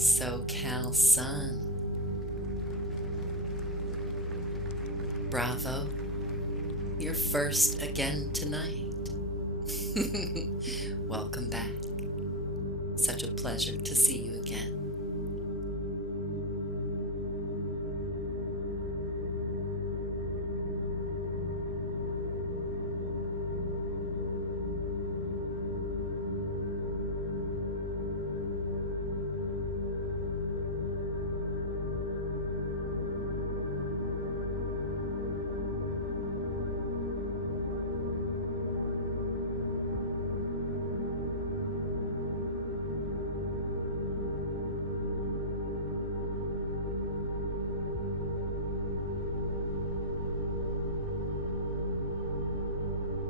SoCal Sun. Bravo, you're first again tonight. Welcome back. Such a pleasure to see you again.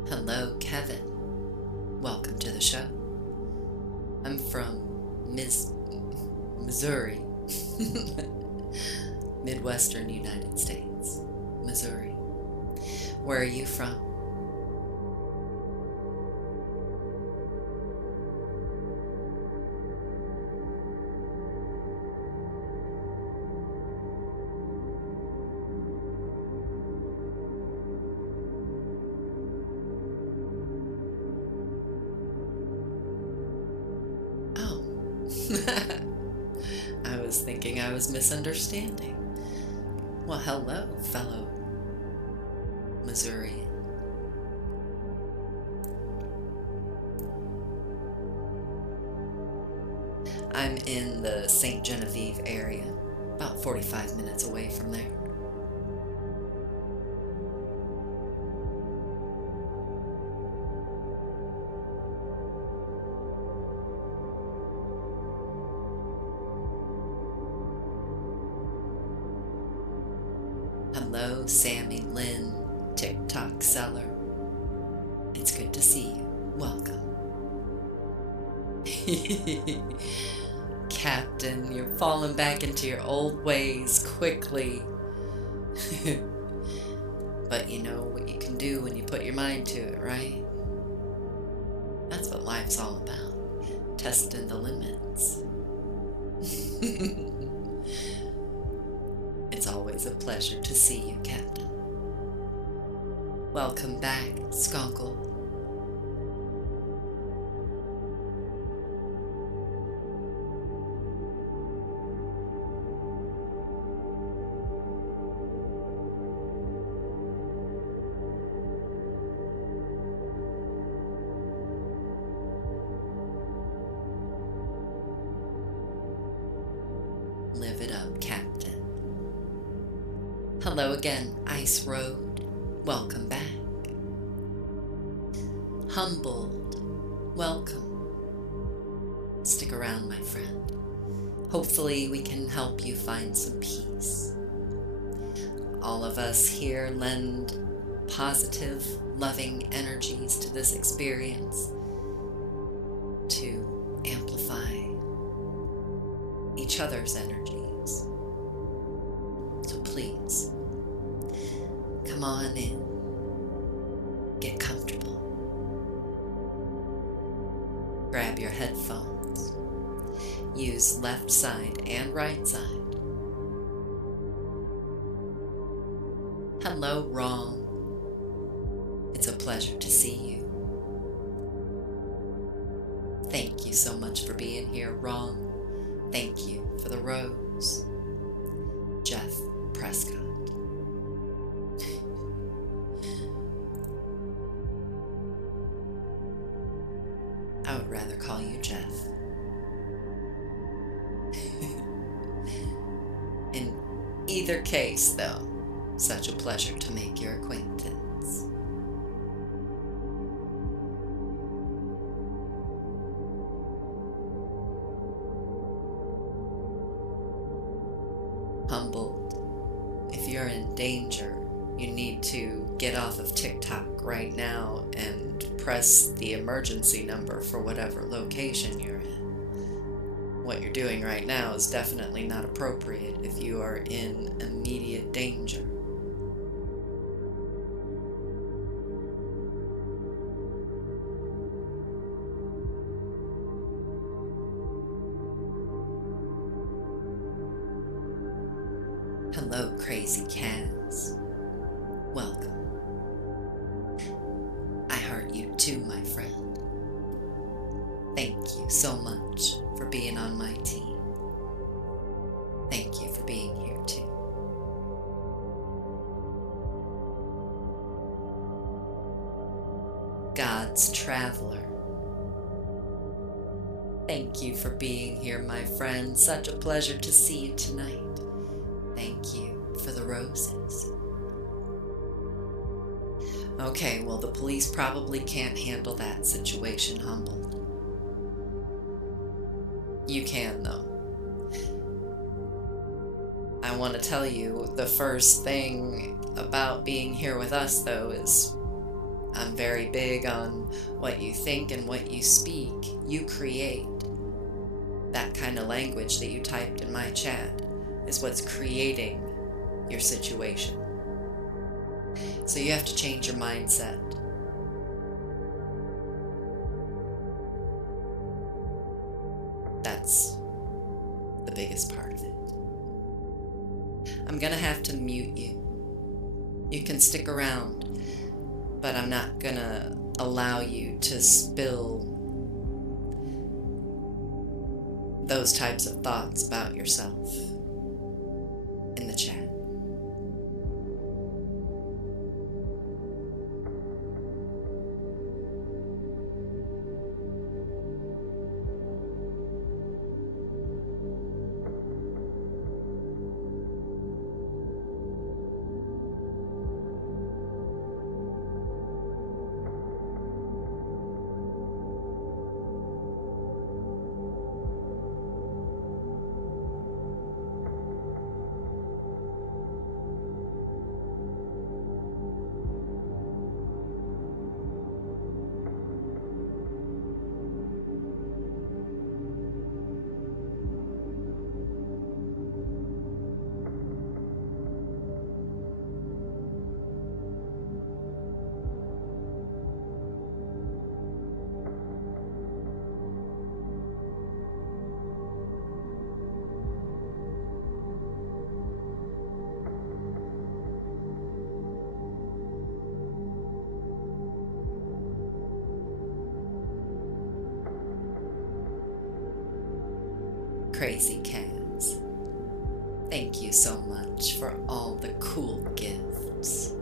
Hello, Kevin. Welcome to the show. I'm from Missouri, Midwestern United States, Missouri. Where are you from? Oh, I was thinking I was misunderstanding. Well, hello, fellow Missourian. I'm in the St. Genevieve area, about 45 minutes away from there. Hello, Sammy Lynn, TikTok seller. It's good to see you. Welcome. Captain, you're falling back into your old ways quickly. But you know what you can do when you put your mind to it, right? That's what life's all about. Testing the limits. It's always a pleasure to see you, Captain. Welcome back, Skunkle. Live it up, Captain. Hello again, Ice Road. Welcome back. Humbled. Welcome. Stick around, my friend. Hopefully we can help you find some peace. All of us here lend positive, loving energies to this experience to amplify each other's energies. So please, come on in, get comfortable, grab your headphones, use left side and right side. Hello, Wrong. It's a pleasure to see you. Thank you so much for being here, Wrong. Thank you for the rose. Jeff Prescott. I would rather call you Jeff. In either case, though, such a pleasure to make your acquaintance. Humbled. If you're in danger, you need to get off of TikTok right now and press the emergency number for whatever location you're in. What you're doing right now is definitely not appropriate if you are in immediate danger. Hello, crazy cats. Welcome. I heart you too, my friend. Thank you so much for being on my team. Thank you for being here too. God's traveler. Thank you for being here, my friend. Such a pleasure to see you tonight. Thank you for the roses. Okay, well, the police probably can't handle that situation, Humboldt. You can, though. I want to tell you, the first thing about being here with us, though, is I'm very big on what you think and what you speak. You create. That kind of language that you typed in my chat is what's creating your situation. So you have to change your mindset. That's the biggest part of it. I'm gonna have to mute you. You can stick around, but I'm not gonna allow you to spill those types of thoughts about yourself in the chat. Crazy cats. Thank you so much for all the cool gifts.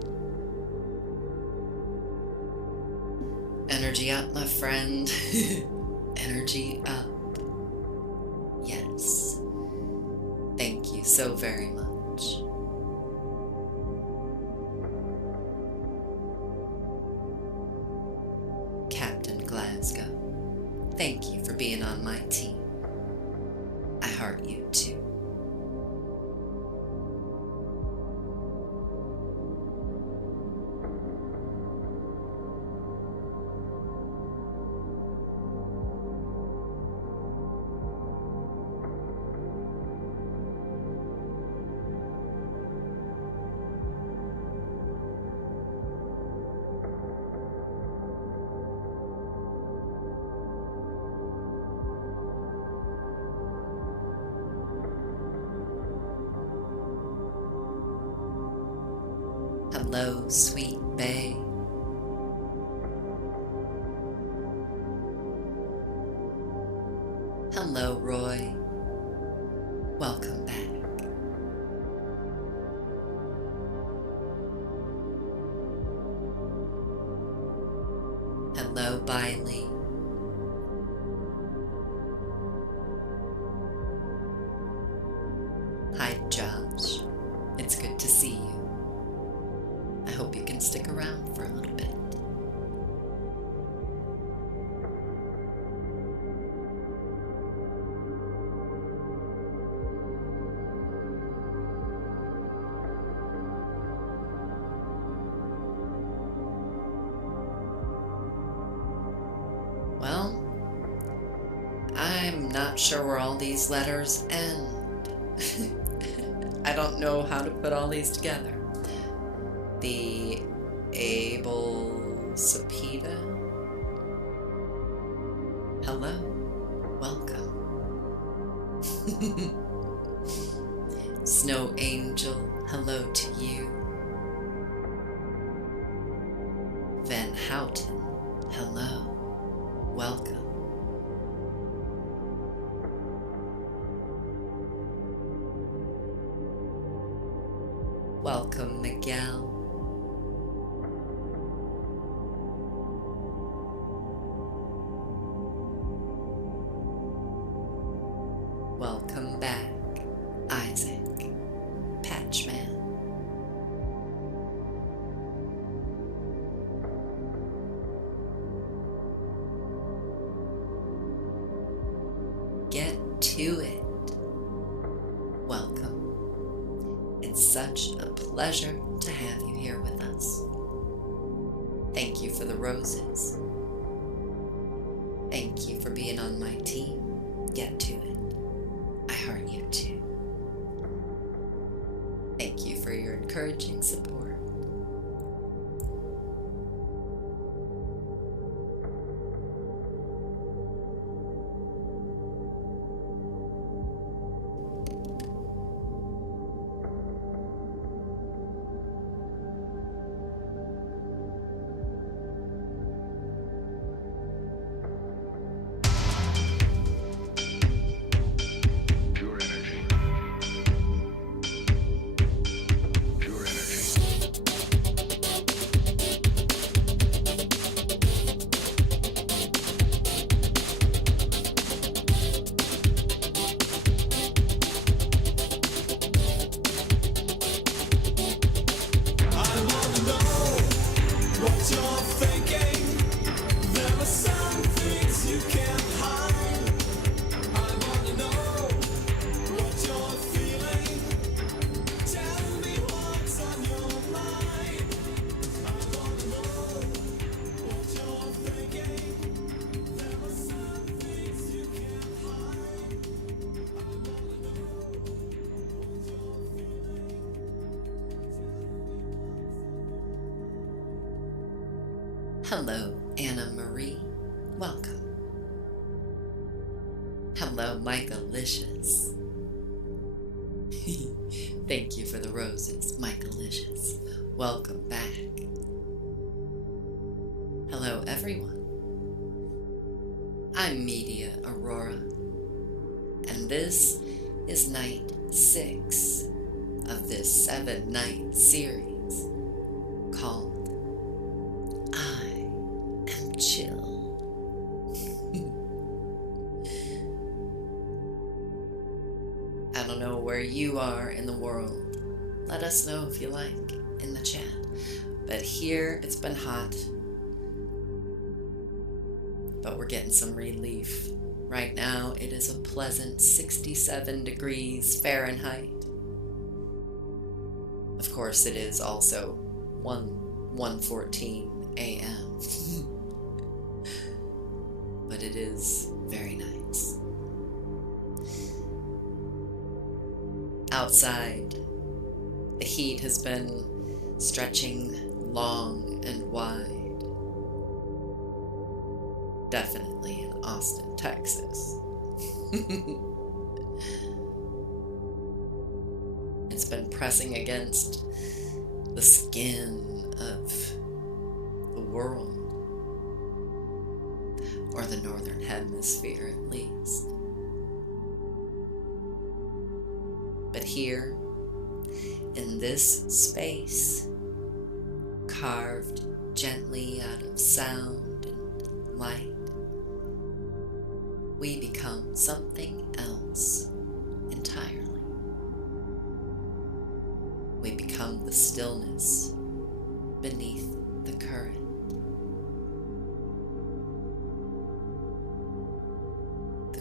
Energy up, my friend. Energy up. Yes. Thank you so very much. Captain Glasgow, thank you for being on my team. I heart you too. Hello, sweet Bay. Hello, Roy. Welcome back. Hello, Biley. Hi, Josh. It's good to see you. I hope you can stick around for a little bit. Well, I'm not sure where all these letters end. I don't know how to put all these together. The Able Sapita. Hello. Welcome. Snow Angel, hello to you. Van Houten, hello. Welcome. Welcome, Miguel. Welcome back, Isaac, Patchman. Get to it. Welcome. It's such a pleasure to have you here with us. Thank you for the roses. Thank you for being on my team. Get to it. I heart you too. Thank you for your encouraging support. Hello, Anna Marie. Welcome. Hello, Michaelicious. Thank you for the roses, Michaelicious. Welcome back. Hello, everyone. I'm Media Aurora, and this is night 6 of this 7-night series called Chill. I don't know where you are in the world. Let us know if you like in the chat. But here it's been hot. But we're getting some relief. Right now it is a pleasant 67 degrees Fahrenheit. Of course it is also 1:14 a.m. But it is very nice. Outside, the heat has been stretching long and wide. Definitely in Austin, Texas. It's been pressing against the skin of the world. Or the northern hemisphere at least. But here, in this space, carved gently out of sound and light, we become something else entirely. We become the stillness beneath the current.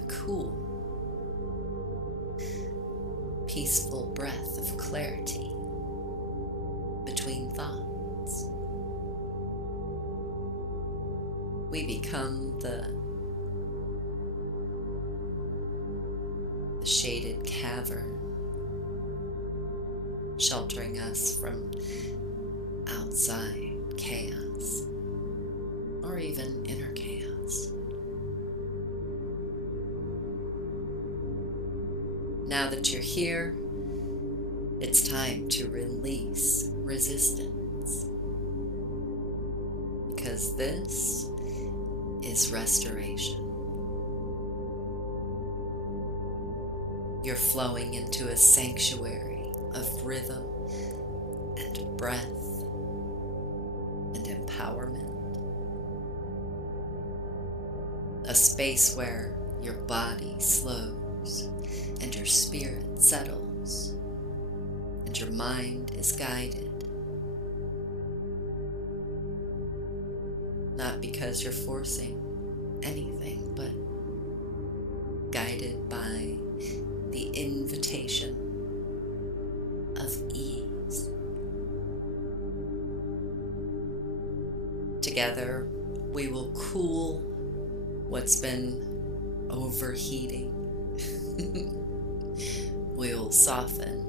Cool, peaceful breath of clarity between thoughts. We become the shaded cavern sheltering us from outside chaos or even inner chaos. Now that you're here, It's time to release resistance, because this is restoration. You're flowing into a sanctuary of rhythm and breath and empowerment. A space where your body slows and your spirit settles and your mind is guided. Not because you're forcing anything, but guided by the invitation of ease. Together, we will cool what's been overheating. We'll soften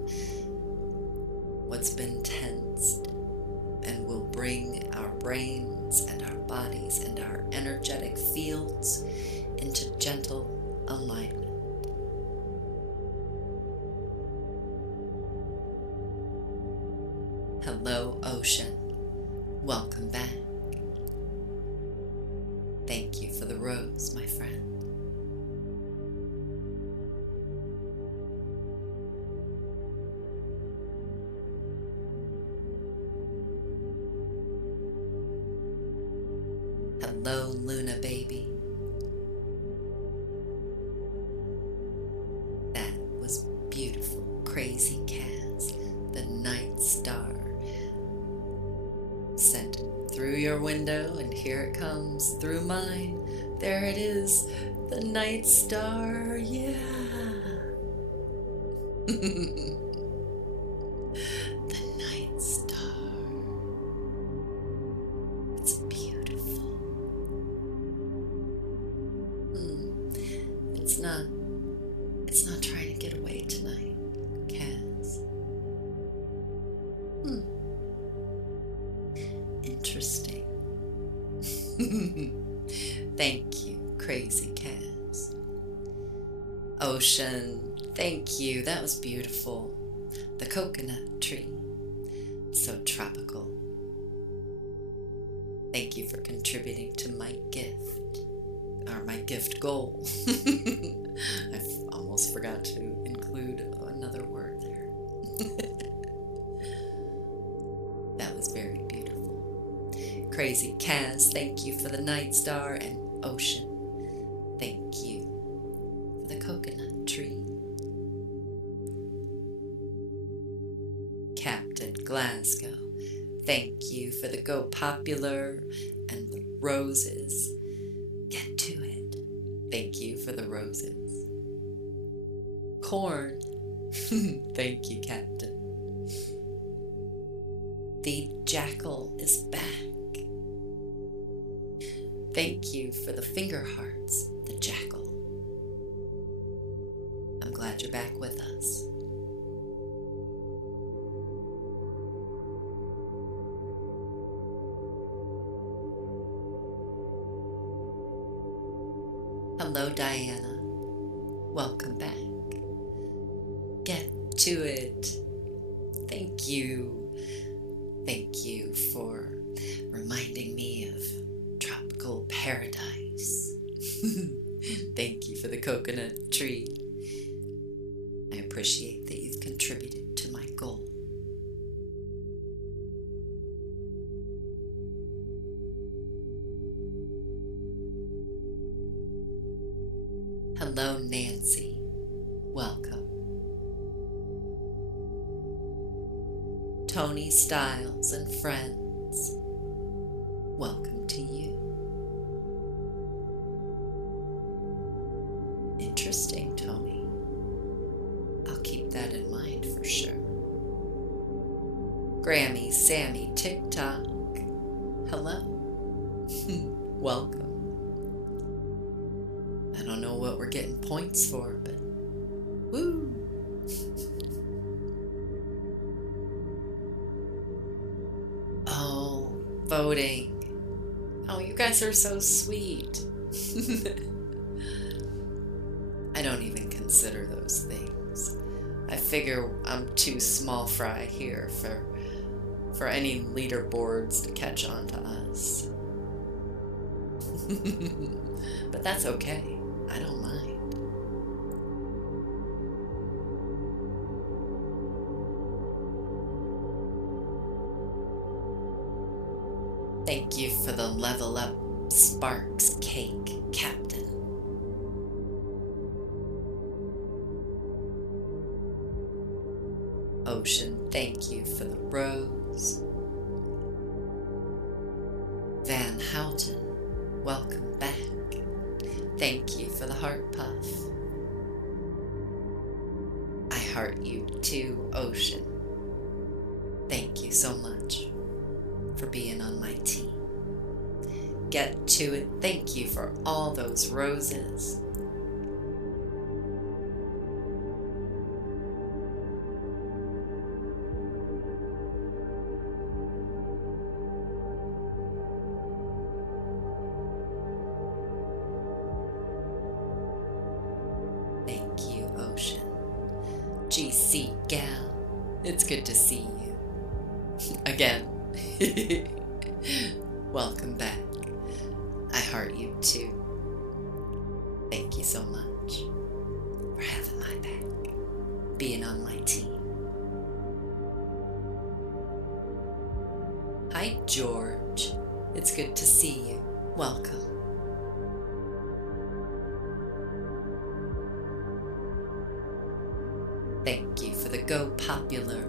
what's been tensed, and we'll bring our brains and our bodies and our energetic fields into gentle alignment. Hello, ocean. Welcome back. Thank you for the rose, my friend. Hello, Luna baby. That was beautiful, crazy Kaz, the night star. Sent through your window, and here it comes through mine. There it is, the night star, yeah. The night star. It's beautiful. It's not trying to get away tonight, Kaz. Interesting. Thank you, crazy Kaz. Ocean, thank you. That was beautiful. The coconut tree, so tropical. Thank you for contributing to my gift, or my gift goal. I almost forgot to include another word there. That was very beautiful. Crazy Kaz, thank you for the night star, and ocean, thank you for the coconut tree. Captain Glasgow, thank you for the Go Popular and the roses. Get to it. Thank you for the roses. Corn, thank you, Captain. The jackal is back. Thank you for the finger hearts, the jackal. I'm glad you're back with us. Hello, Diana. Welcome back. Get to it. Thank you. Thank you for reminding me of tropical paradise. Thank you for the coconut tree. I appreciate that you've contributed to my goal. Hello, Nancy. Welcome. Tony Styles and friends, welcome to you. Interesting, Tony. I'll keep that in mind for sure. Grammy, Sammy, TikTok, hello. Welcome. I don't know what we're getting points for, but woo! Oh, voting. Oh, you guys are so sweet. I don't even consider those things. I figure I'm too small fry here for any leaderboards to catch on to us. But that's okay. I don't mind. Thank you for the level up Sparks cake, Captain. Ocean, thank you for the rose. Van Houten, welcome back. Thank you for the heart puff. I heart you too, Ocean. Thank you so much for being on my team. Get to it. Thank you for all those roses. Thank you, Ocean. GC Gal, it's good to see you. Again. Welcome back. I heart you too. Thank you so much for having my back, being on my team. Hi, George. It's good to see you. Welcome. Thank you for the Go Popular,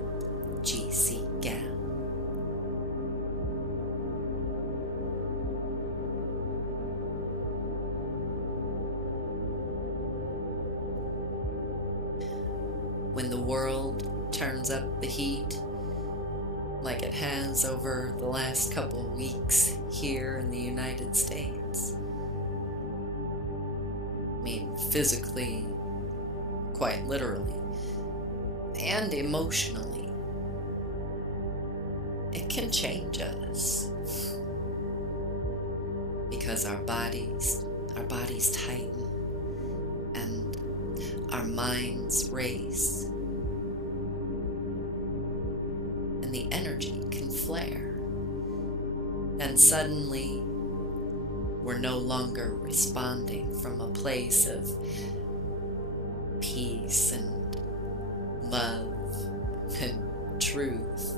GC Gal. When the world turns up the heat, like it has over the last couple of weeks here in the United States. I mean, physically, quite literally, and emotionally. It can change us. Because our bodies tighten and our minds race. And the energy can flare. And suddenly, we're no longer responding from a place of peace and love and truth.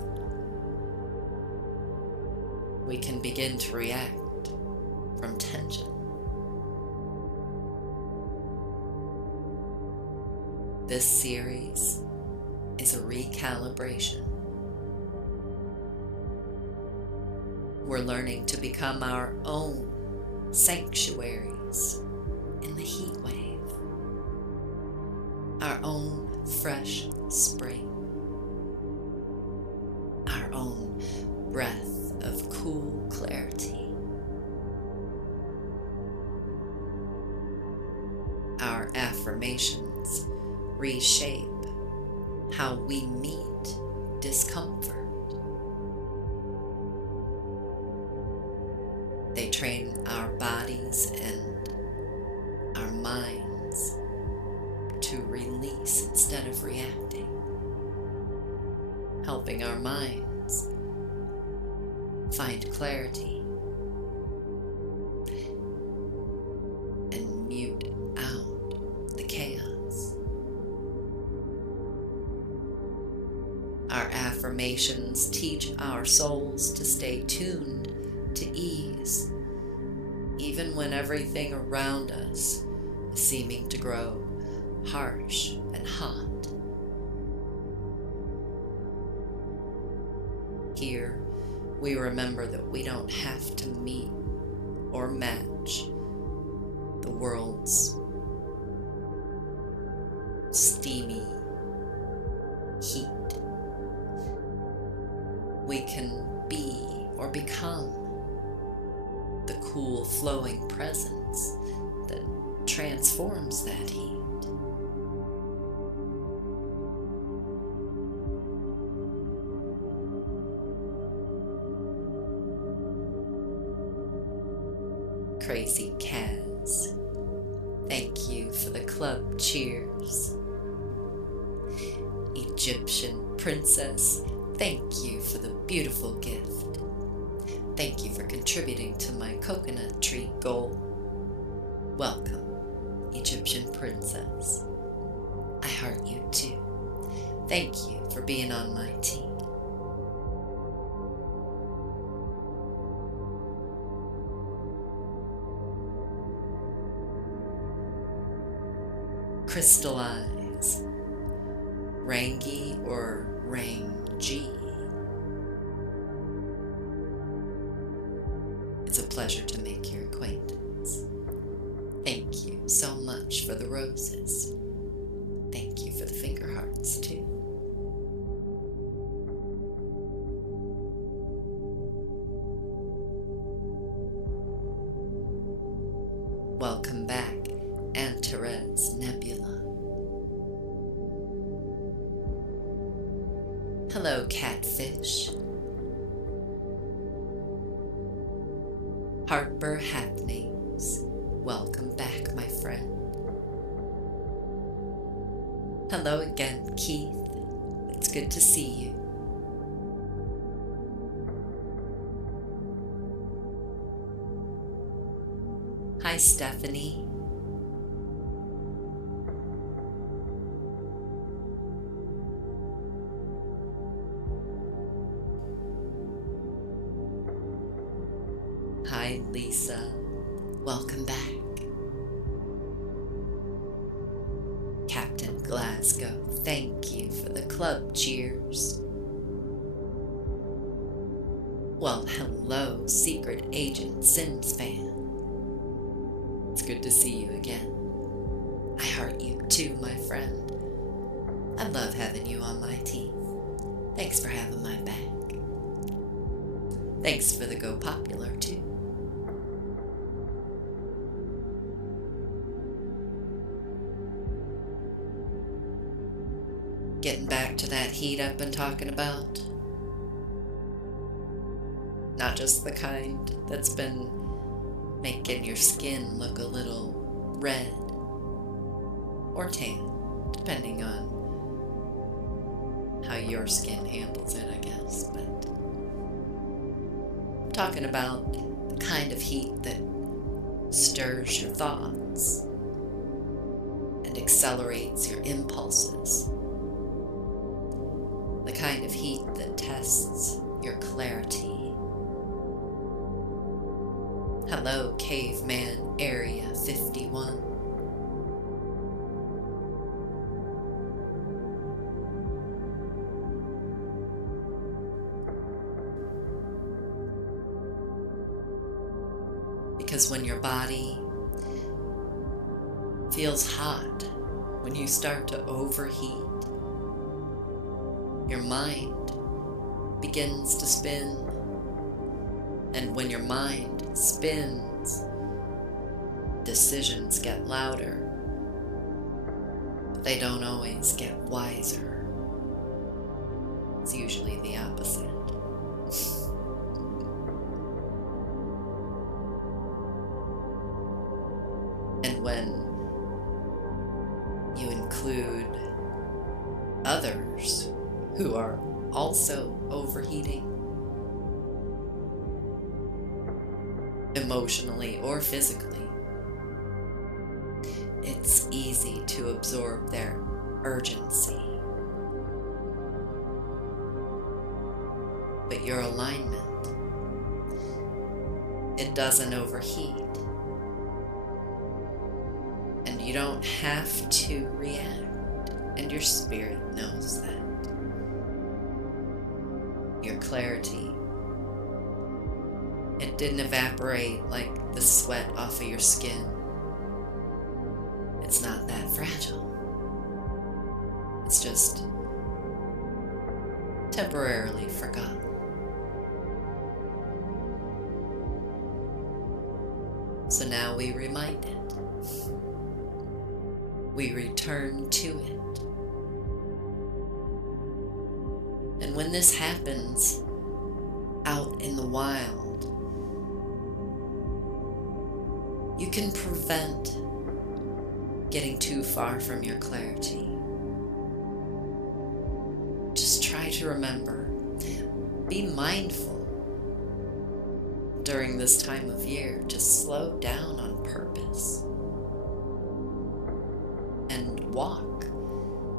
We can begin to react from tension. This series is a recalibration. We're learning to become our own sanctuaries in the heat wave, our own fresh spring, our own breath of cool clarity. Our affirmations reshape how we meet discomfort. They train our bodies and our minds to release instead of reacting, helping our minds find clarity and mute out the chaos. Our affirmations teach our souls to stay tuned to ease, even when everything around us is seeming to grow harsh and hot. Here, we remember that we don't have to meet or match the world's steamy heat. We can be or become the cool flowing presence that transforms that heat. Crazy Kaz, thank you for the club cheers. Egyptian princess, thank you for the beautiful gift. Thank you for contributing to my coconut tree goal. Welcome, Egyptian princess. I heart you too. Thank you for being on my team. Crystallize. Rangi or Rangi. It's a pleasure to make your acquaintance. Thank you so much for the roses. Thank you for the finger hearts too. Welcome back, Antares Nebula. Hello, Catfish. Harper Happenings. Welcome back, my friend. Hello again, Keith. It's good to see you. Hi, Stephanie. Hi, Lisa. Welcome back. Captain Glasgow, thank you for the club cheers. Well, hello, Secret Agent Sims fan. It's good to see you again. I heart you too, my friend. I love having you on my team. Thanks for having my back. Thanks for the Go Popular too. Getting back to that heat I've been talking about. Not just the kind that's been making your skin look a little red or tan, depending on how your skin handles it, I guess. But I'm talking about the kind of heat that stirs your thoughts and accelerates your impulses. The kind of heat that tests your clarity. Hello, Caveman Area 51. Because when your body feels hot, when you start to overheat, your mind begins to spin. And when your mind spins, decisions get louder. They don't always get wiser. It's usually the opposite. And when you include others who are also overheating, emotionally or physically, it's easy to absorb their urgency. But your alignment, it doesn't overheat. And you don't have to react, and your spirit knows that. Your clarity, it didn't evaporate like the sweat off of your skin. It's not that fragile. It's just temporarily forgotten. So now we remind it. We return to it. And when this happens out in the wild, you can prevent getting too far from your clarity. to remember, be mindful during this time of year to slow down on purpose and walk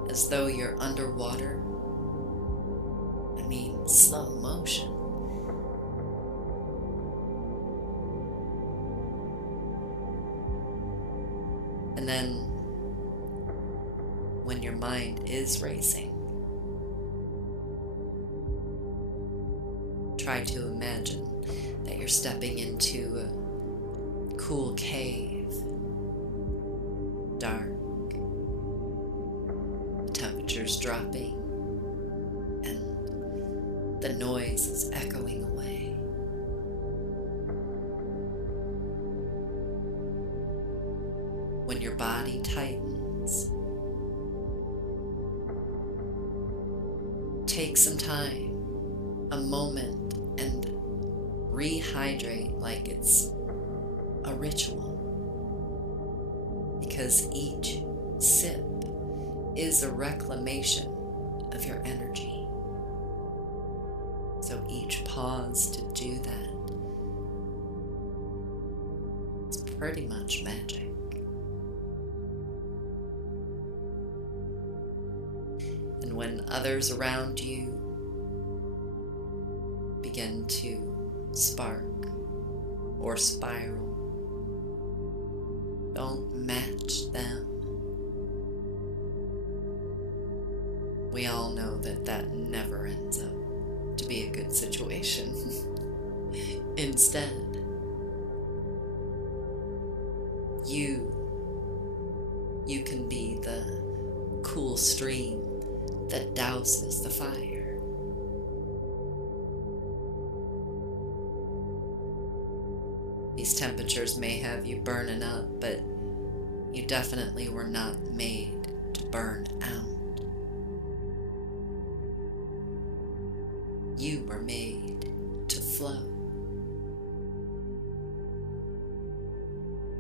as though you're underwater. I mean, slow motion. And then, when your mind is racing, try to imagine that you're stepping into a cool cave, dark, the temperature's dropping, and the noise is echoing away. When your body tightens, take some time, a moment, and rehydrate like it's a ritual, because each sip is a reclamation of your energy. So each pause to do that is pretty much magic. And when others around you begin to spark or spiral, don't match them. We all know that that never ends up to be a good situation. Instead, you can be the cool stream that douses the fire. These temperatures may have you burning up, but you definitely were not made to burn out. You were made to flow.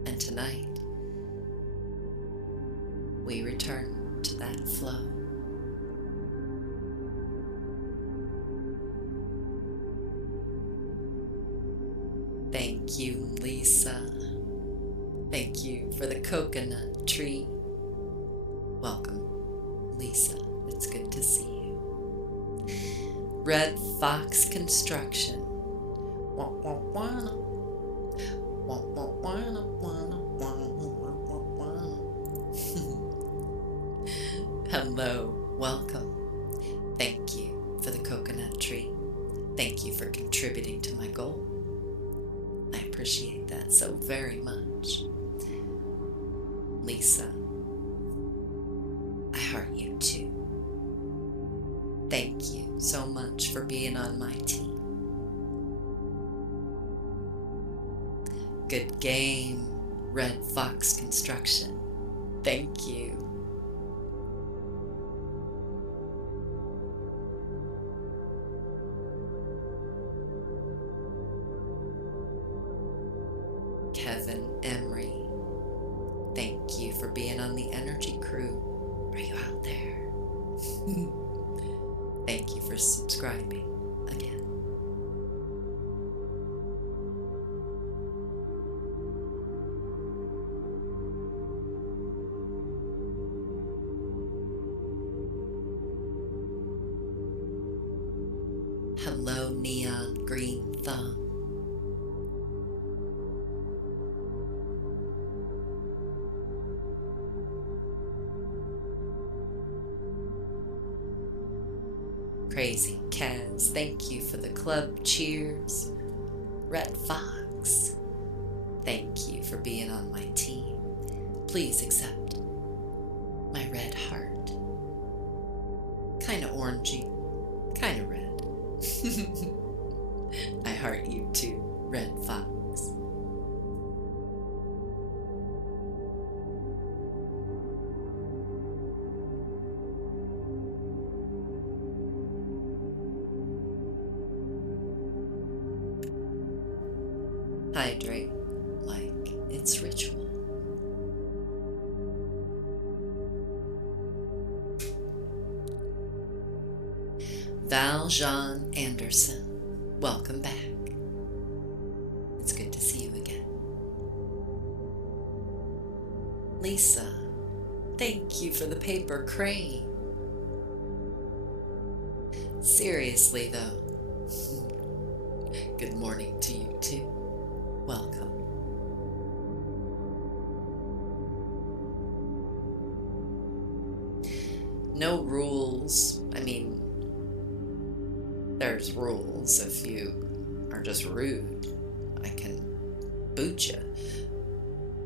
And tonight, we return to that flow. Thank you, Lisa. Thank you for the coconut tree. Welcome, Lisa. It's good to see you. Red Fox Construction. Hello, welcome. Thank you for the coconut tree. Thank you for contributing to my goal. I appreciate that so very much. Lisa, I heart you too. Thank you so much for being on my team. Good game, Red Fox Construction. Thank you. Kevin Emery, thank you for being on the energy crew. Are you out there? Thank you for subscribing again. Hello, Neon Green Thumb. Crazy Kaz, thank you for the club cheers. Red Fox, thank you for being on my team. Please accept my red heart. Kinda orangey, kinda red. I heart you too, Red Fox. Hydrate like it's ritual. Valjean Anderson. Welcome back. It's good to see you again. Lisa, thank you for the paper crane. Seriously though, good morning to you too. Welcome. No rules. I mean, there's rules. If you are just rude, I can boot you.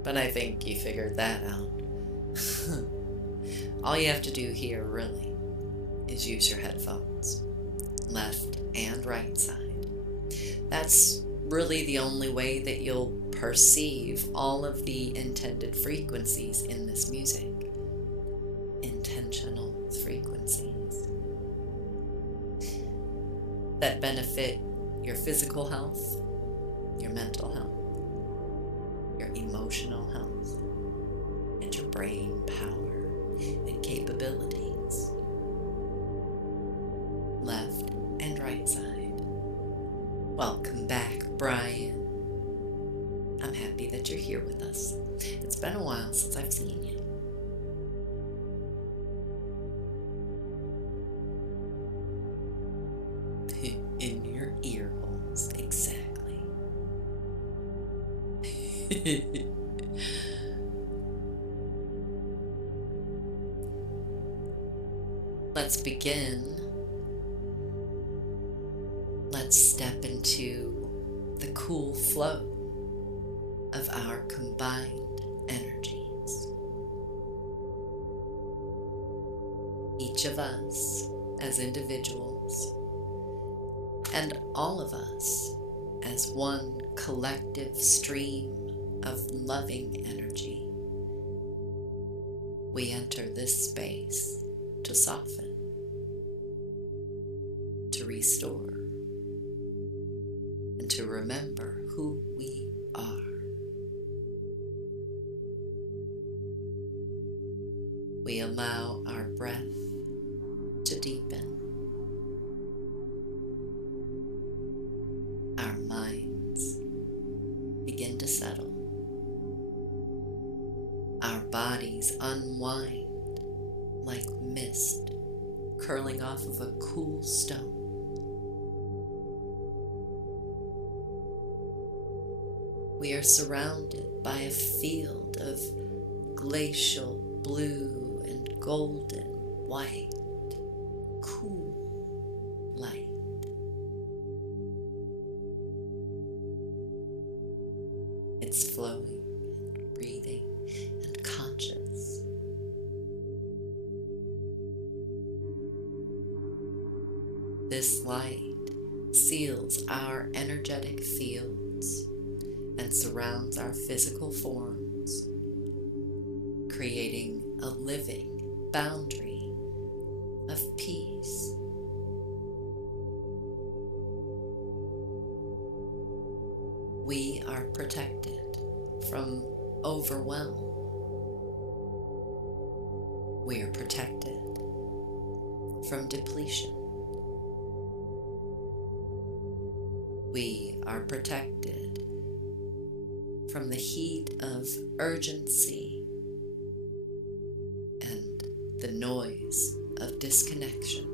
But I think you figured that out. All you have to do here, really, is use your headphones, left and right side. That's really the only way that you'll perceive all of the intended frequencies in this music. Intentional frequencies that benefit your physical health, your mental health, your emotional health, and your brain power and capabilities. Left and right side. Welcome back, Brian. I'm happy that you're here with us. It's been a while since I've seen you. In your ear holes, exactly. Let's begin. Let's step into the cool flow of our combined energies. Each of us as individuals, and all of us as one collective stream of loving energy, we enter this space to soften, to restore, and to remember who we are. We allow our breath to deepen, our minds begin to settle, our bodies unwind like mist curling off of a cool stone. We are surrounded by a field of glacial blue and golden white, cool light. It's flowing and breathing and conscious. This light seals our energetic fields and surrounds our physical forms, creating a living boundary of peace. We are protected from overwhelm. We are protected from depletion. We are protected from the heat of urgency and the noise of disconnection.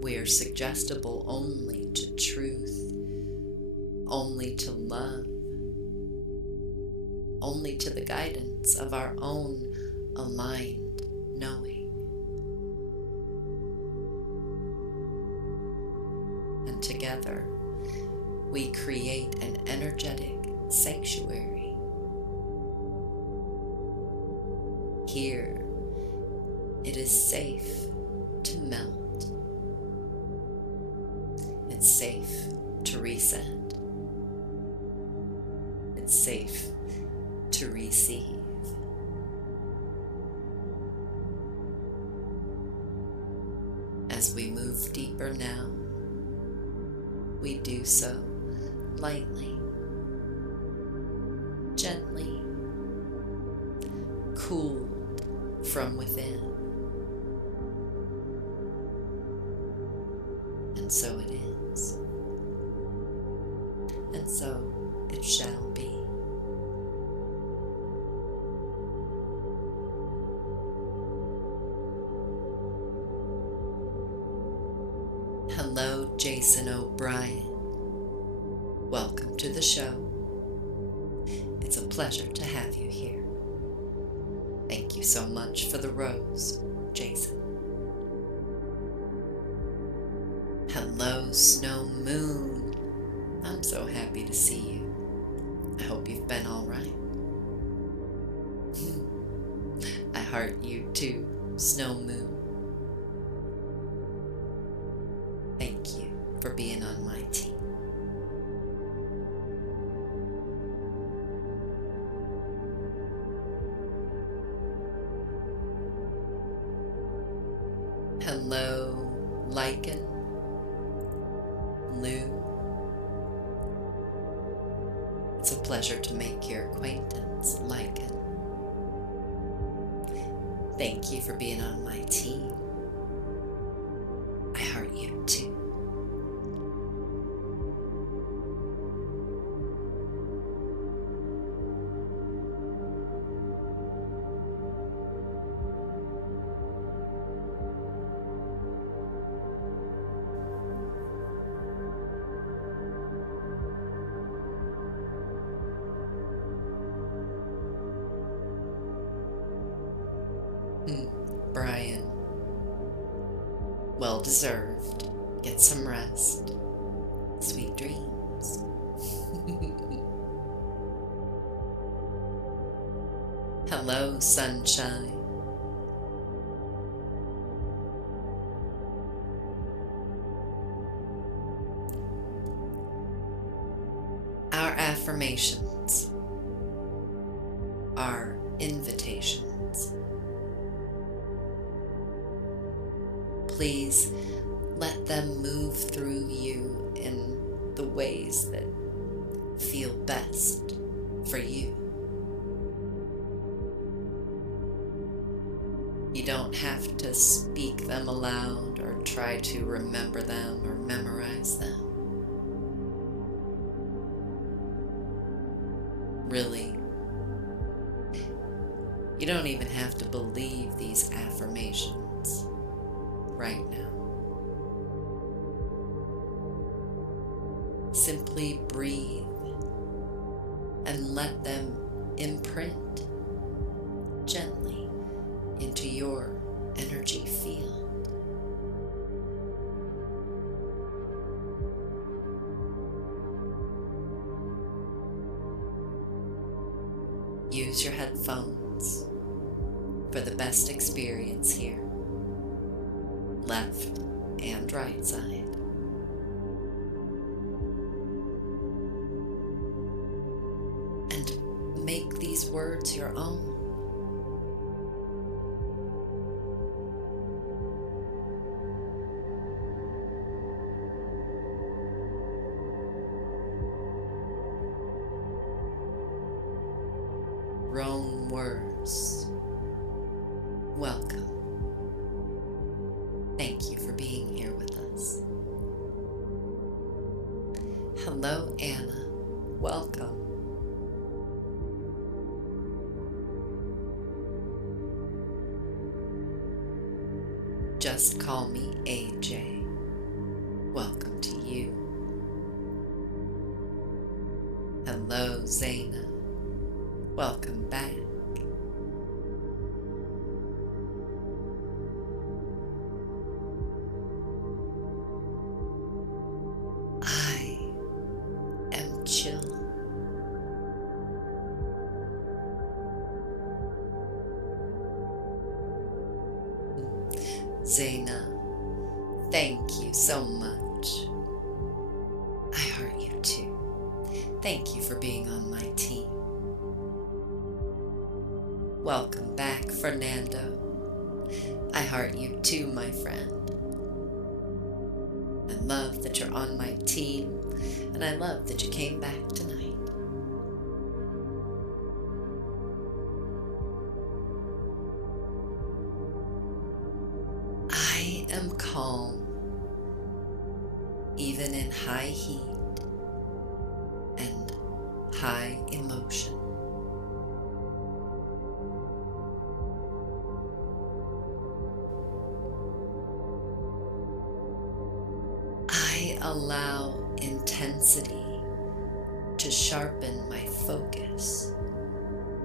We are suggestible only to truth, only to love, only to the guidance of our own aligned knowing. And together, we create an energetic sanctuary. Here, it is safe to melt. It's safe to reset. It's safe to receive. As we move deeper now, we do so lightly, gently, cool from within. And so it is. And so it shall be. Hello, Jason O'Brien. Welcome to the show. It's a pleasure to have you here. Thank you so much for the rose, Jason. Hello, Snow Moon. I'm so happy to see you. I hope you've been all right. I heart you too, Snow Moon. Thank you for being on my team. Hello, Lichen, Lou. It's a pleasure to make your acquaintance, Lichen. Thank you for being on my team. I heart you too. Brian, well deserved. Get some rest. Sweet dreams. Hello, sunshine. Our affirmations are invitations. Please let them move through you in the ways that feel best for you. You don't have to speak them aloud or try to remember them or memorize them. Really, you don't even have to believe these affirmations right now. Simply breathe and let them imprint gently into your energy field. Use your headphones for the best experience here, left and right side. And make these words your own. Own words. Welcome. Thank you for being here with us. Hello, Anna. Welcome. Just call me AJ. Welcome to you. Hello, Zaina. Welcome back. I am chill. Zaina, thank you so much. I heart you too. Thank you for being on my team. Welcome back, Fernando. I heart you too, my friend. I love that you're on my team, and I love that you came back tonight. even in high heat and high emotion. I allow intensity to sharpen my focus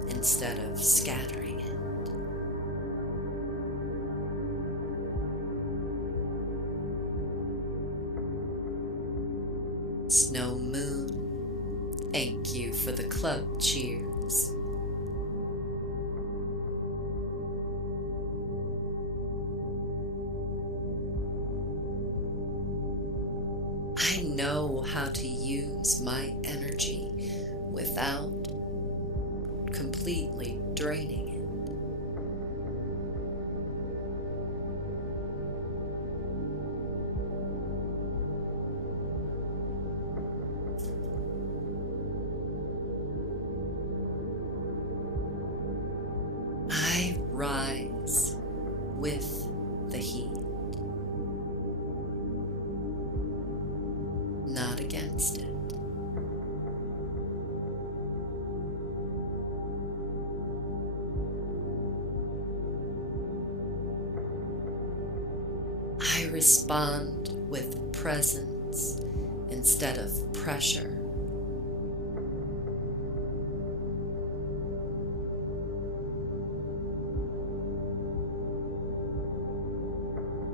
instead of scattering it. Snow Moon, thank you for the club cheers. I know how to use my energy without completely draining it. I rise with the heat, not against it. I respond with presence instead of pressure.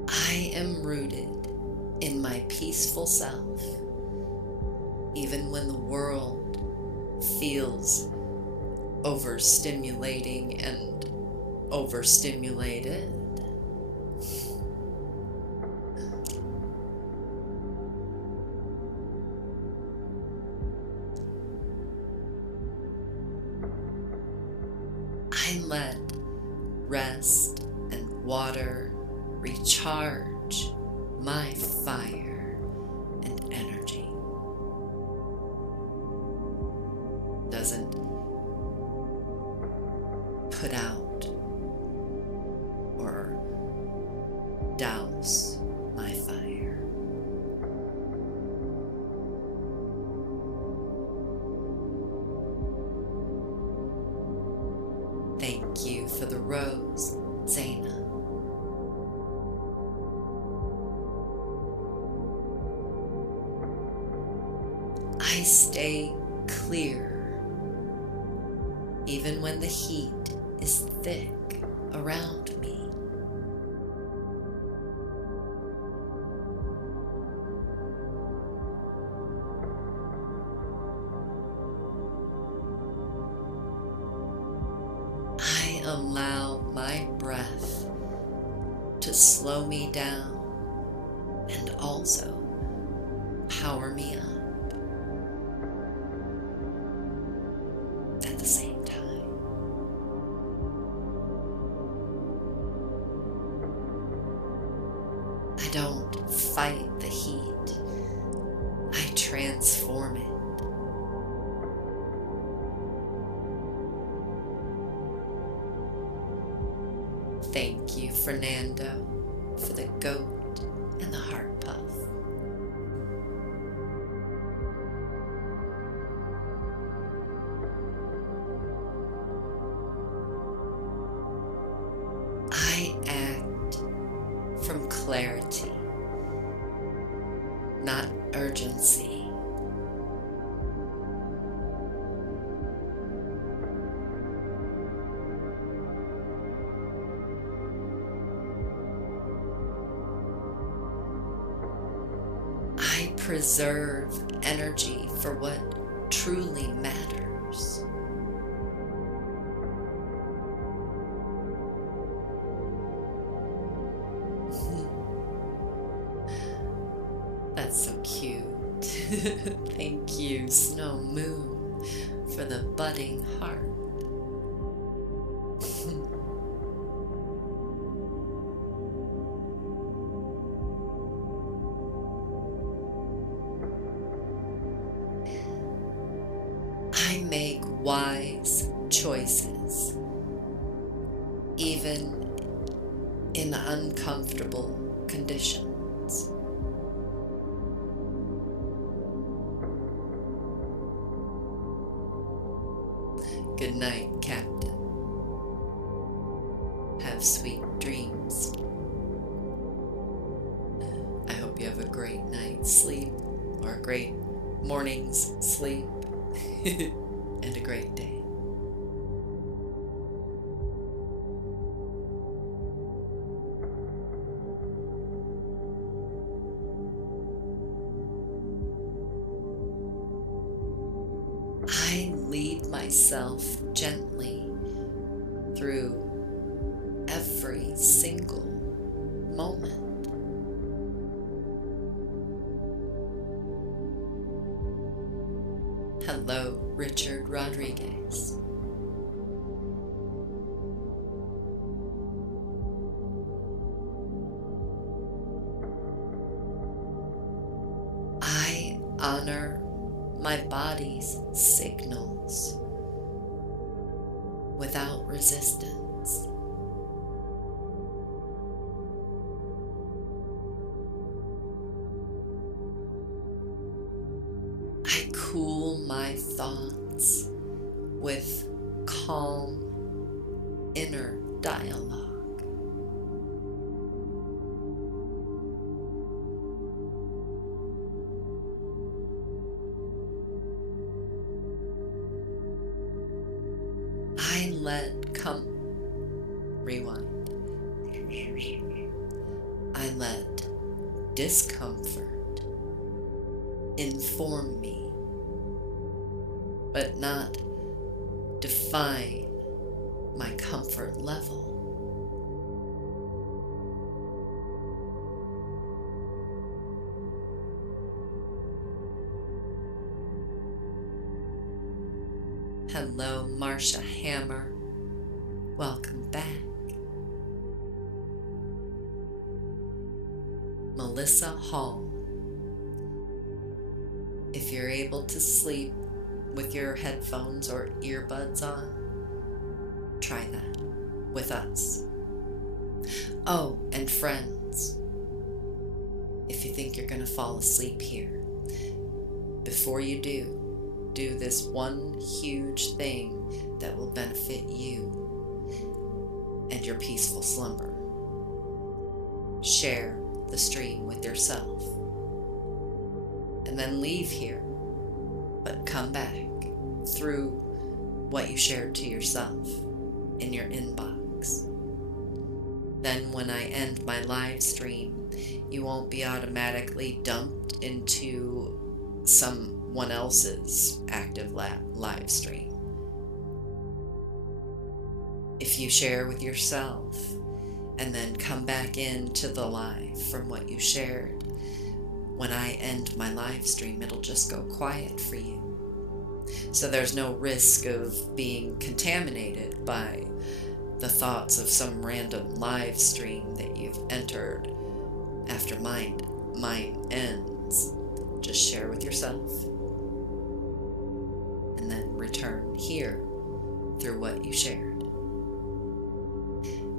I am rooted in my peaceful self, even when the world feels overstimulating and overstimulated. I let rest and water recharge my fire and energy. Doesn't put out or douse my fire. Thank you for the rose, Zaina. I stay clear, even when the heat is thick around me. I allow my breath to slow me down and also power me up at the same time. I don't fight the heat, I transform it. Thank you, Fernando, for the goat and the heart puff. I act from clarity, not urgency. I preserve energy for what truly matters. That's so cute. Thank you, Snow Moon, for the budding heart. I make wise choices, even in uncomfortable conditions. Good night, Captain. Have sweet dreams. I hope you have a great night's sleep, or a great morning's sleep, and a great day. I lead myself gently through every single moment. Hello, Richard Rodriguez. I honor my body's signals without resistance. I cool my thoughts with calm inner dialogue. I let rewind. I let discomfort inform me, but not define my comfort level. Hello, Marcia Hammer. Welcome back. Melissa Hall. If you're able to sleep with your headphones or earbuds on, try that with us. Oh, and friends, if you think you're going to fall asleep here, before you do this one huge thing that will benefit you and your peaceful slumber. Share the stream with yourself, and then leave here, but come back through what you shared to yourself in your inbox. Then when I end my live stream, you won't be automatically dumped into someone else's active live stream. If you share with yourself and then come back into the live from what you shared, when I end my live stream, it'll just go quiet for you. So there's no risk of being contaminated by the thoughts of some random live stream that you've entered after mine ends. Just share with yourself and then return here through what you shared.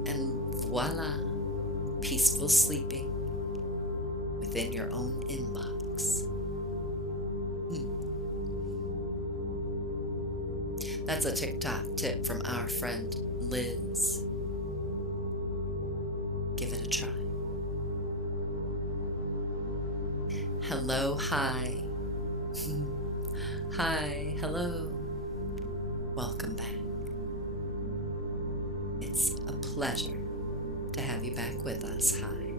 And voila, peaceful sleeping within your own inbox. That's a TikTok tip from our friend Liz. Give it a try. Hello, hi. Hi, hello. Welcome back. It's a pleasure to have you back with us, hi.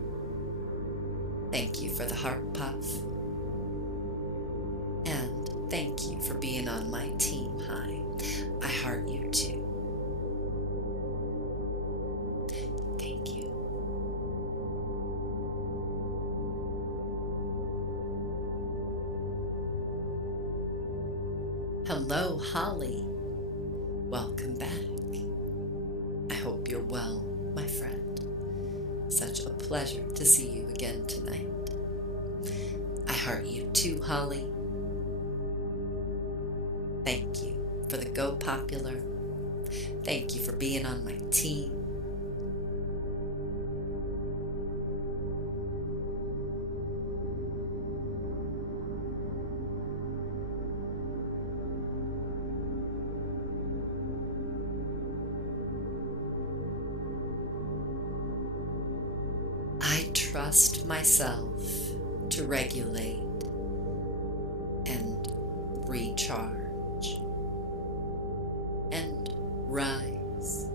Thank you for the heart puff. And thank you for being on my team, hi. I heart you too. Thank you. Hello, Holly. Welcome back. I hope you're well, my friend. Such a pleasure to see you again tonight. I heart you too, Holly. Thank you for the Go Popular. Thank you for being on my team. trust myself to regulate and recharge and rise.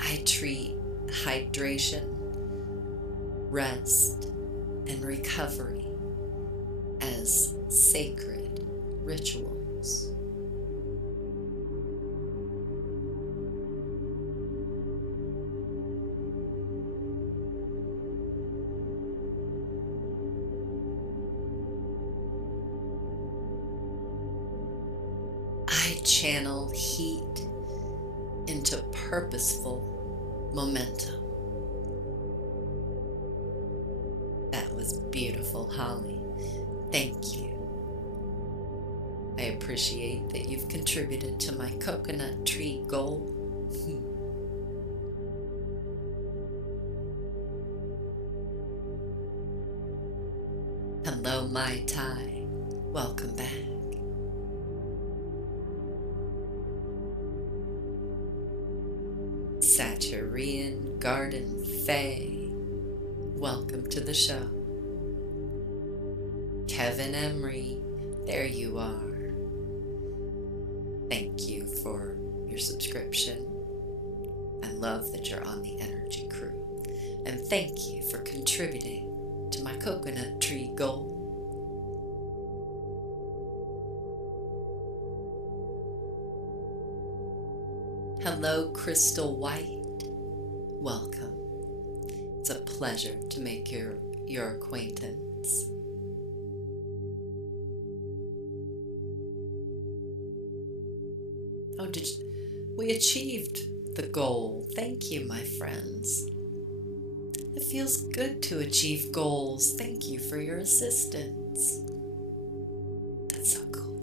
I treat hydration, rest, and recovery as sacred rituals. I channel heat into purposeful momentum. That was beautiful, Holly. Thank you. I appreciate that you've contributed to my coconut tree goal. Hello, Mai Tai. Welcome back. Satyrian Garden Fae, welcome to the show. Kevin Emery, there you are. Thank you for your subscription. I love that you're on the Energy Crew. And thank you for contributing to my coconut tree goal. Hello, Crystal White. Welcome. It's a pleasure to make your acquaintance. Oh, we achieved the goal. Thank you, my friends. It feels good to achieve goals. Thank you for your assistance. That's so cool.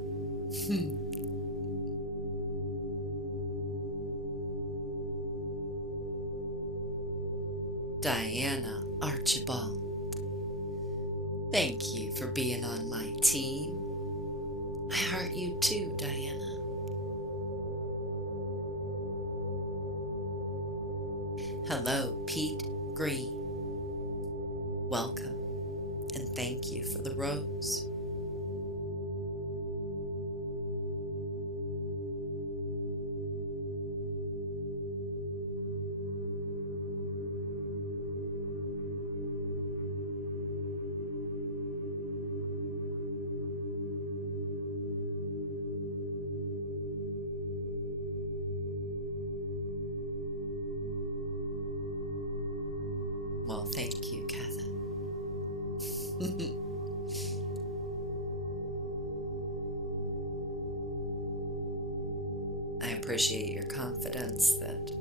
Diana Archibald, thank you for being on my team. I heart you too, Diana. Hello, Pete Green. Welcome, and thank you for the rose. Well, thank you, Kevin. I appreciate your confidence that,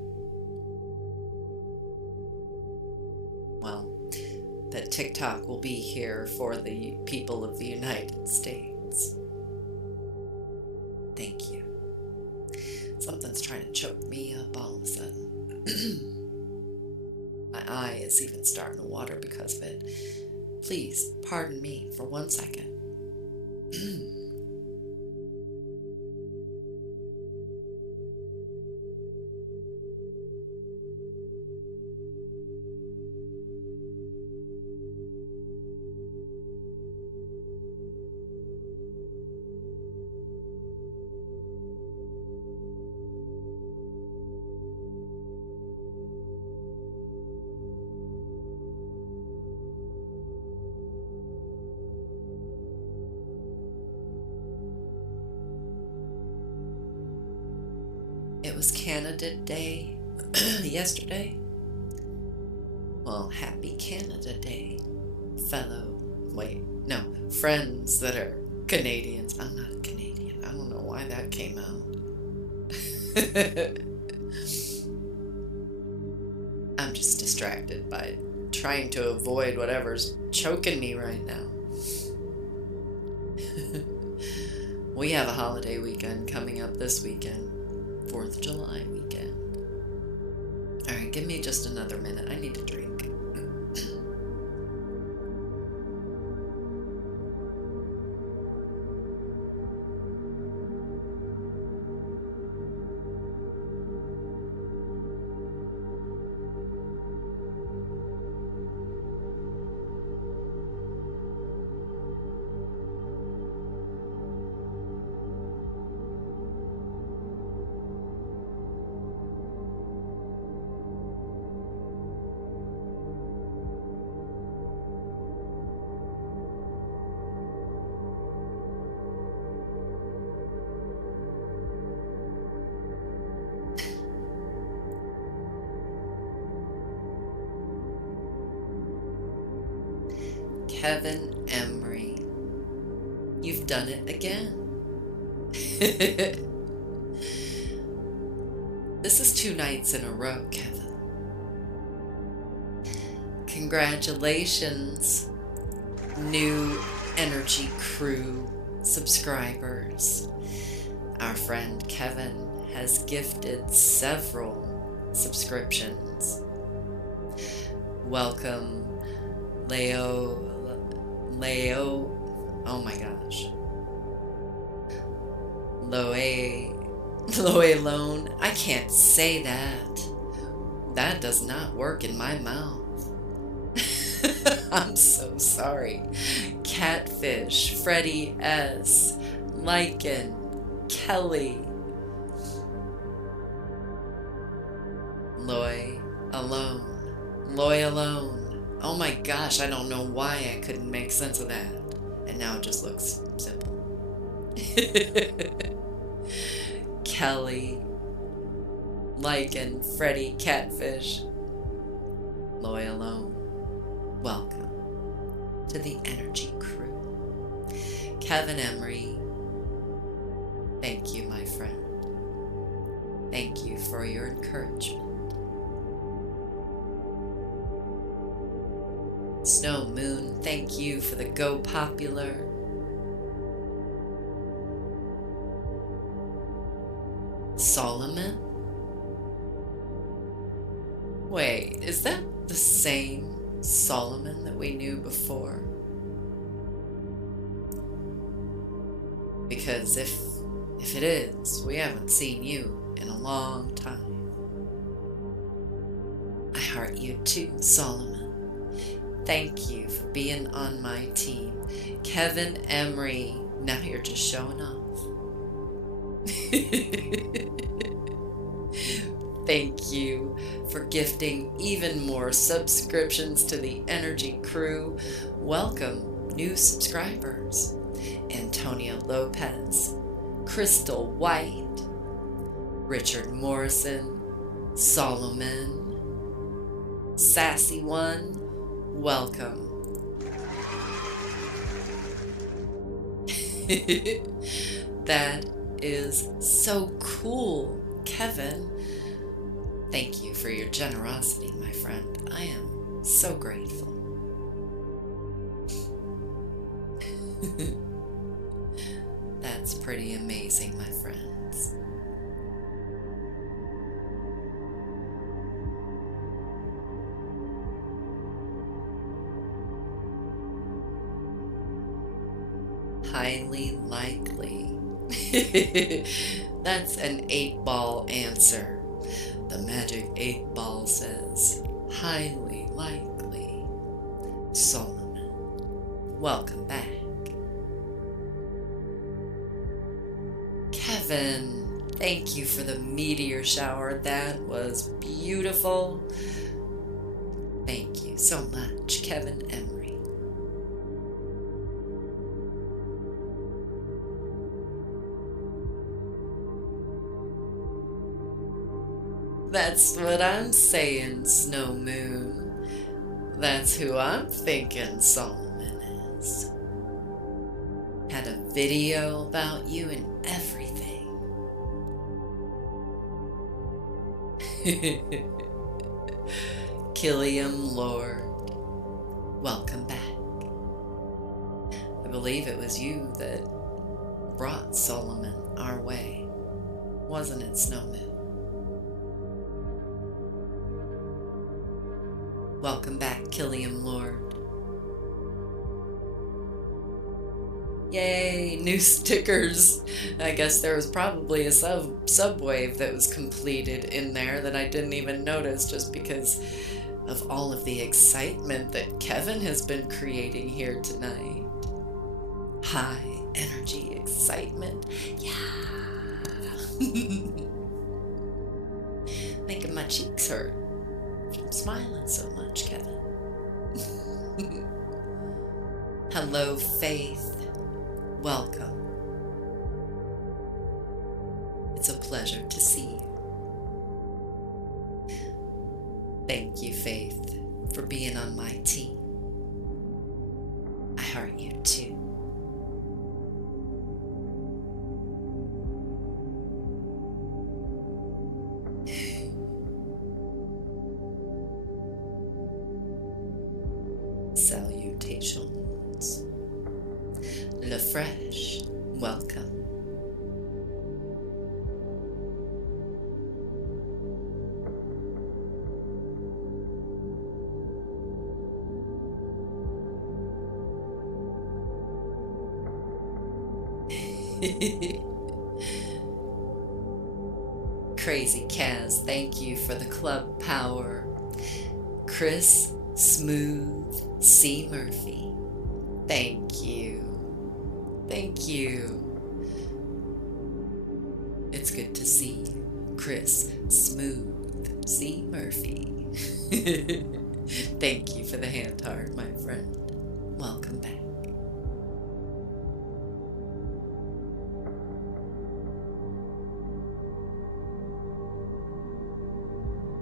well, that TikTok will be here for the people of the United States. Thank you. Something's trying to choke me up all of a sudden. My eye is even starting to water because of it. Please pardon me for 1 second. It was Canada Day yesterday. Well, happy Canada Day, friends that are Canadians. I'm not a Canadian. I don't know why that came out. I'm just distracted by trying to avoid whatever's choking me right now. We have a holiday weekend coming up this weekend. 4th of July weekend. Alright, give me just another minute. I need to drink. Kevin Emery. You've done it again. This is 2 nights in a row, Kevin. Congratulations, new Energy Crew subscribers. Our friend Kevin has gifted several subscriptions. Welcome, Leo, oh my gosh. Loe Lone, I can't say that. That does not work in my mouth. I'm so sorry. Catfish, Freddie S, Lycan, Kelly, Loy Alone. Oh my gosh, I don't know why I couldn't make sense of that. And now it just looks simple. Kelly, Lycan, Freddie, Catfish, Loy Alone. Welcome to the Energy Crew. Kevin Emery, thank you, my friend. Thank you for your encouragement. Snow Moon, thank you for the Go Popular. Solomon? Wait, is that the same Solomon that we knew before? Because if it is, we haven't seen you in a long time. I heart you too, Solomon. Thank you for being on my team. Kevin Emery, now you're just showing off. Thank you for gifting even more subscriptions to the Energy Crew. Welcome, new subscribers. Antonio Lopez, Crystal White, Richard Morrison, Solomon, Sassy One, welcome. That is so cool, Kevin. Thank you for your generosity, my friend. I am so grateful. That's pretty amazing, my friends. Highly likely. That's an 8-ball answer. The magic 8-ball says, highly likely. Solomon, welcome back. Kevin, thank you for the meteor shower. That was beautiful. Thank you so much, Kevin Emery. That's what I'm saying, Snow Moon. That's who I'm thinking Solomon is. Had a video about you and everything. Killiam Lord, welcome back. I believe it was you that brought Solomon our way, wasn't it, Snow Moon? Welcome back, Killiam Lord. Yay, new stickers. I guess there was probably a subwave that was completed in there that I didn't even notice just because of all of the excitement that Kevin has been creating here tonight. High energy excitement. Yeah. Making my cheeks hurt. I'm smiling so much, Kevin. Hello, Faith. Welcome. It's a pleasure to see you. Thank you, Faith, for being on my team. heart you too. Salutations. Le Fresh, welcome. Crazy Kaz, thank you for the club power. Chris Smooth C. Murphy, thank you. Thank you. It's good to see you, Chris Smooth C. Murphy. Thank you for the hand heart, my friend. Welcome back.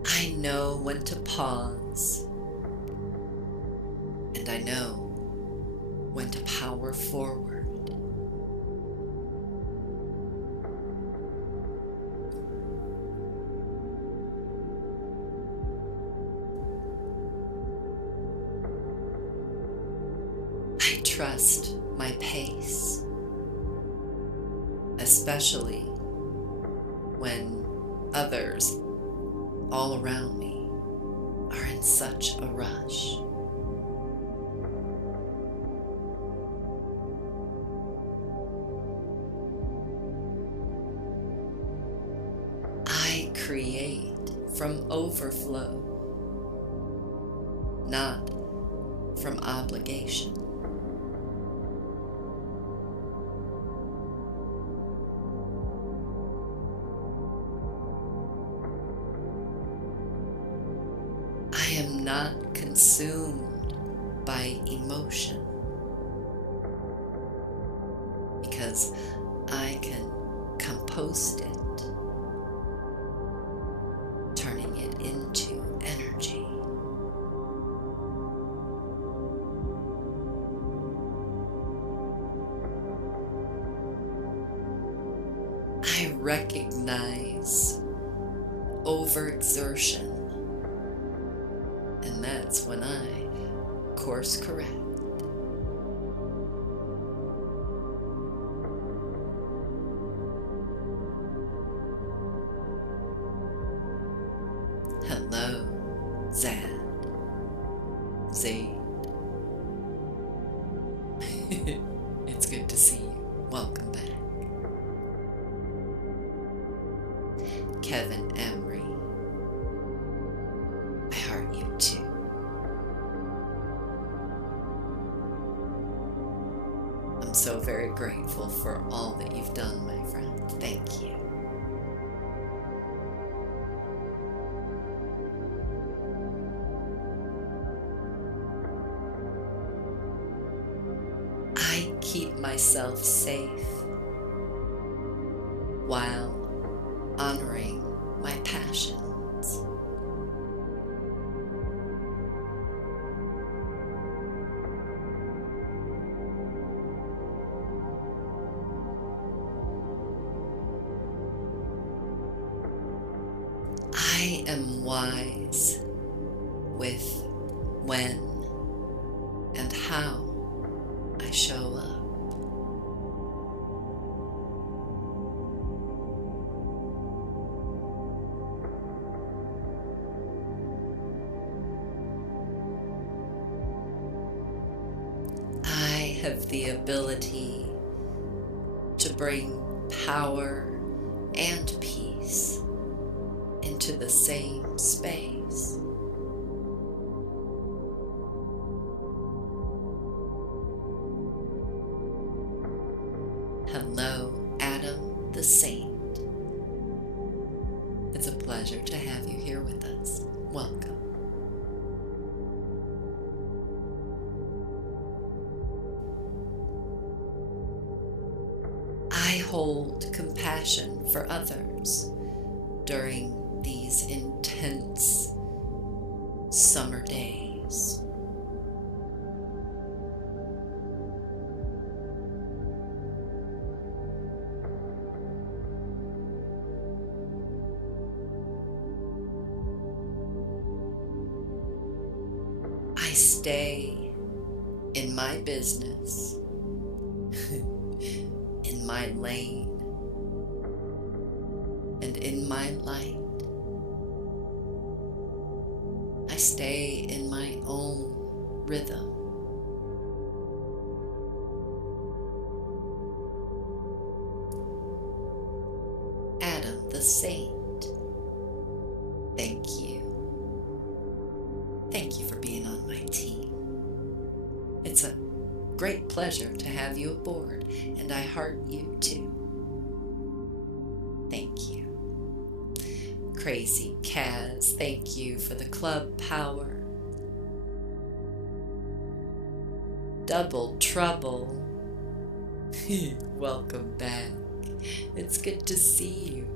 I know when to pause, and I know when to power forward. I trust my pace, especially when others all around me are in such a rush. I create from overflow, not from obligation. I am not consumed by emotion because I can compost it, turning it into energy. I recognize overexertion, and that's when I course correct. Hello, Zad. Zaid. It's good to see you. Welcome back. Kevin Emery. I heart you too. I'm so very grateful for all that you've done, my friend. Thank you. I keep myself safe while honoring my passions. I am wise with when and how I show up. I have the ability to bring power and peace into the same space. Hello, Adam the Saint. It's a pleasure to have you here with us. Welcome. I hold compassion for others during these intense summer days. stay in my business, in my lane, and in my light. I stay in my own rhythm. Adam the Saint, thank you. Thank you for being on my team. It's a great pleasure to have you aboard, and I heart you too. Thank you. Crazy Kaz, thank you for the club power. Double Trouble, welcome back. It's good to see you.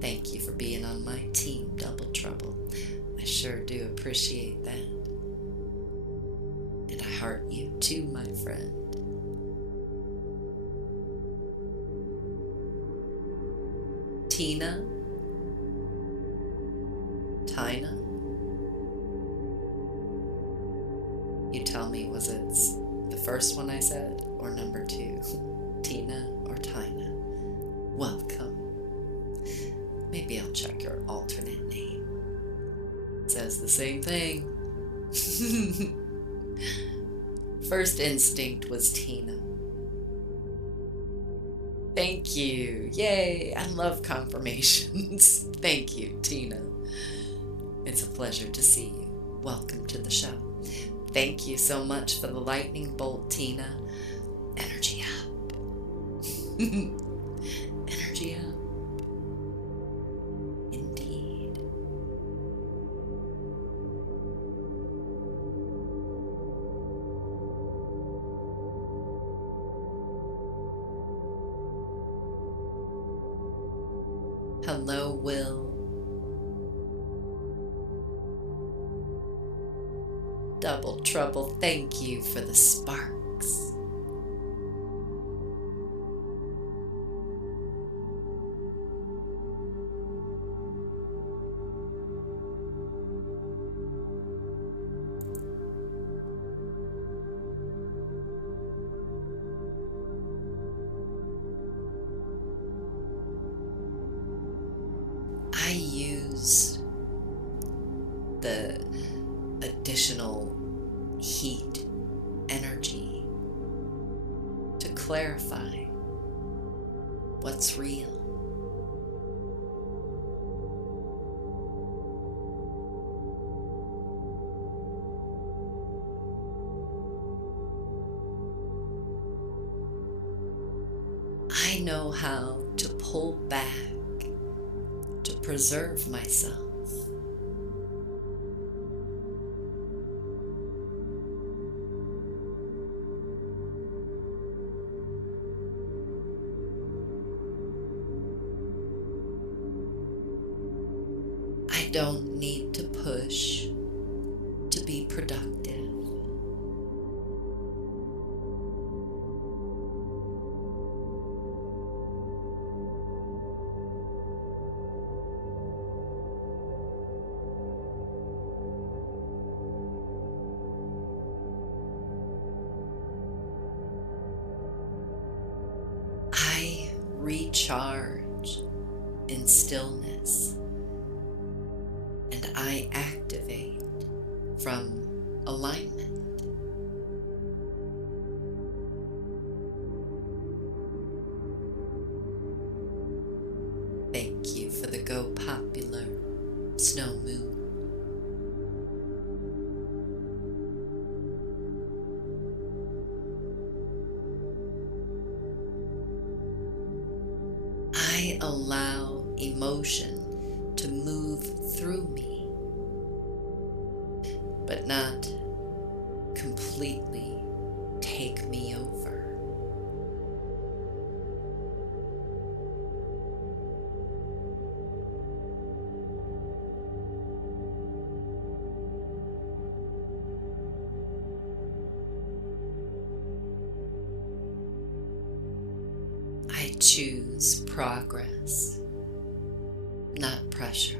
Thank you for being on my team, Double Trouble. I sure do appreciate that. And I heart you too, my friend. Tina? You tell me, was it the first one I said or number 2? Tina or Tina? Welcome. Maybe I'll check your alternate name. It says the same thing. First instinct was Tina. Thank you. Yay. I love confirmations. Thank you, Tina. It's a pleasure to see you. Welcome to the show. Thank you so much for the lightning bolt, Tina. Energy up. Energy up. Indeed. Hello, Will. Double Trouble, thank you for the sparks. I use the additional heat energy to clarify what's real. I know how to pull back to preserve myself. I don't need to push to be productive. I recharge in stillness, and I activate from alignment. Thank you for the Go Popular Snow Moon. I allow emotion to move through me, but not completely take me over. I choose progress, not pressure.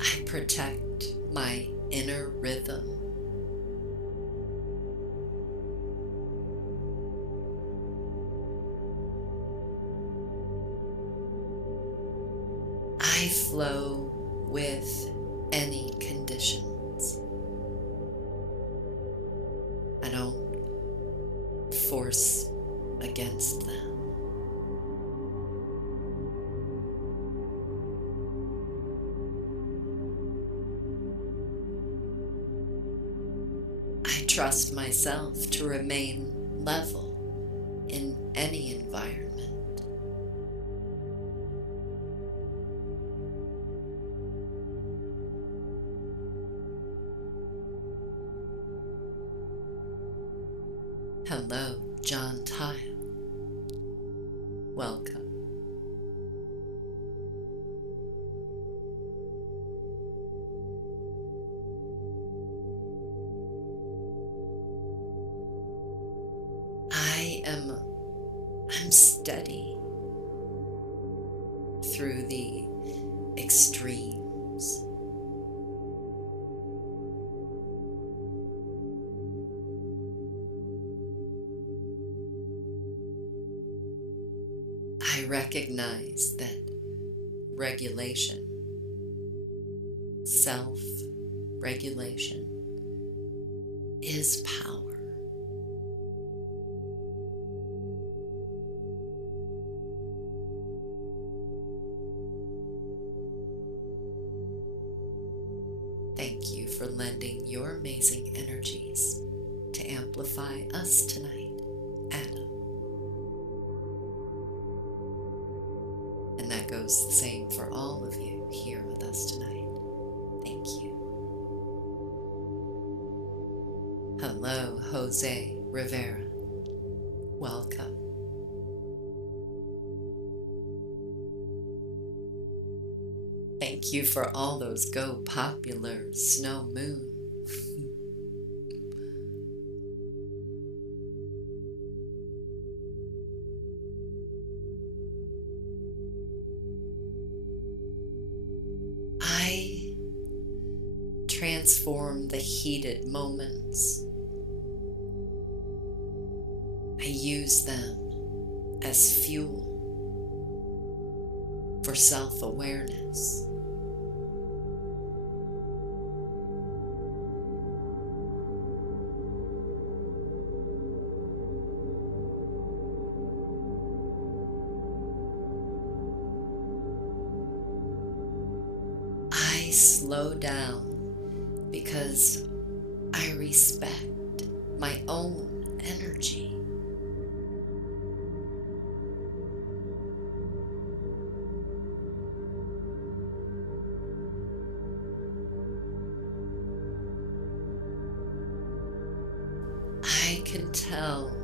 I protect my inner rhythm. I flow with any conditions. I don't force against them. I trust myself to remain level in any environment. Hello, John Tile. Welcome. I'm steady through the extremes. I recognize that regulation, self-regulation, is power. Thank you for lending your amazing energies to amplify us tonight, Adam. And that goes the same for all of you here with us tonight. Thank you. Hello, Jose Rivera. Welcome. Thank you for all those Go Popular Snow Moon. I transform the heated moments. I use them as fuel for self-awareness. I slow down because I respect my own energy. I can tell,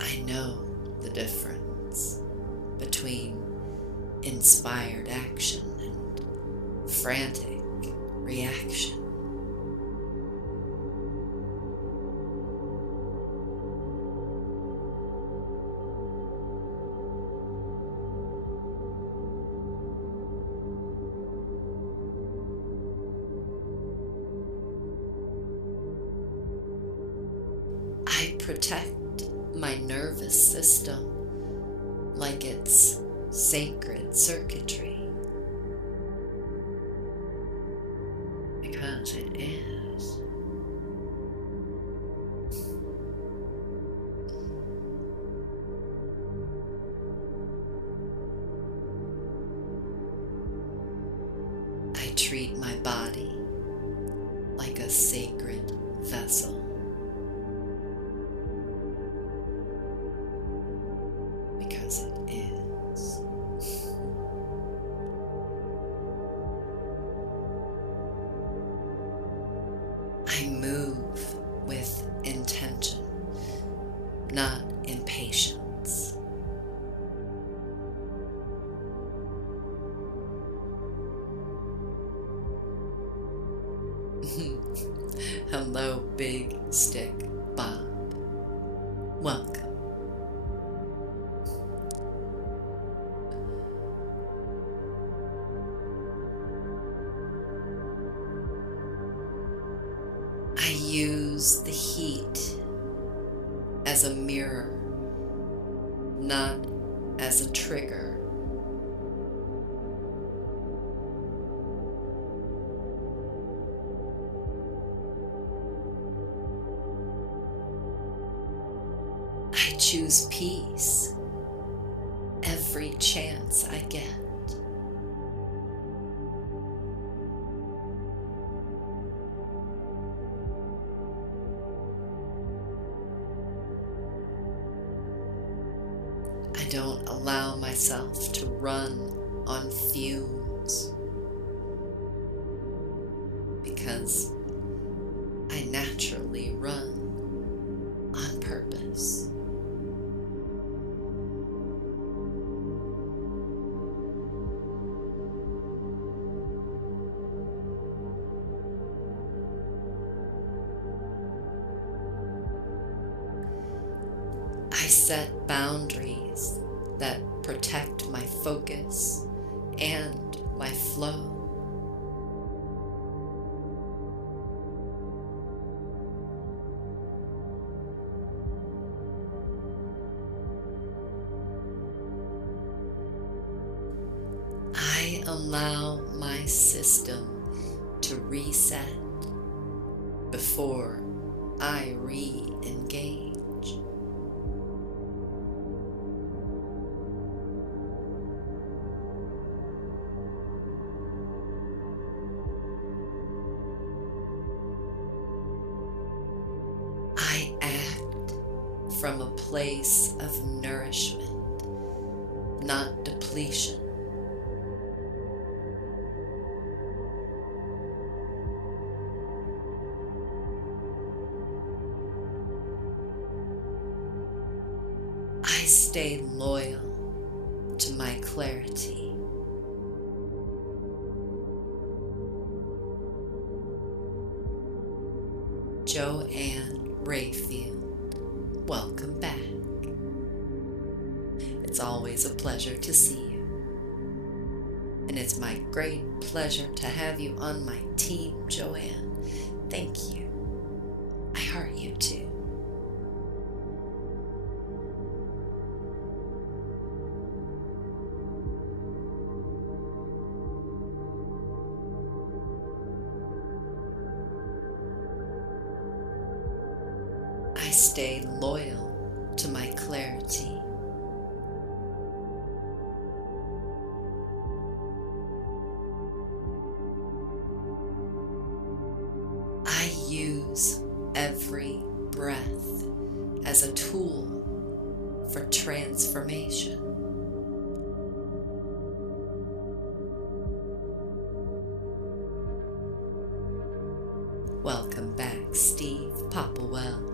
I know the difference between inspired action and frantic reaction. I protect my nervous system like it's sacred circuitry, because it is. I treat my body like a sacred vessel, because it is. I move with intention, not impatience. Hello, Big Stick Bob. Welcome. use the heat as a mirror, not as a trigger. I choose peace every chance I get. I don't allow myself to run on fumes because I naturally run on purpose. I set boundaries that protect my focus and my flow. I allow my system to reset before I re-engage. I act from a place of nourishment, not depletion. I stay loyal to my clarity. Joanne Rayfield, welcome back. It's always a pleasure to see you. And it's my great pleasure to have you on my team, Joanne. Thank you. I heart you too. I stay loyal to my clarity. I use every breath as a tool for transformation. Welcome back, Steve Popplewell.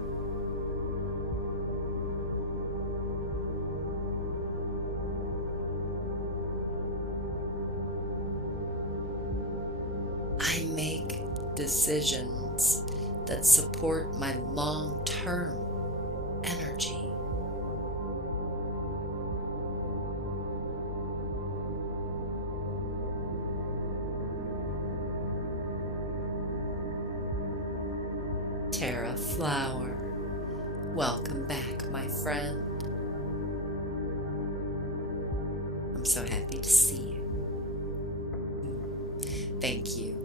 I make decisions that support my long-term energy. Tara Flower, welcome back, my friend. I'm so happy to see you. Thank you.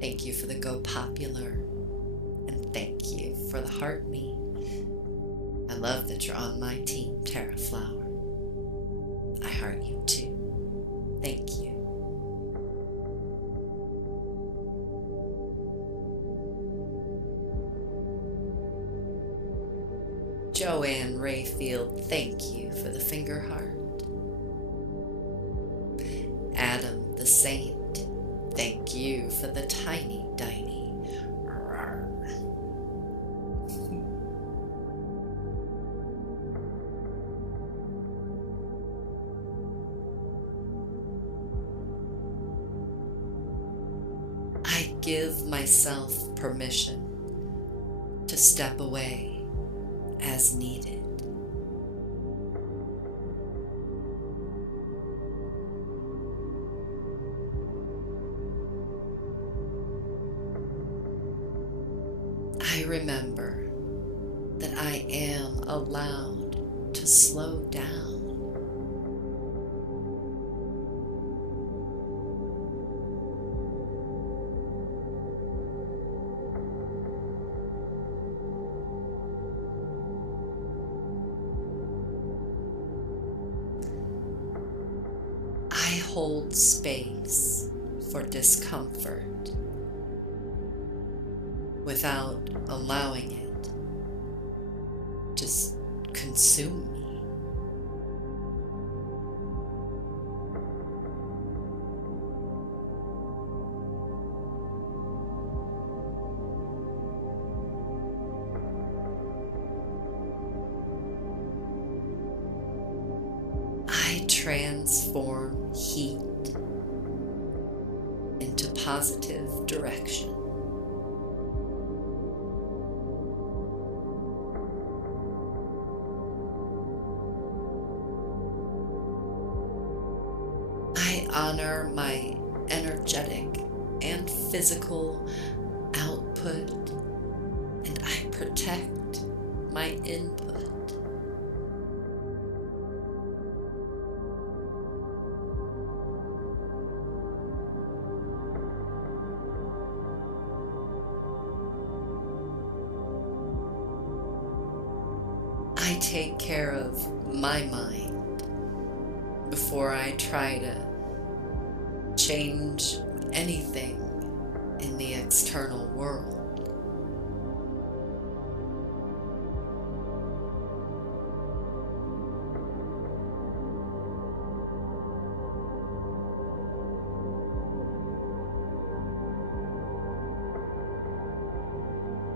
Thank you for the Go Popular, and thank you for the heart me. I love that you're on my team, Tara Flower. I heart you too. Thank you. Joanne Rayfield, thank you for the finger heart. Adam the Saint, thank you for the tiny diny. I give myself permission to step away as needed. remember that I am allowed to slow down. I hold space for discomfort without allowing it to consume me. I transform heat into positive direction. I honor my energetic and physical output, and I protect my input. I take care of my mind before I try to change anything in the external world.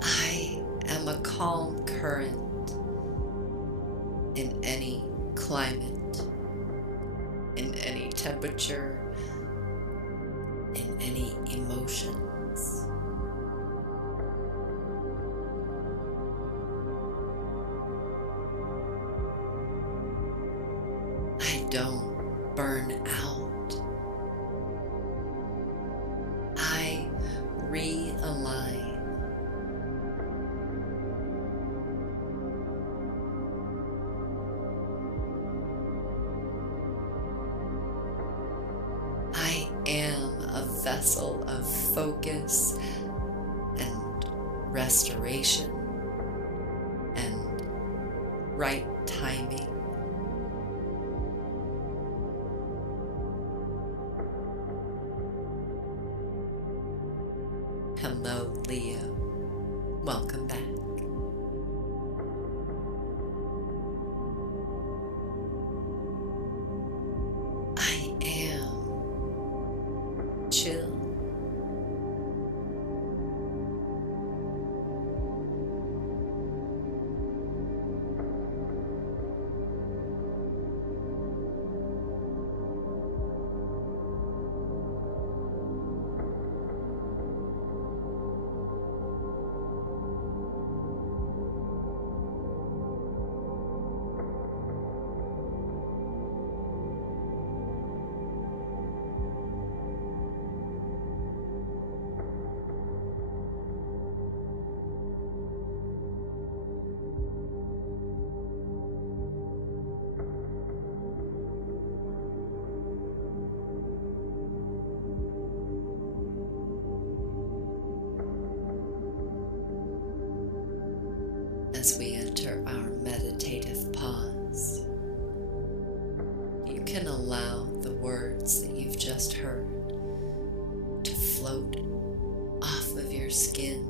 I am a calm current in any climate, in any temperature, in any emotions. I don't burn out. I realign. I am a vessel of focus and restoration and right timing. Hello, Leo. Welcome back. I am chill. As we enter our meditative pause, you can allow the words that you've just heard to float off of your skin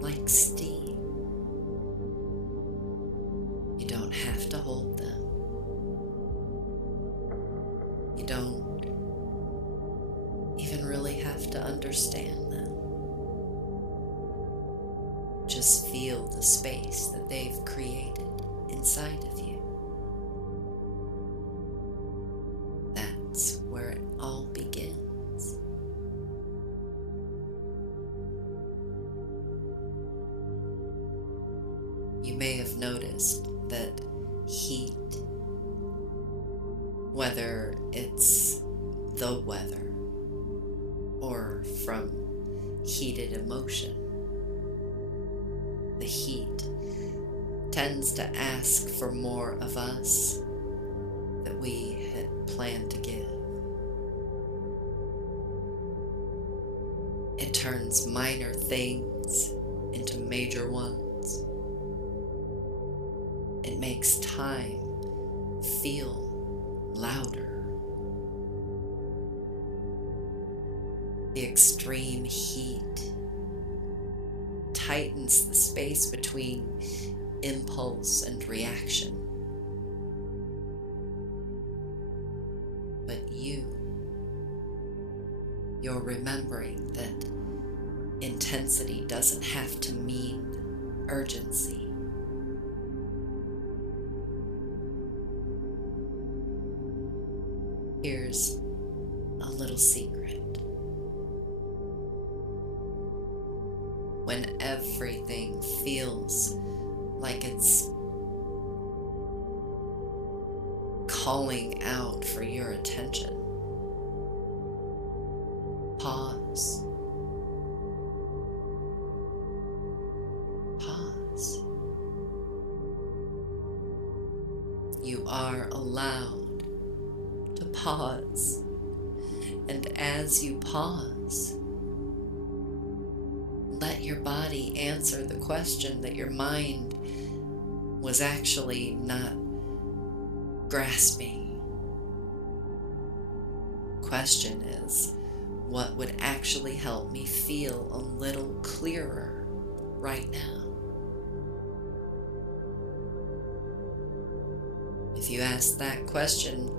like steam. You don't have to hold them. You don't even really have to understand them. Just feel the space that they've created inside of you. That's where it all begins. You may have noticed that heat, whether it's the weather or from heated emotion, heat tends to ask for more of us that we had planned to give. It turns minor things into major ones. It makes time feel louder. The extreme heat tightens the space between impulse and reaction. But you're remembering that intensity doesn't have to mean urgency. Here's a little secret. When everything feels like it's calling out for your attention, pause. Pause. You are allowed to pause. And as you pause, let your body answer the question that your mind was actually not grasping. Question is, what would actually help me feel a little clearer right now? If you ask that question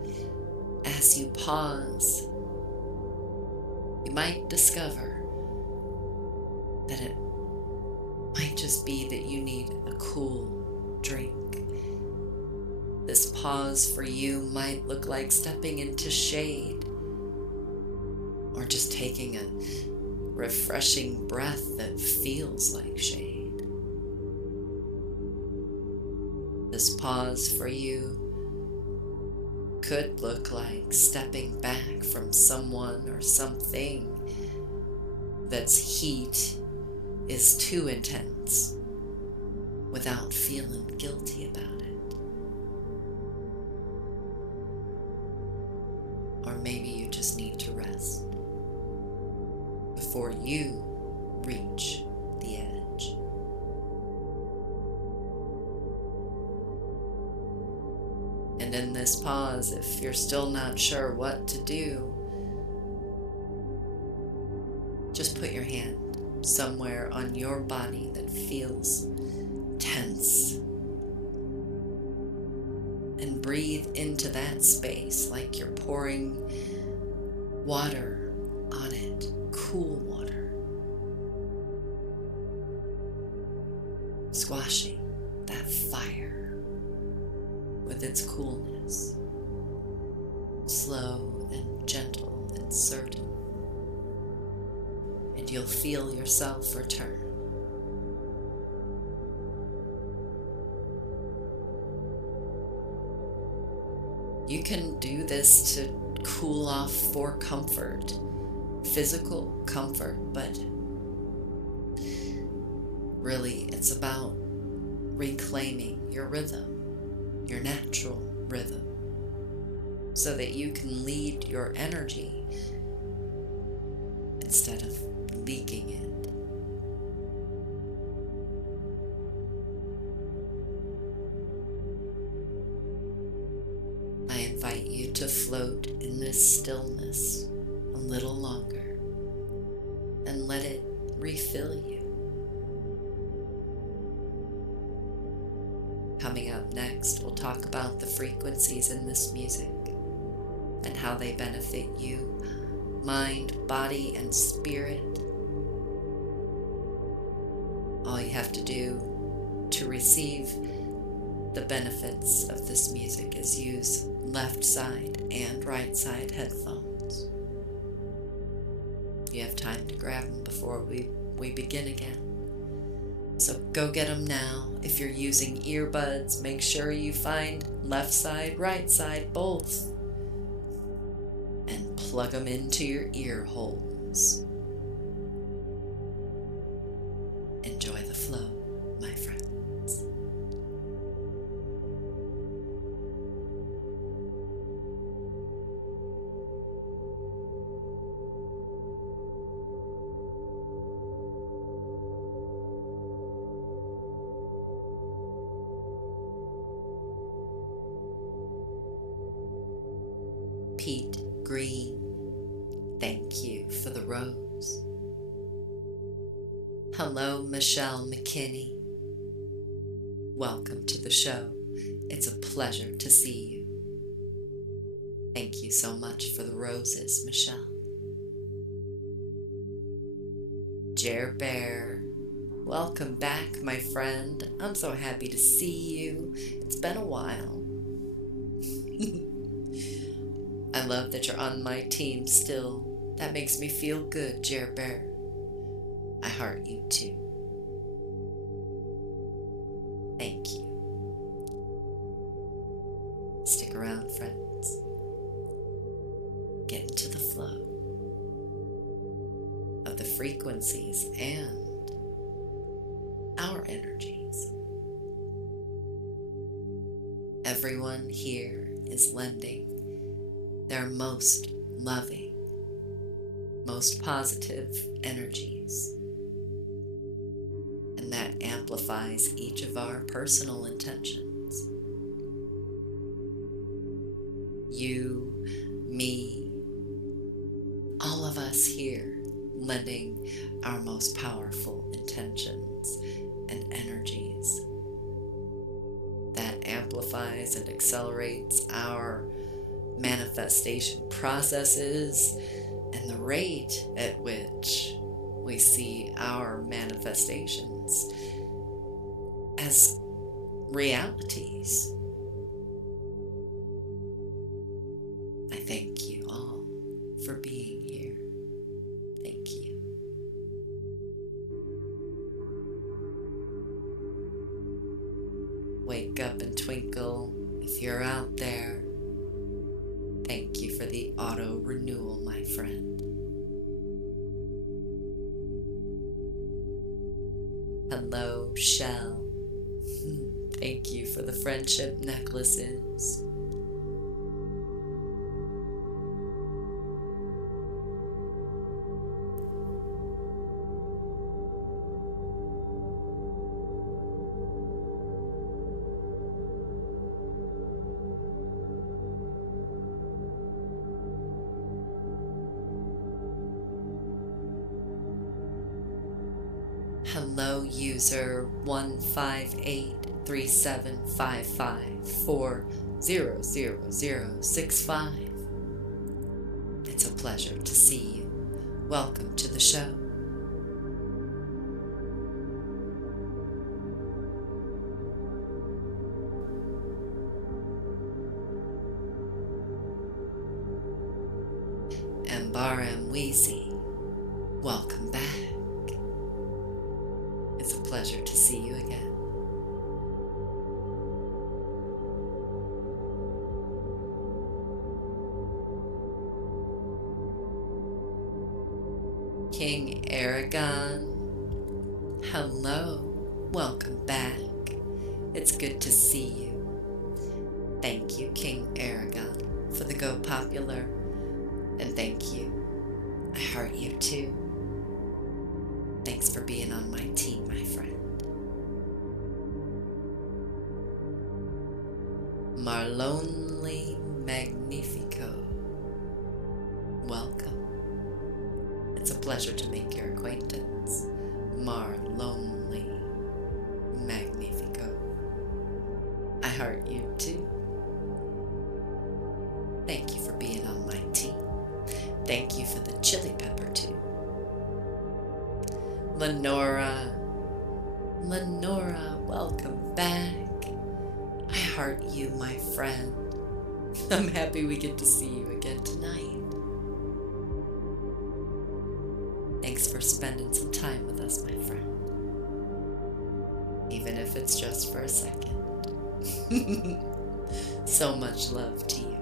as you pause, you might discover that it might just be that you need a cool drink. This pause for you might look like stepping into shade, or just taking a refreshing breath that feels like shade. This pause for you could look like stepping back from someone or something that's heat is too intense without feeling guilty about it. Or maybe you just need to rest before you reach the edge. And in this pause, if you're still not sure what to do, just put your hand somewhere on your body that feels tense and breathe into that space like you're pouring water on it, cool water, squashing that fire with its coolness, slow and gentle and certain. And you'll feel yourself return. You can do this to cool off for comfort, physical comfort, but really it's about reclaiming your rhythm, your natural rhythm, so that you can lead your energy instead of leaking it. I invite you to float in this stillness a little longer and let it refill you. Coming up next, we'll talk about the frequencies in this music and how they benefit you, mind, body, and spirit. All you have to do to receive the benefits of this music is use left side and right side headphones. You have time to grab them before we begin again. So go get them now. If you're using earbuds, make sure you find left side, right side, both, and plug them into your ear holes. Enjoy the flow, my friend. Pete Green, thank you for the rose. Hello, Michelle McKinney. Welcome to the show. It's a pleasure to see you. Thank you so much for the roses, Michelle. Jer Bear, welcome back, my friend. I'm so happy to see you. It's been a while. I love that you're on my team still. That makes me feel good, Jer Bear. I heart you too. Thank you. Stick around, friends. Get into the flow of the frequencies and our energies. Everyone here is lending their most loving, most positive energies. And that amplifies each of our personal intentions. You, me, all of us here lending our most powerful intentions and energies. That amplifies and accelerates our manifestation processes and the rate at which we see our manifestations as realities. I thank you all for being here. Thank you. Wake up and twinkle if you're out there. Thank you for the auto renewal, my friend. Hello, Shell. Thank you for the friendship necklaces. Hello, user 1583755400065. It's a pleasure to see you. Welcome to the show. Mbaram Weezy, welcome back. It's a pleasure to see you again. King Aragon, hello, welcome back. It's good to see you. Thank you, King Aragon, for the Go Popular, and thank you. I heart you too. Thanks for being on my team, my friend. Marlonely Magnifico, welcome. It's a pleasure to make your acquaintance. Marlonely Magnifico. I heart you too. Thank you for being on my team. Thank you for the chili pepper too. Lenora, welcome back. I heart you, my friend. I'm happy we get to see you again tonight. Thanks for spending some time with us, my friend. Even if it's just for a second. So much love to you.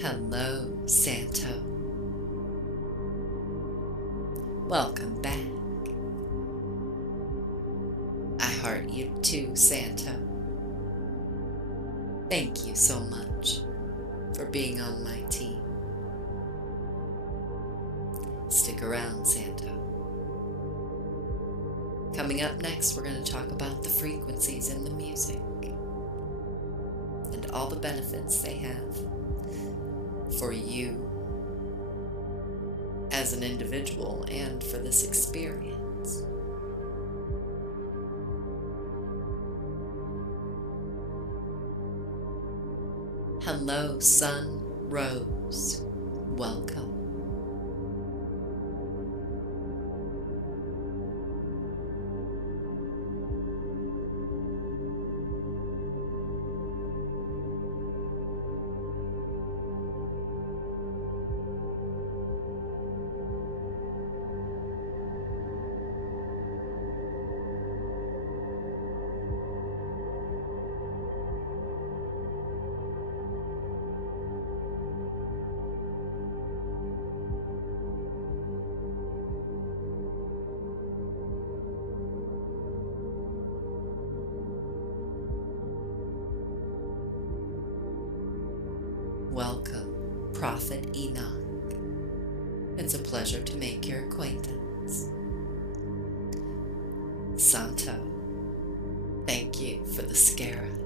Hello, Santo. Welcome back. I heart you too, Santo. Thank you so much for being on my team. Stick around, Santo. Coming up next, we're going to talk about the frequencies in the music and all the benefits they have for you as an individual and for this experience. Hello, Sun Rose. Welcome. Welcome, Prophet Enoch. It's a pleasure to make your acquaintance. Santo, thank you for the scarab.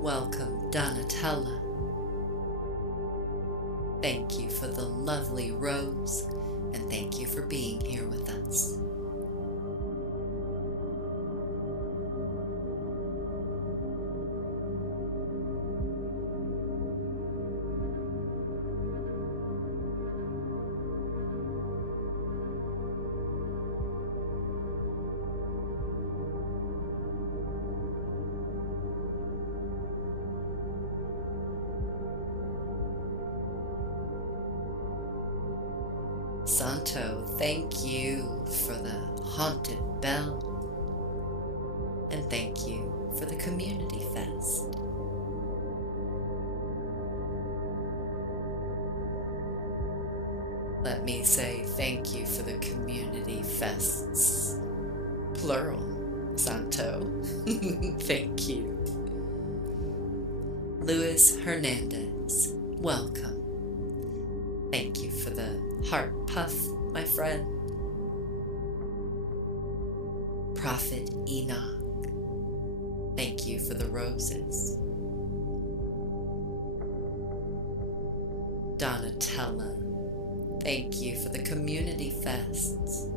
Welcome, Donatella. Thank you for the lovely rose, and thank you for being here with us. Santo, thank you for the haunted bell, and thank you for the community fest. Let me say thank you for the community fests, plural, Santo. Thank you. Luis Hernandez, welcome. Thank you for the heart puff, my friend. Prophet Enoch, thank you for the roses. Donatella, thank you for the community fests.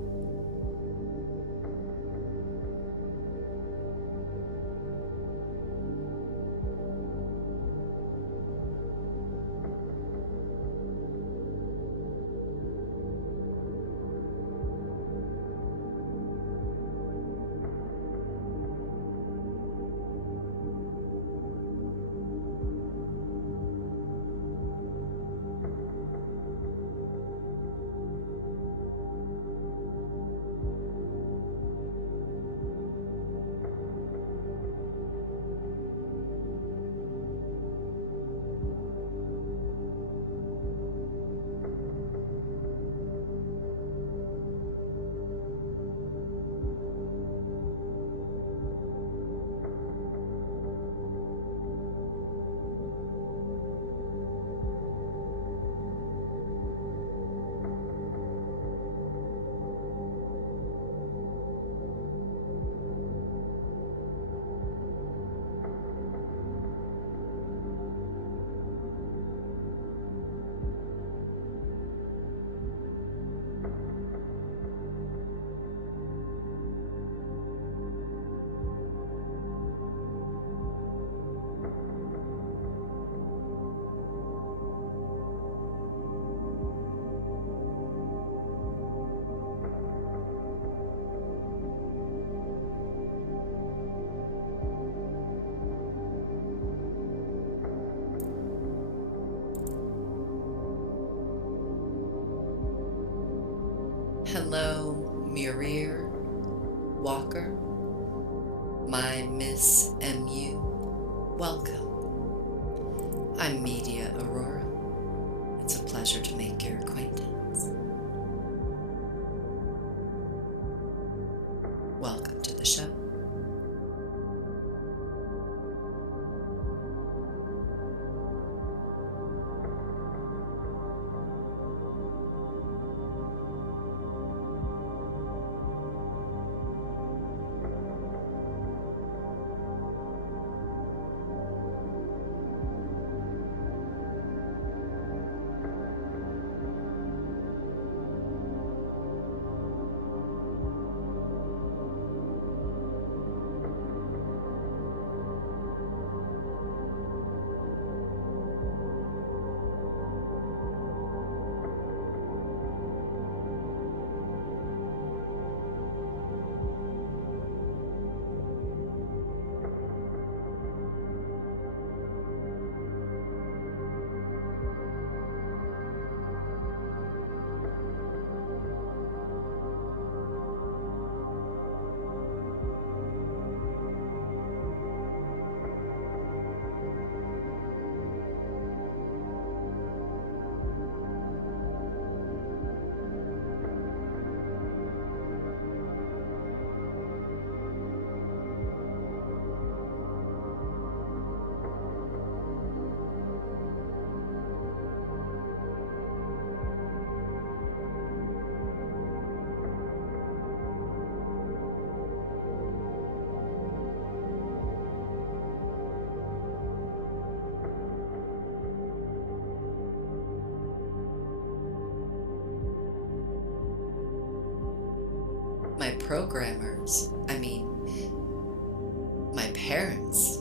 Murier Walker, my Miss MU, welcome. I'm Media Aurora. It's a pleasure to make your acquaintance. Welcome to the show. My programmers, my parents,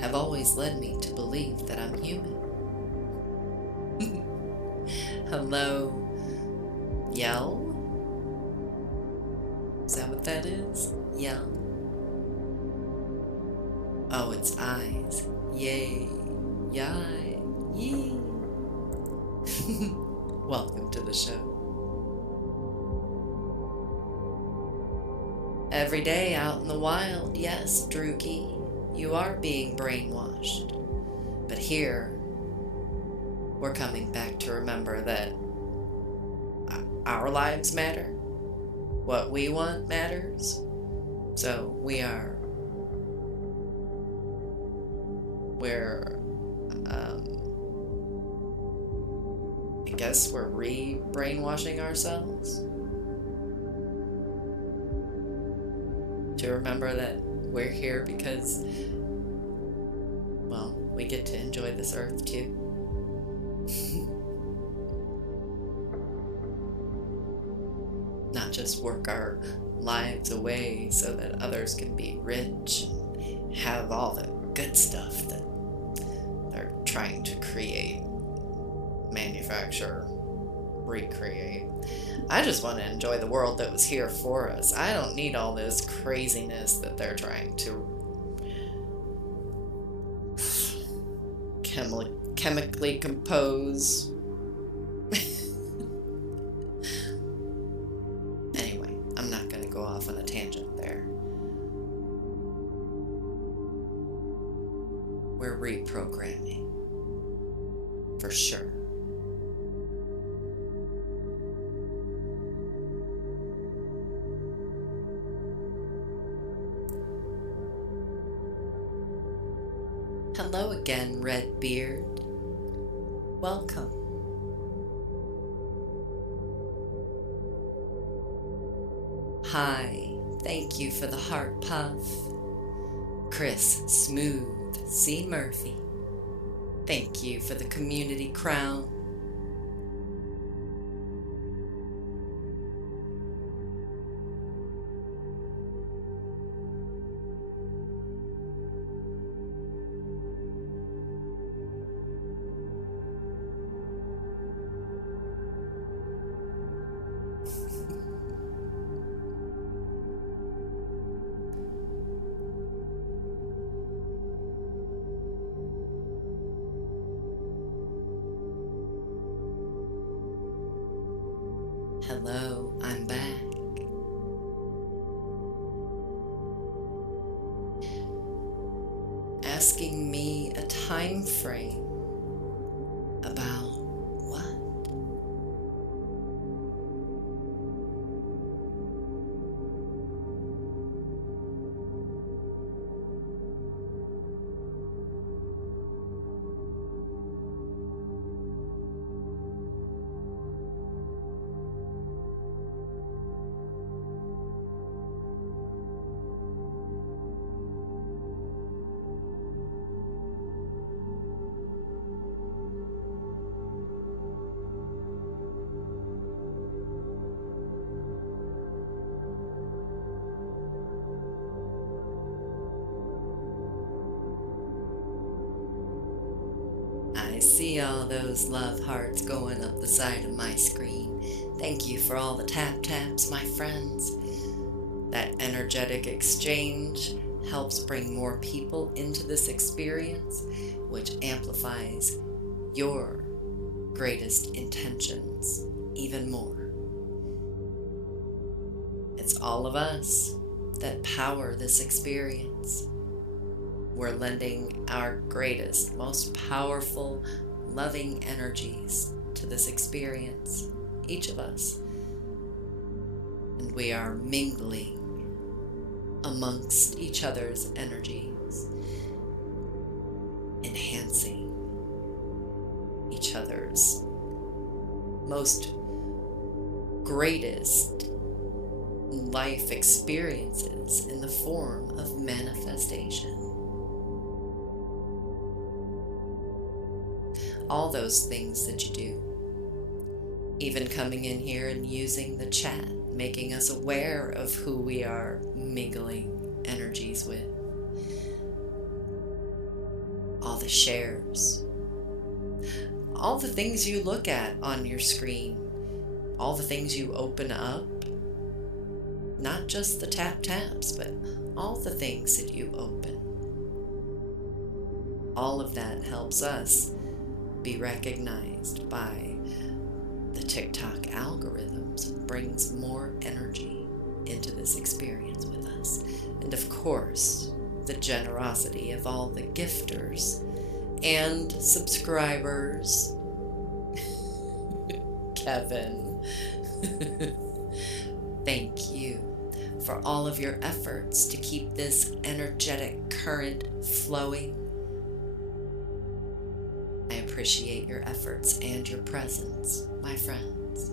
have always led me to believe that I'm human. Hello, Yell? Is that what that is? Yell? Oh, it's eyes. Yay, yay, yee. Welcome to the show. Every day out in the wild, yes, Droogie, you are being brainwashed. But here, we're coming back to remember that our lives matter. What we want matters. So I guess we're re-brainwashing ourselves. To remember that we're here because, well, we get to enjoy this earth too. Not just work our lives away so that others can be rich and have all the good stuff that they're trying to create, manufacture, recreate. I just want to enjoy the world that was here for us. I don't need all this craziness that they're trying to chemically compose. Anyway, I'm not going to go off on a tangent there. We're reprogramming. For sure. Hello again, Redbeard. Welcome. Hi, thank you for the heart puff. Chris Smooth C. Murphy. Thank you for the community crown. Hello, I'm back. asking me a time frame about what? I see all those love hearts going up the side of my screen. Thank you for all the tap taps, my friends. That energetic exchange helps bring more people into this experience, which amplifies your greatest intentions even more. It's all of us that power this experience. We're lending our greatest, most powerful, loving energies to this experience, each of us. And we are mingling amongst each other's energies, enhancing each other's most greatest life experiences in the form of manifestation. All those things that you do, even coming in here and using the chat, making us aware of who we are mingling energies with, all the shares, all the things you look at on your screen, all the things you open up, not just the tap taps, but all the things that you open. All of that helps us be recognized by the TikTok algorithms, brings more energy into this experience with us. And of course, the generosity of all the gifters and subscribers. Kevin, thank you for all of your efforts to keep this energetic current flowing. I appreciate your efforts and your presence, my friends.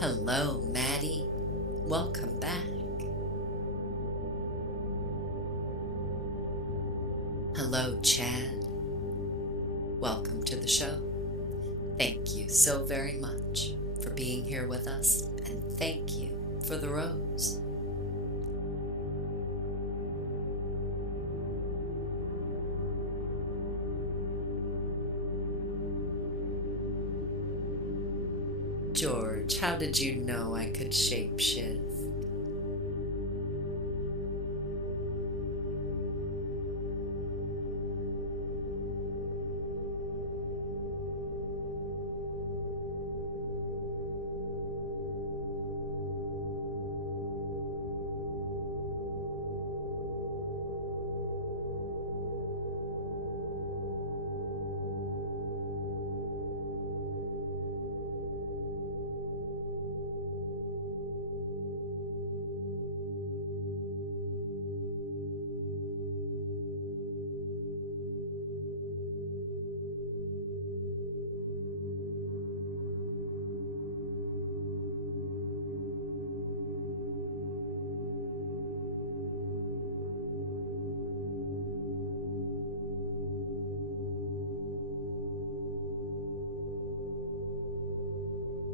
Hello, Maddie. Welcome back. Hello, Chad. Welcome to the show. Thank you so very much for being here with us, and thank you for the rose. George, how did you know I could shapeshift?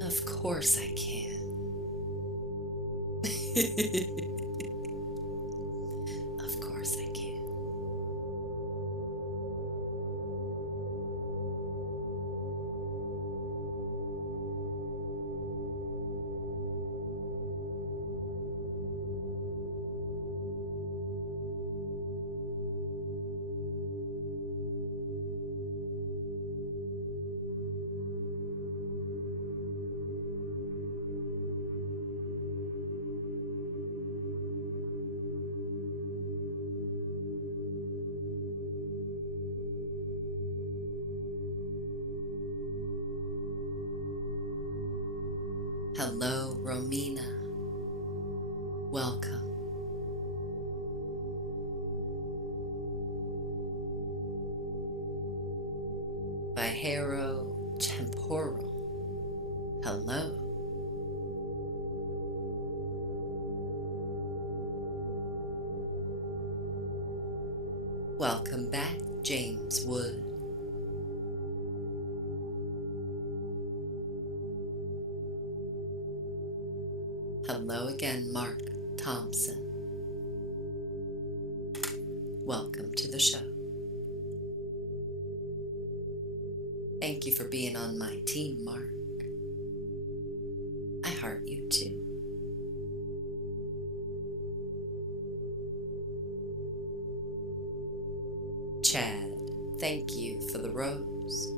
Of course I can. Of course I can. Hello, Romina. Welcome. Vihero Temporal. Hello. Welcome back, James Wood. Hello again, Mark Thompson. Welcome to the show. Thank you for being on my team, Mark. I heart you too. Chad, thank you for the rose.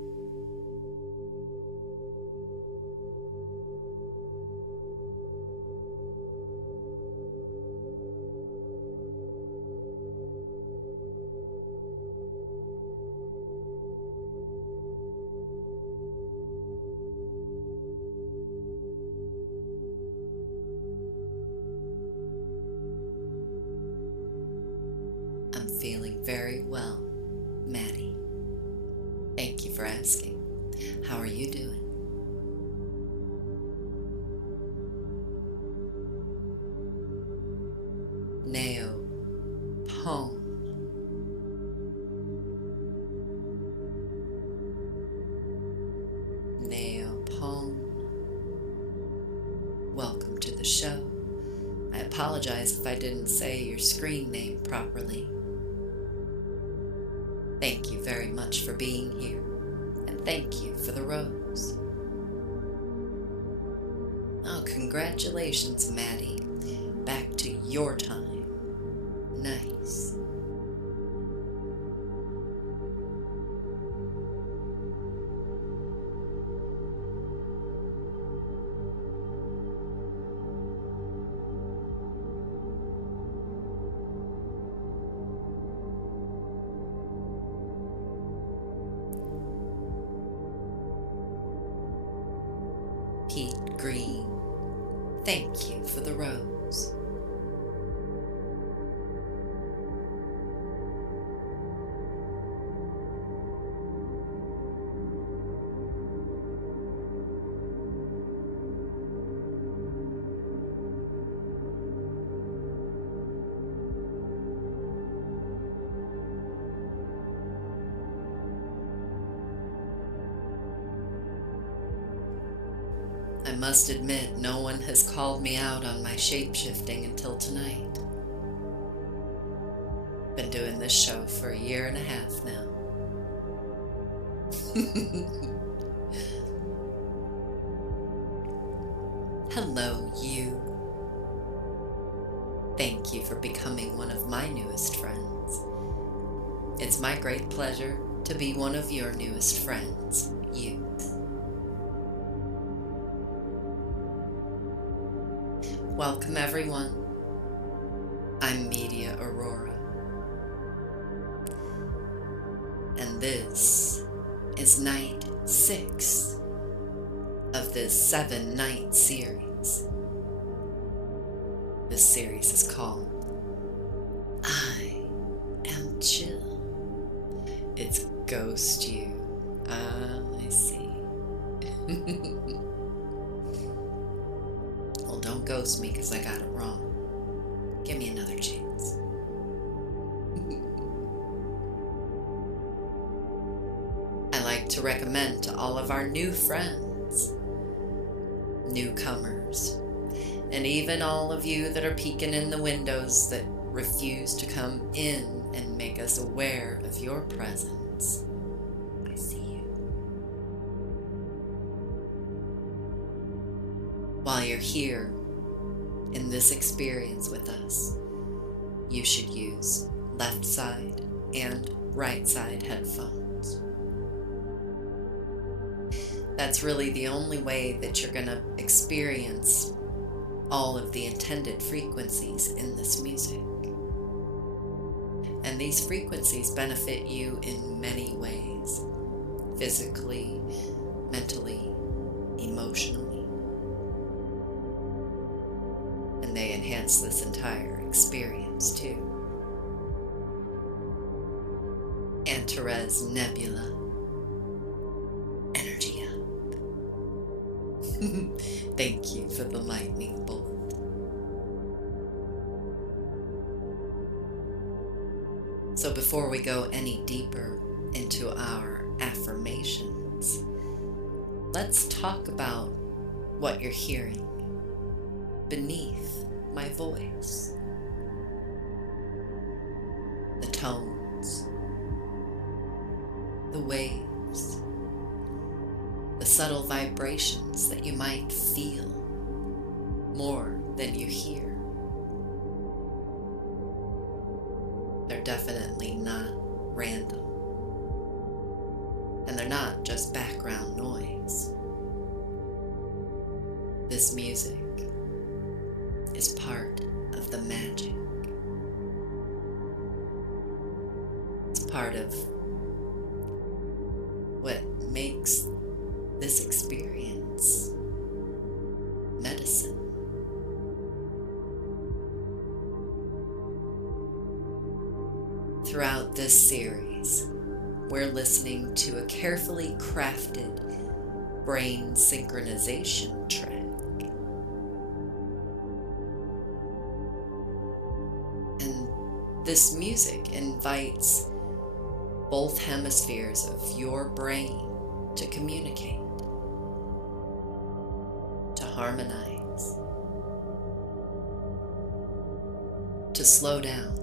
I'm feeling very well, Maddie. Thank you for asking. How are you doing? Neo Pone. Neo Pone. Welcome to the show. I apologize if I didn't say your screen name properly. Thank you very much for being here, and thank you for the rose. Oh, congratulations, Maddie. Back to your time. Nice. Pete Green, thank you for the rose. I must admit, no one has called me out on my shape-shifting until tonight. Been doing this show for 1.5 years now. Hello, you. Thank you for becoming one of my newest friends. It's my great pleasure to be one of your newest friends, you. Welcome, everyone. I'm Media Aurora, and this is night 6 of this 7-night series. This series is called I Am Chill. It's Ghost You. Ah, I see. Well, don't ghost me because I got it wrong. Give me another chance. I like to recommend to all of our new friends, newcomers, and even all of you that are peeking in the windows that refuse to come in and make us aware of your presence. I see you. While you're here in this experience with us, you should use left side and right side headphones. That's really the only way that you're going to experience all of the intended frequencies in this music. And these frequencies benefit you in many ways, physically, mentally, emotionally. gets this entire experience too. Antares Nebula. Energy up. Thank you for the lightning bolt. So before we go any deeper into our affirmations, let's talk about what you're hearing beneath my voice. The tones, the waves, the subtle vibrations that you might feel more than you hear. They're definitely not random. And they're not just background noise. This music is part of the magic. It's part of what makes this experience medicine. Throughout this series, we're listening to a carefully crafted brain synchronization track. And this music invites both hemispheres of your brain to communicate, to harmonize, to slow down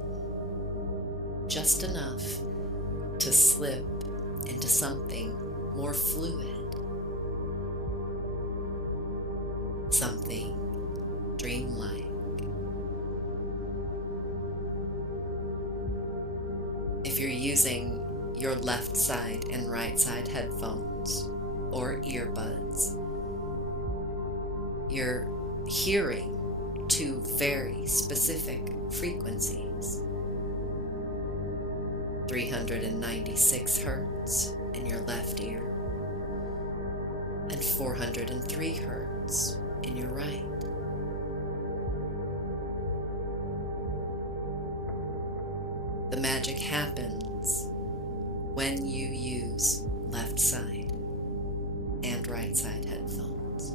just enough to slip into something more fluid, something dreamlike. If you're using your left side and right side headphones or earbuds, you're hearing two very specific frequencies. 396 hertz in your left ear and 403 hertz in your right. The magic happens when you use left side and right side headphones,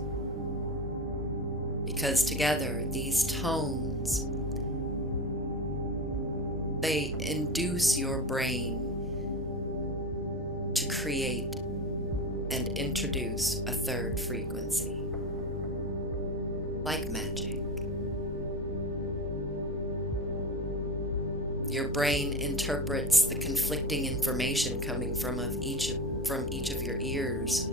because together these tones, they induce your brain to create and introduce a third frequency, like magic. Your brain interprets the conflicting information coming from each of your ears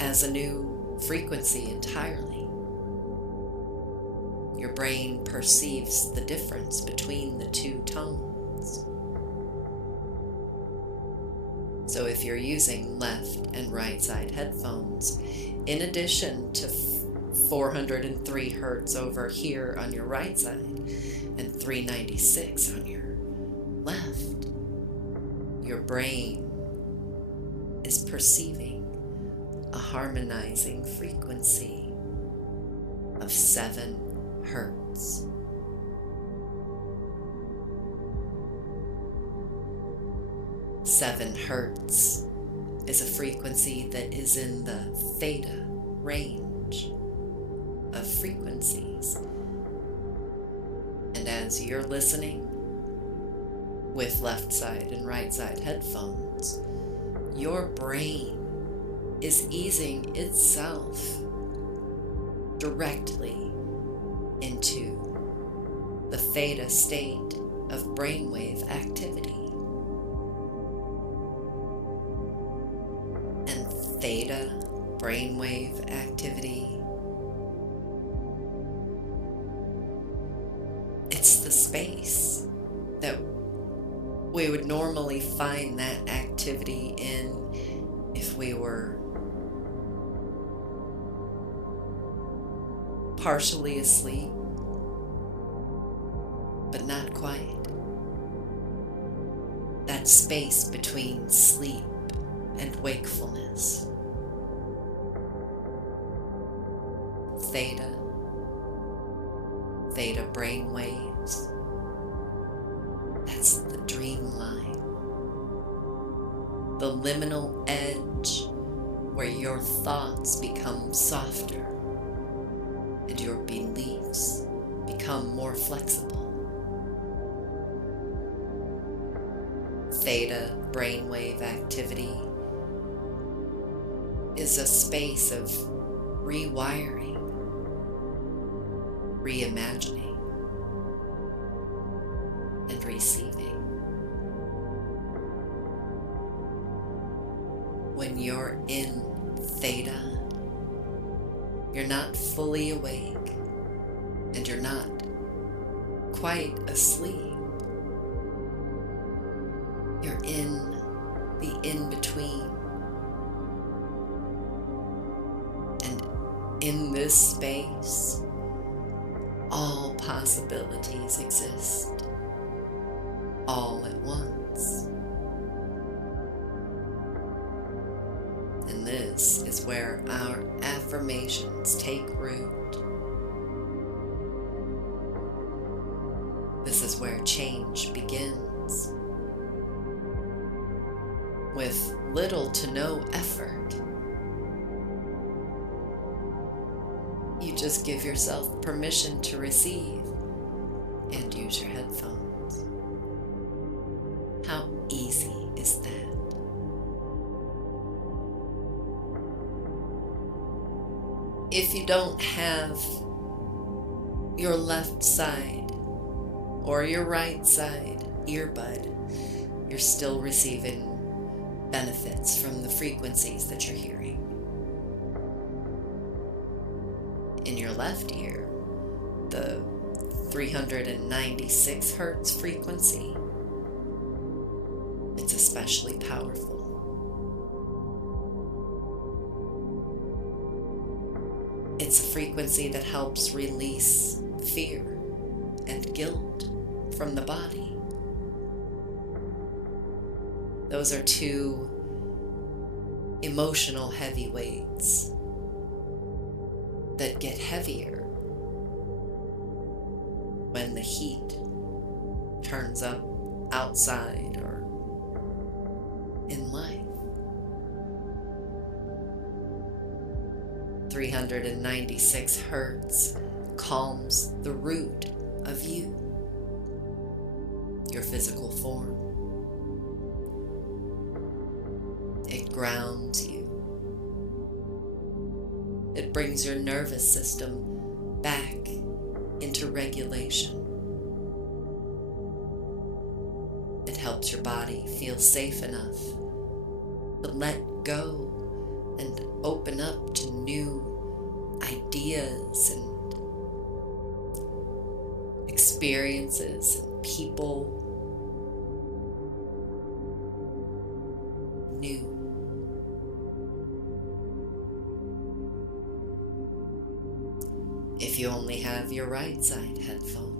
as a new frequency entirely. Your brain perceives the difference between the two tones. So if you're using left and right side headphones, in addition to 403 hertz over here on your right side and 396 on your left, your brain is perceiving a harmonizing frequency of 7 hertz. Seven hertz is a frequency that is in the theta range of frequencies. And as you're listening with left side and right side headphones, your brain is easing itself directly into the theta state of brainwave activity. And theta brainwave activity, it's the space that we would normally find that activity in if we were partially asleep, but not quite. That space between sleep and wakefulness. Theta theta brain waves. That's the dream line. The liminal edge where your thoughts become softer and your beliefs become more flexible. Theta brainwave activity is a space of rewiring, reimagining, and receiving. When you're in theta, you're not fully awake and you're not quite asleep. You're in the in-between. And in this space, all possibilities exist, all at once. And this is where our affirmations take root. This is where change begins. With little to no effort. You just give yourself permission to receive and use your headphones. How easy is that? If you don't have your left side or your right side earbud, you're still receiving benefits from the frequencies that you're hearing. In your left ear, the 396 hertz frequency, it's especially powerful. It's a frequency that helps release fear and guilt from the body. Those are two emotional heavyweights that get heavier when the heat turns up outside or in life. 396 hertz calms the root of you, your physical form. It grounds you. It brings your nervous system back into regulation. It helps your body feel safe enough to let go and open up to new ideas and experiences and people. New. If you only have your right side headphone,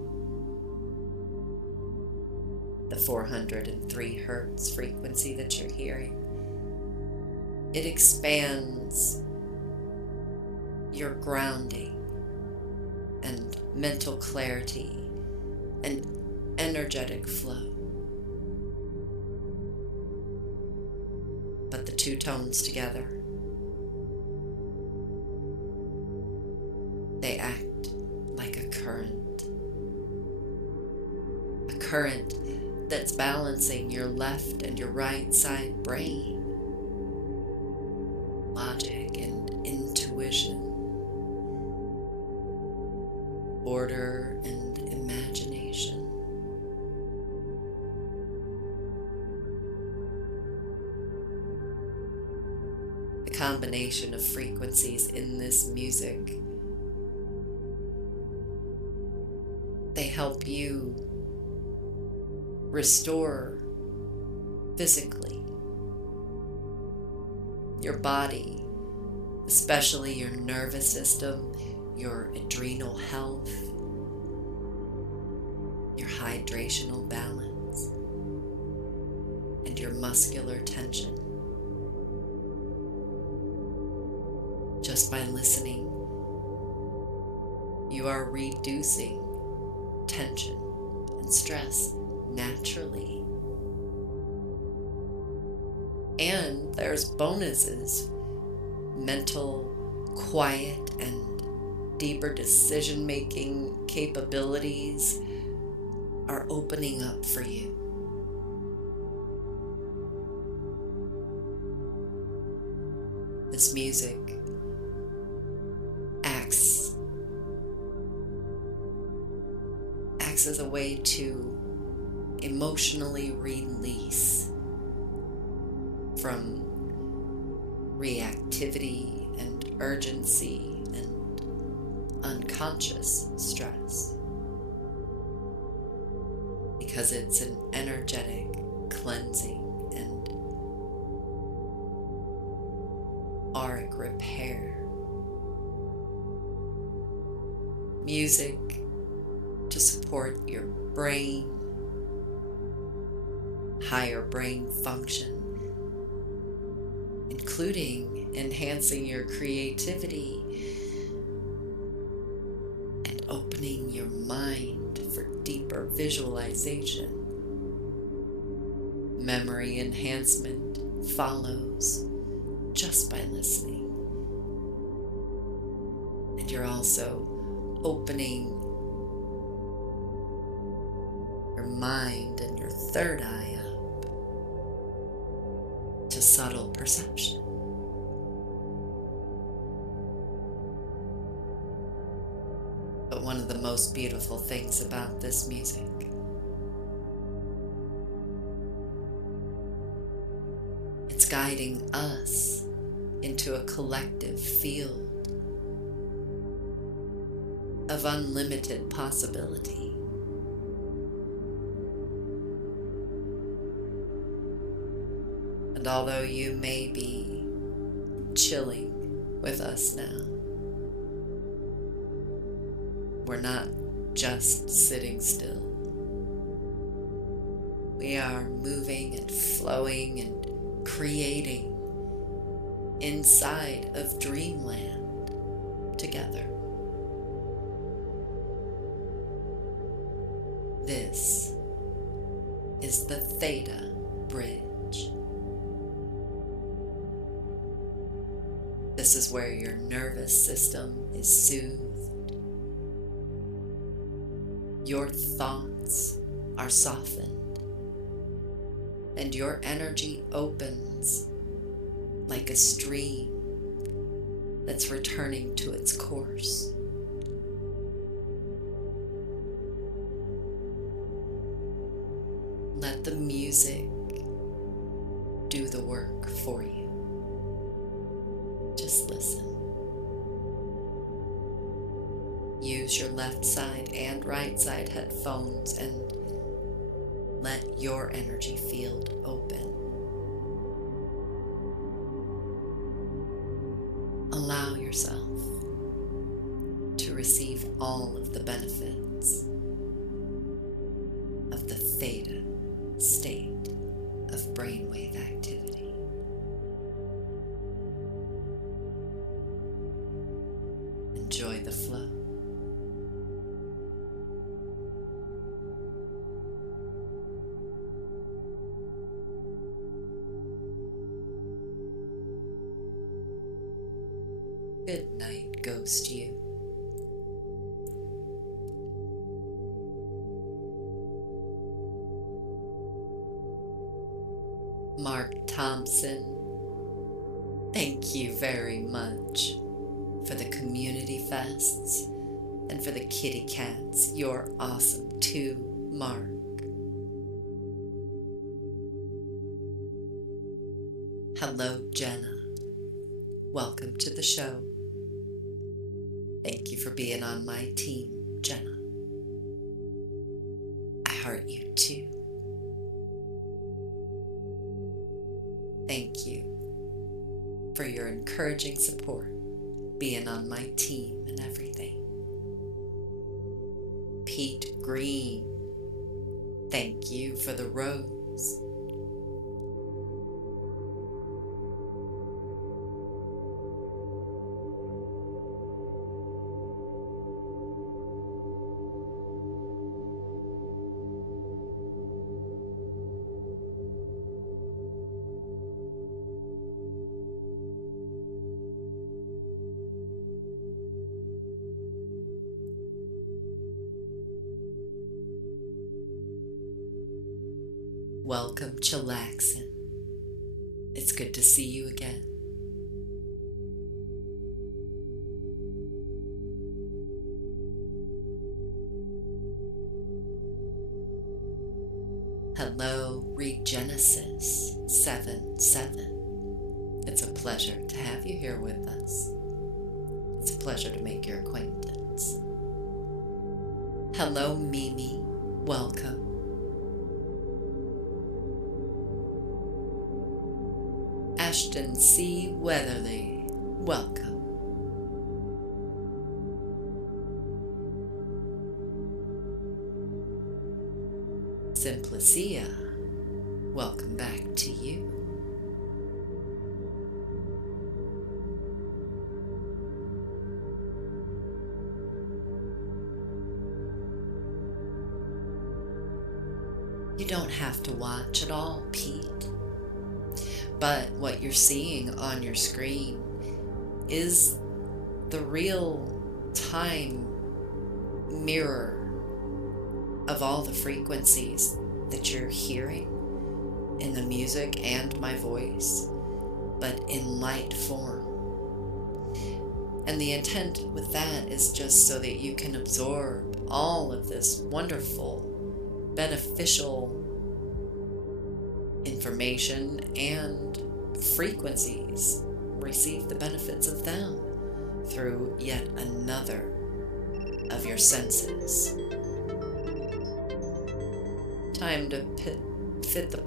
the 403 hertz frequency that you're hearing, it expands your grounding and mental clarity and energetic flow. But the two tones together, they act like a current that's balancing your left and your right side brain, logic and intuition, order and imagination. The combination of frequencies in this music, they help you restore physically your body, especially your nervous system, your adrenal health, your hydrational balance, and your muscular tension. Just by listening, you are reducing tension and stress naturally. And there's bonuses. Mental, quiet, and deeper decision-making capabilities are opening up for you. This music acts as a way to emotionally release from reactivity and urgency and unconscious stress, because it's an energetic cleansing and auric repair. Music to support your brain, higher brain function, including enhancing your creativity and opening your mind for deeper visualization. Memory enhancement follows just by listening. And you're also opening your mind and your third eye up to subtle perception. But one of the most beautiful things about this music it's guiding us into a collective field of unlimited possibility. And although you may be chilling with us now, we're not just sitting still. We are moving and flowing and creating inside of dreamland together. This is the Theta Bridge. This is where your nervous system is soothed, your thoughts are softened, and your energy opens like a stream that's returning to its course. Let the music do the work for you. Just listen. Use your left side and right side headphones and let your energy field open. Allow yourself to receive all of the benefits of the theta state of brainwave activity. Enjoy the flow. Good night, ghost you. Mark Thompson, thank you very much for the community fests and for the kitty cats. You're awesome too, Mark. Hello, Jenna. Welcome to the show. Thank you for being on my team, Jenna. I heart you too. Thank you for your encouraging support, being on my team and everything. Pete Green, thank you for the rose. Welcome, chillaxin. It's good to see you again. Hello, Regenesis 77. It's a pleasure to have you here with us. It's a pleasure to make your acquaintance. Hello, Mimi. Welcome. Ashton C. Weatherly. Welcome. Simplicia. Welcome back to you. You don't have to watch at all, Pete. But what you're seeing on your screen is the real-time mirror of all the frequencies that you're hearing in the music and my voice, but in light form. And the intent with that is just so that you can absorb all of this wonderful, beneficial information and frequencies, receive the benefits of them through yet another of your senses. Time to fit the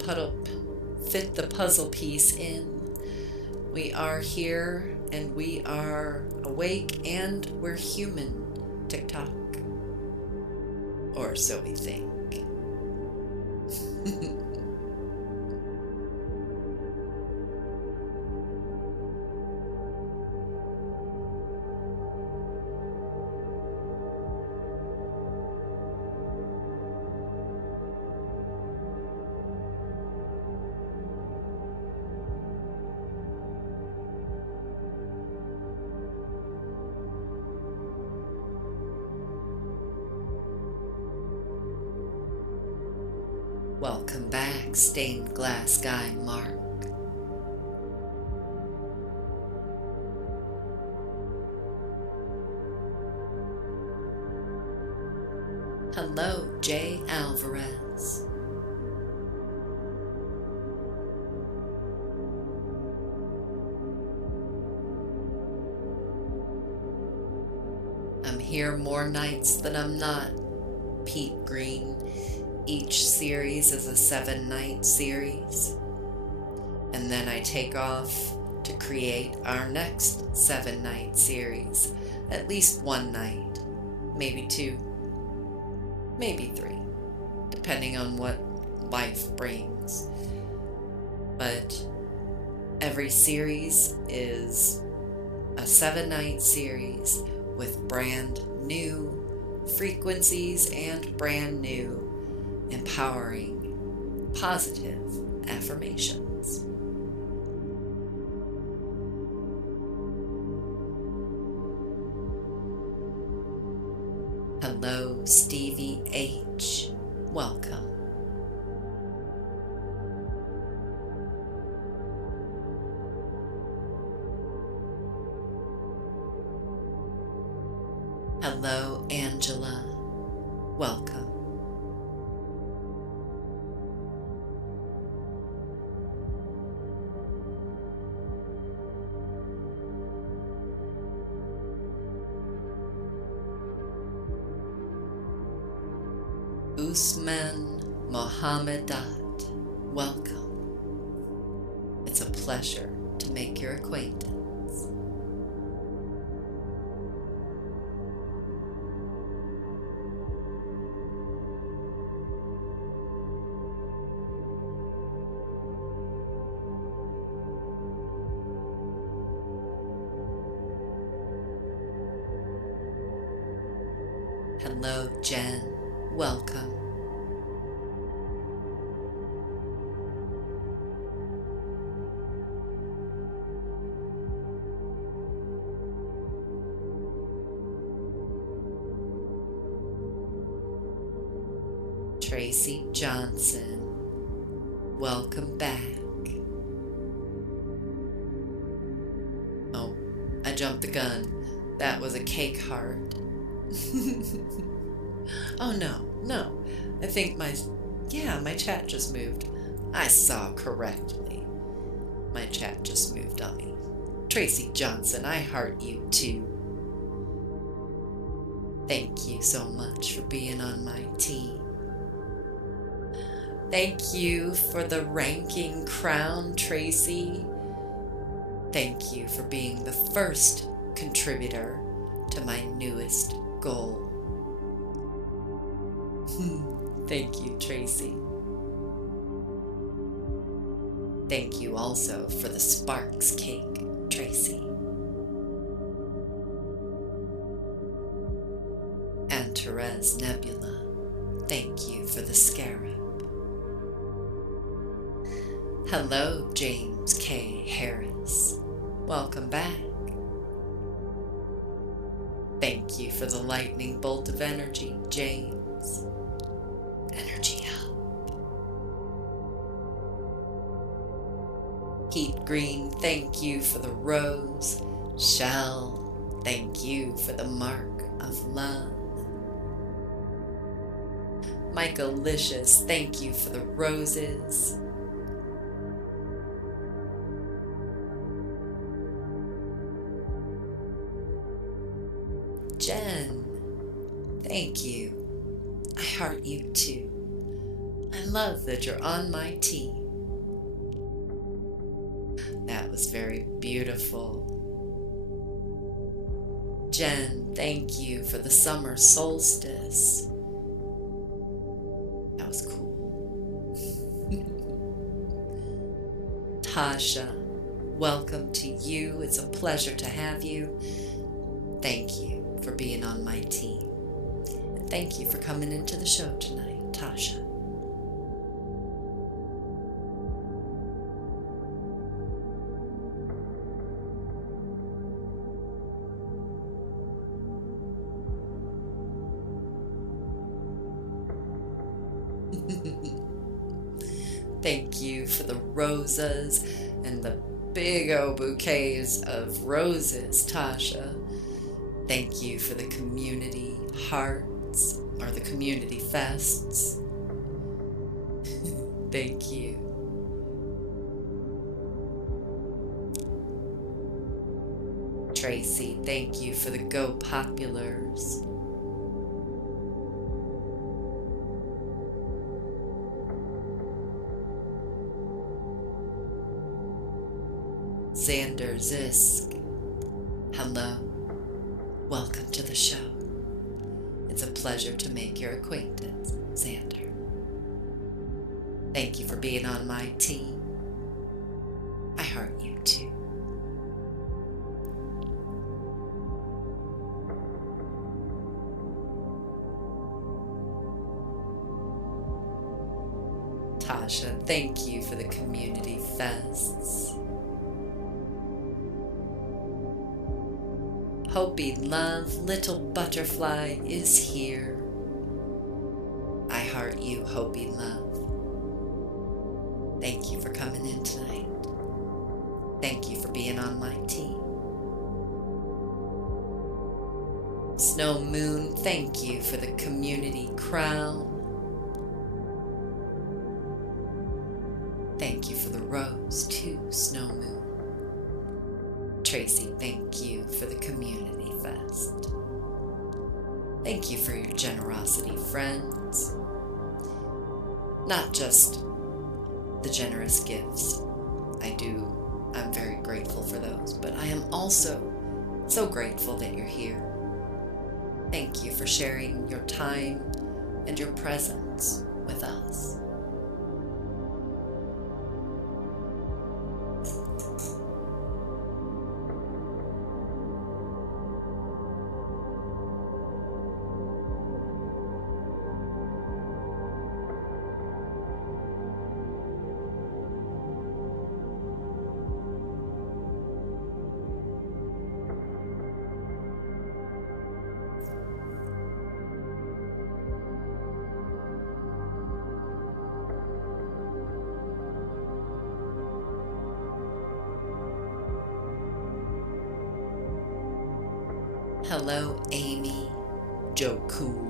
puzzle piece in. We are here and we are awake and we're human. TikTok. Or so we think. Welcome back, Stained Glass Guy Mark. Hello, Jay Alvarez. I'm here more nights than I'm not, Pete Green. Each series is a 7-night series, and then I take off to create our next 7-night series. At least one night, maybe 2, maybe 3, depending on what life brings. But every series is a 7-night series with brand new frequencies and brand new empowering, positive affirmations. Hello, Stevie H. Welcome. Hello, Angela. Welcome. Usman Mohammedat, welcome. It's a pleasure to make your acquaintance. Hello, Jen. Welcome. Tracy Johnson. welcome back. Oh, I jumped the gun. That was a cake heart. Oh no. I think my chat just moved. I saw correctly. My chat just moved on me. Tracy Johnson, I heart you too. Thank you so much for being on my team. Thank you for the ranking crown, Tracy. Thank you for being the first contributor to my newest goal. Thank you, Tracy. Thank you also for the Sparks cake, Tracy. And Therese Nebula, thank you for the scarab. Hello, James K. Harris. Welcome back. Thank you for the lightning bolt of energy, James. Energy up. Heat Green, thank you for the rose. Shell, thank you for the mark of love. Michael Licious, thank you for the roses. Jen, thank you. I heart you too. I love that you're on my team. That was very beautiful. Jen, thank you for the summer solstice. That was cool. Tasha, welcome to you. It's a pleasure to have you. Thank you for being on my team. And thank you for coming into the show tonight, Tasha. Thank you for the roses and the big old bouquets of roses, Tasha. Thank you for the community hearts or the community fests. Thank you. Tracy, thank you for the Go Populars. Xander Zisk, hello. Welcome to the show. It's a pleasure to make your acquaintance, Xander. Thank you for being on my team. I heart you too. Tasha, thank you for the community fests. Hopi Love, Little Butterfly is here. I heart you, Hopi Love. Thank you for coming in tonight. Thank you for being on my team. Snow Moon, thank you for the community crown. Thank you for the rose too, Snow Moon. Tracy, thank you for the community fest. Thank you for your generosity, friends. Not just the generous gifts. I'm very grateful for those, but I am also so grateful that you're here. Thank you for sharing your time and your presence with us. Hello, Amy. Joe Cool.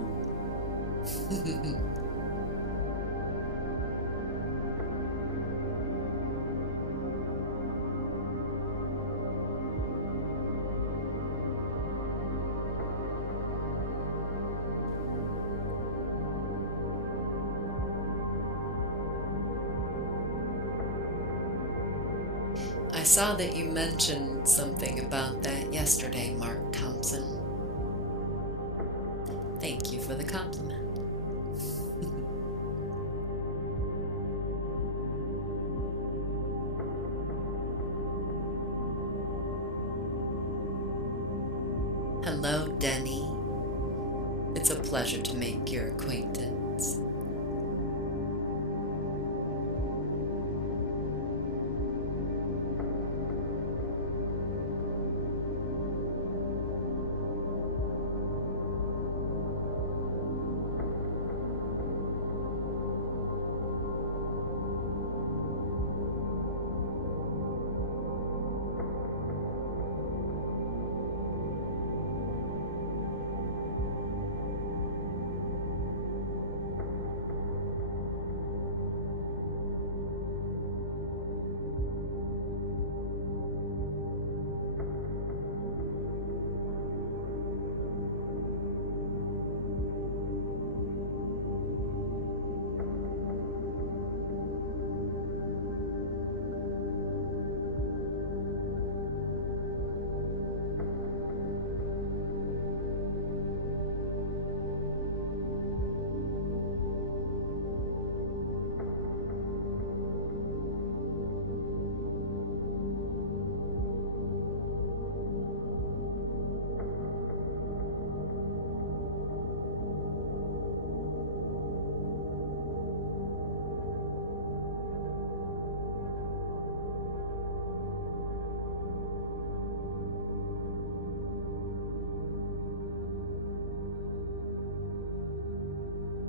I saw that you mentioned something about that yesterday, Mark Thompson. Thank you for the compliment. Hello, Denny. It's a pleasure to make your acquaintance.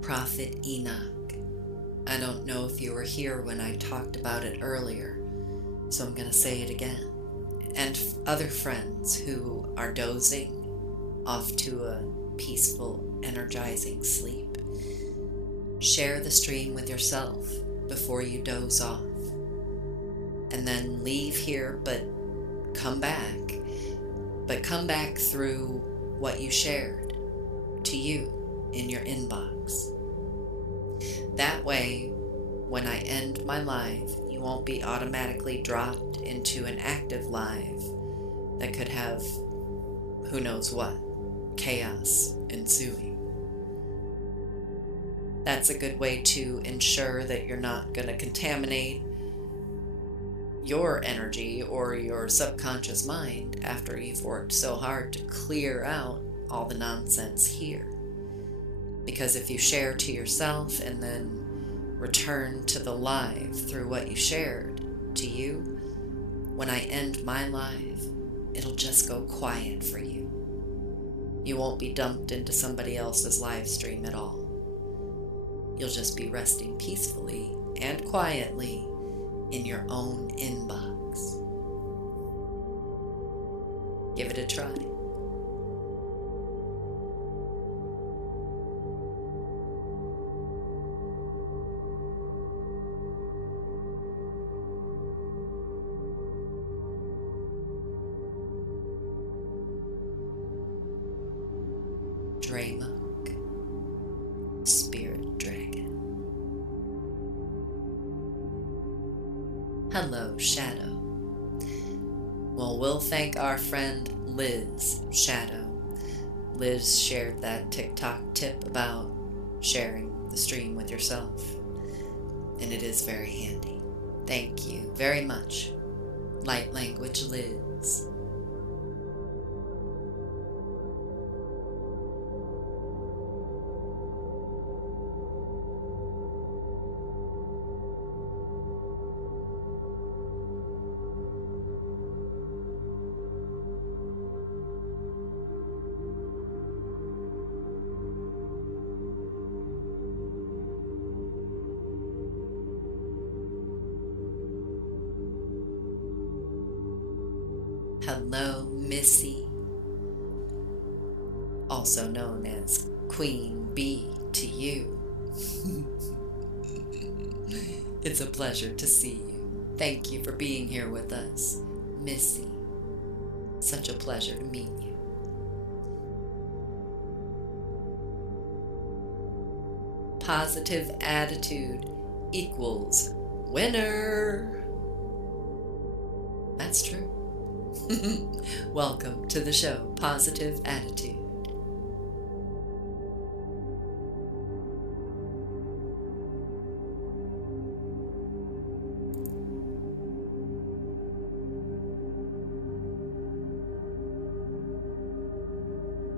Prophet Enoch. I don't know if you were here when I talked about it earlier, so I'm going to say it again. And other friends who are dozing off to a peaceful, energizing sleep. Share the stream with yourself before you doze off. And then leave here, but come back. But come back through what you shared to you in your inbox. That way, when I end my live, you won't be automatically dropped into an active live that could have who knows what, chaos ensuing. That's a good way to ensure that you're not going to contaminate your energy or your subconscious mind after you've worked so hard to clear out all the nonsense here. Because if you share to yourself and then return to the live through what you shared to you, when I end my live, it'll just go quiet for you. You won't be dumped into somebody else's live stream at all. You'll just be resting peacefully and quietly in your own inbox. Give it a try. Draymuk, Spirit Dragon. Hello, Shadow. Well, we'll thank our friend Liz, Shadow. Liz shared that TikTok tip about sharing the stream with yourself, and it is very handy. Thank you very much, Light Language Liz. Hello, Missy. also known as Queen Bee to you. It's a pleasure to see you. Thank you for being here with us, Missy. Such a pleasure to meet you. Positive attitude equals winner. That's true. Welcome to the show, Positive Attitude.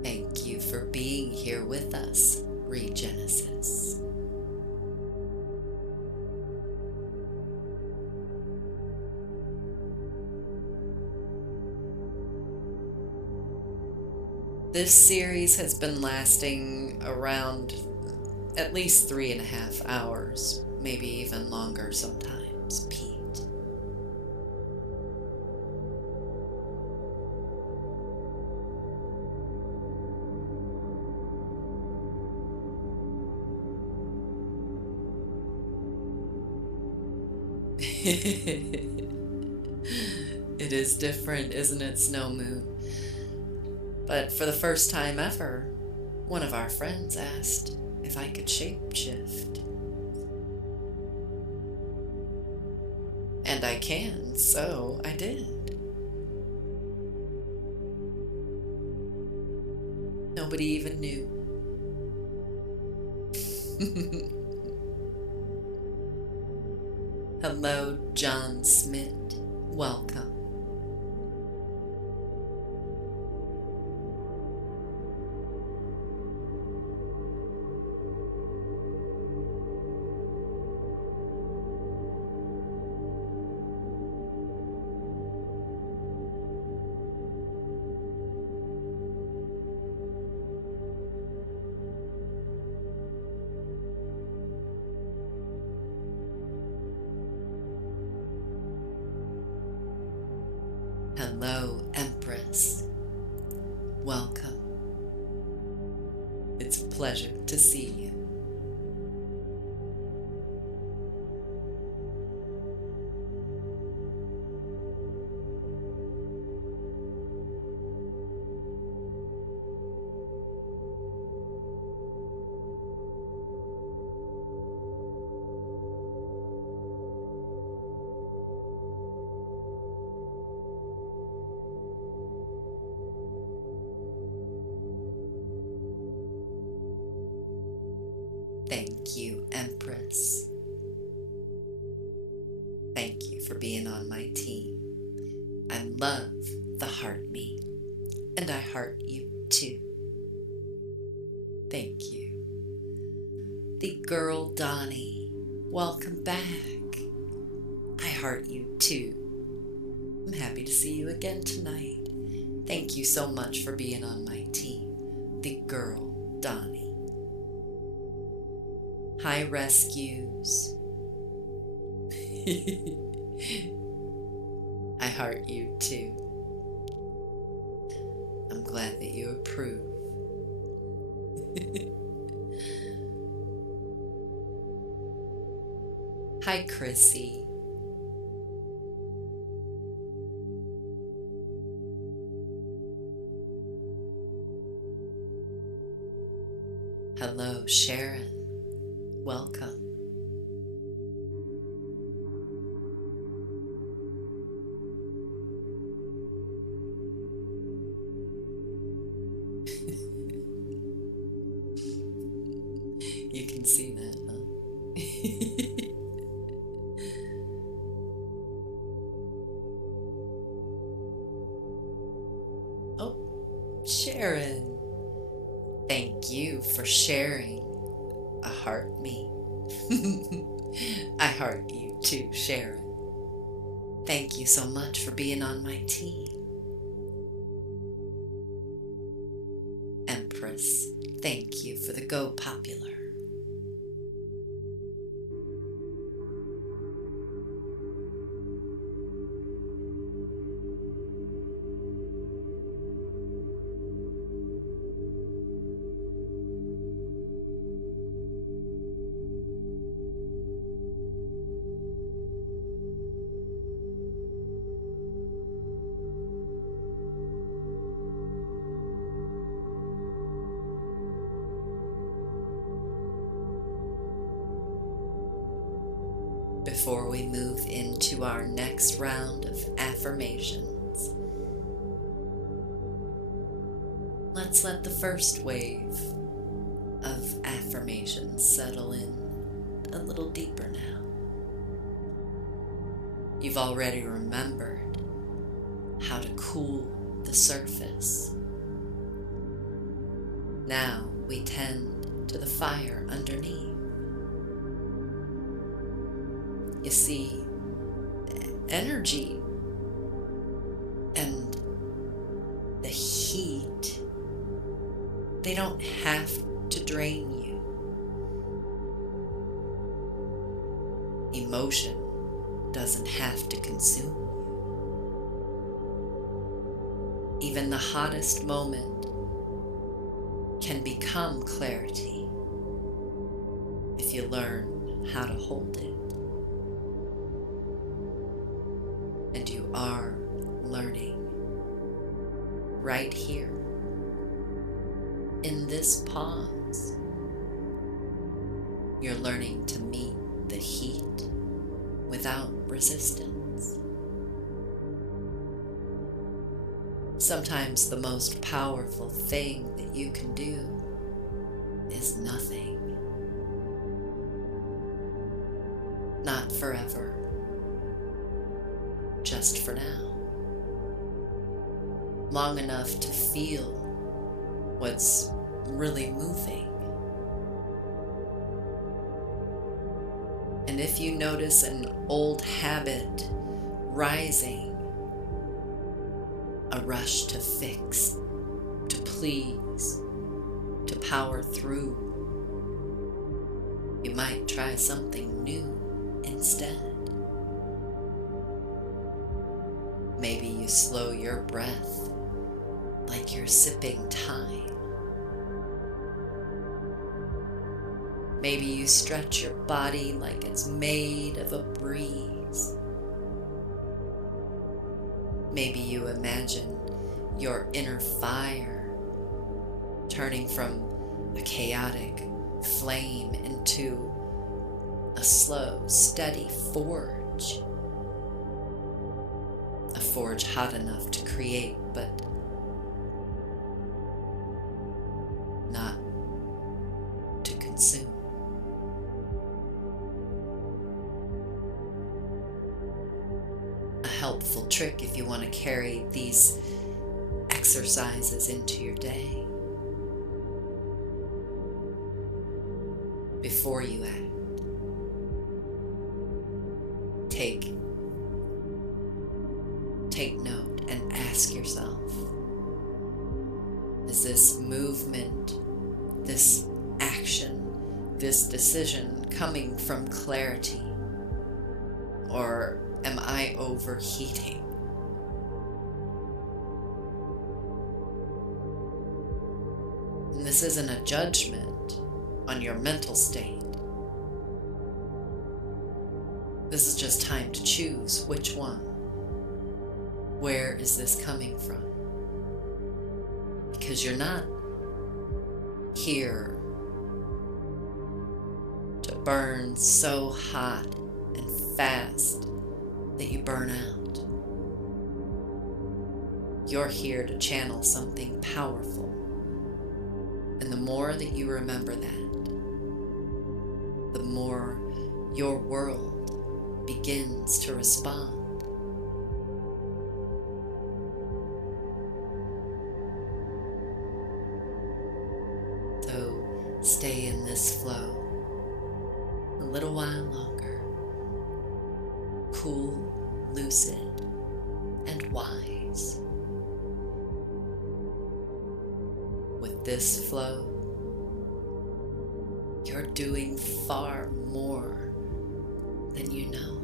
Thank you for being here with us, Regenesis. This series has been lasting around at least 3.5 hours, maybe even longer sometimes, Pete. It is different, isn't it, Snow Moon? But for the first time ever, one of our friends asked if I could shapeshift. And I can, so I did. Nobody even knew. Hello, John Smith. Welcome. Hello, Empress. Welcome. It's a pleasure to see you. Thank you, Empress. Thank you for being on my team. I love the heart me, and I heart you too. Thank you. The girl Donnie, welcome back. I heart you too. I'm happy to see you again tonight. Thank you so much for being on my team. The girl Donnie. Hi, rescues. I heart you too. I'm glad that you approve. Hi, Chrissy. Hello, Sharon. Welcome. You can see that, huh? Oh, Sharon. Thank you for sharing a heart me. I heart you too, Sharon. Thank you so much for being on my team. Empress, thank you for the Go Popular. before we move into our next round of affirmations, let's let the first wave of affirmations settle in a little deeper now. You've already remembered how to cool the surface. Now we tend to the fire underneath. You see, energy and the heat, they don't have to drain you. Emotion doesn't have to consume you. Even the hottest moment can become clarity if you learn how to hold it. And you are learning right here in this pause. You're learning to meet the heat without resistance. Sometimes the most powerful thing that you can do is nothing. Not forever. Just for now. Long enough to feel what's really moving. And if you notice an old habit rising, a rush to fix, to please, to power through, you might try something new instead. Maybe you slow your breath like you're sipping time. Maybe you stretch your body like it's made of a breeze. Maybe you imagine your inner fire turning from a chaotic flame into a slow, steady forge. A forge hot enough to create, but not to consume. A helpful trick if you want to carry these exercises into your day. Before you act, take note and ask yourself, is this movement, this action, this decision coming from clarity? Or am I overheating? And this isn't a judgment on your mental state. This is just time to choose which one. Where is this coming from? Because you're not here to burn so hot and fast that you burn out. You're here to channel something powerful. And the more that you remember that, the more your world begins to respond. So stay in this flow a little while longer, cool, lucid, and wise. With this flow, you're doing far more than you know.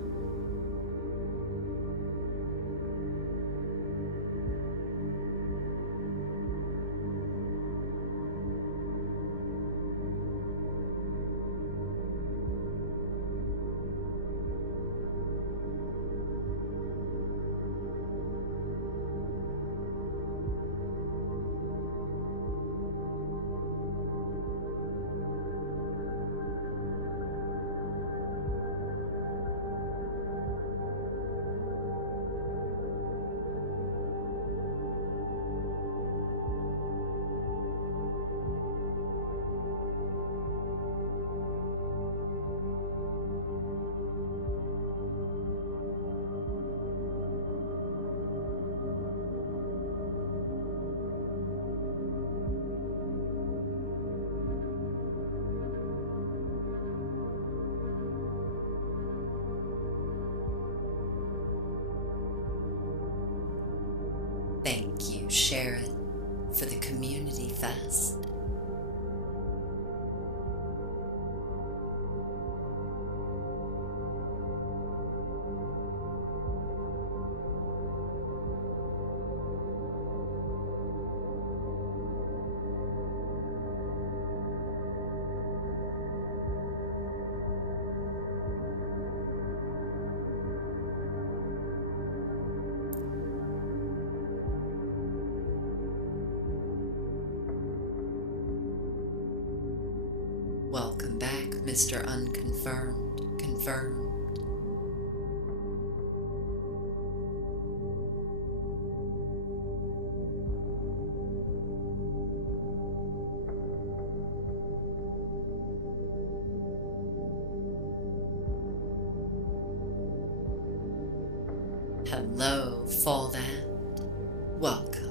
Thank you, Sharon, for the Community Fest. Welcome back, Mr. Unconfirmed. Confirmed. Hello, Fall That. Welcome.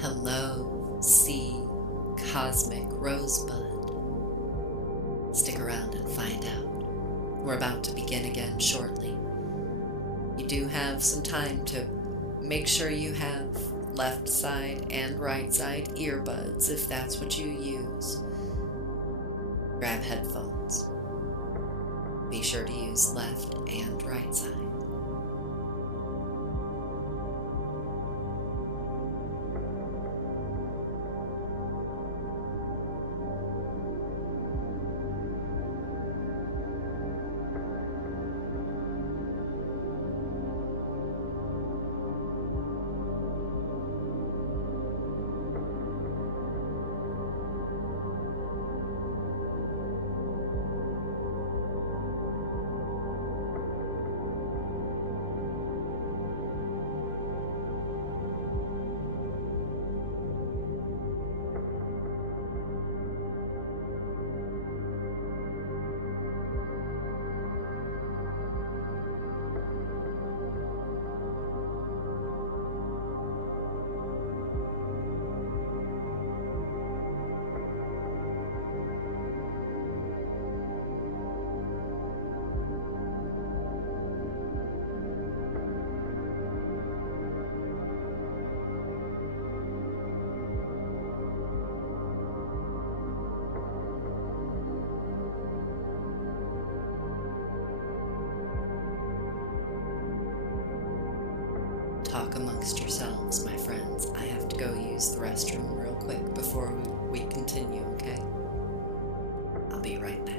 Hello, sea, cosmic rosebud. Stick around and find out. We're about to begin again shortly. You do have some time to make sure you have left side and right side earbuds if that's what you use. Grab headphones. Be sure to use left and right side. Talk amongst yourselves, my friends. I have to go use the restroom real quick before we continue, okay? I'll be right back.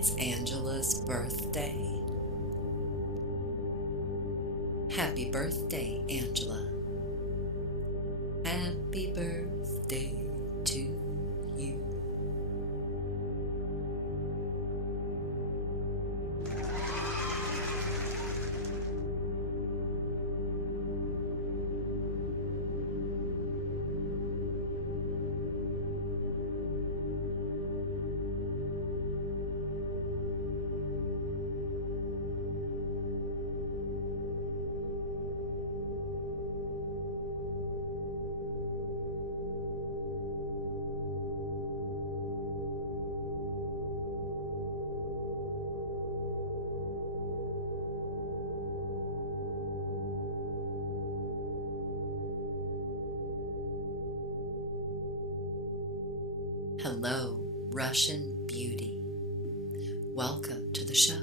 It's Angela's birthday. Happy birthday, Angela. Happy birthday to you. Hello, Russian beauty. Welcome to the show.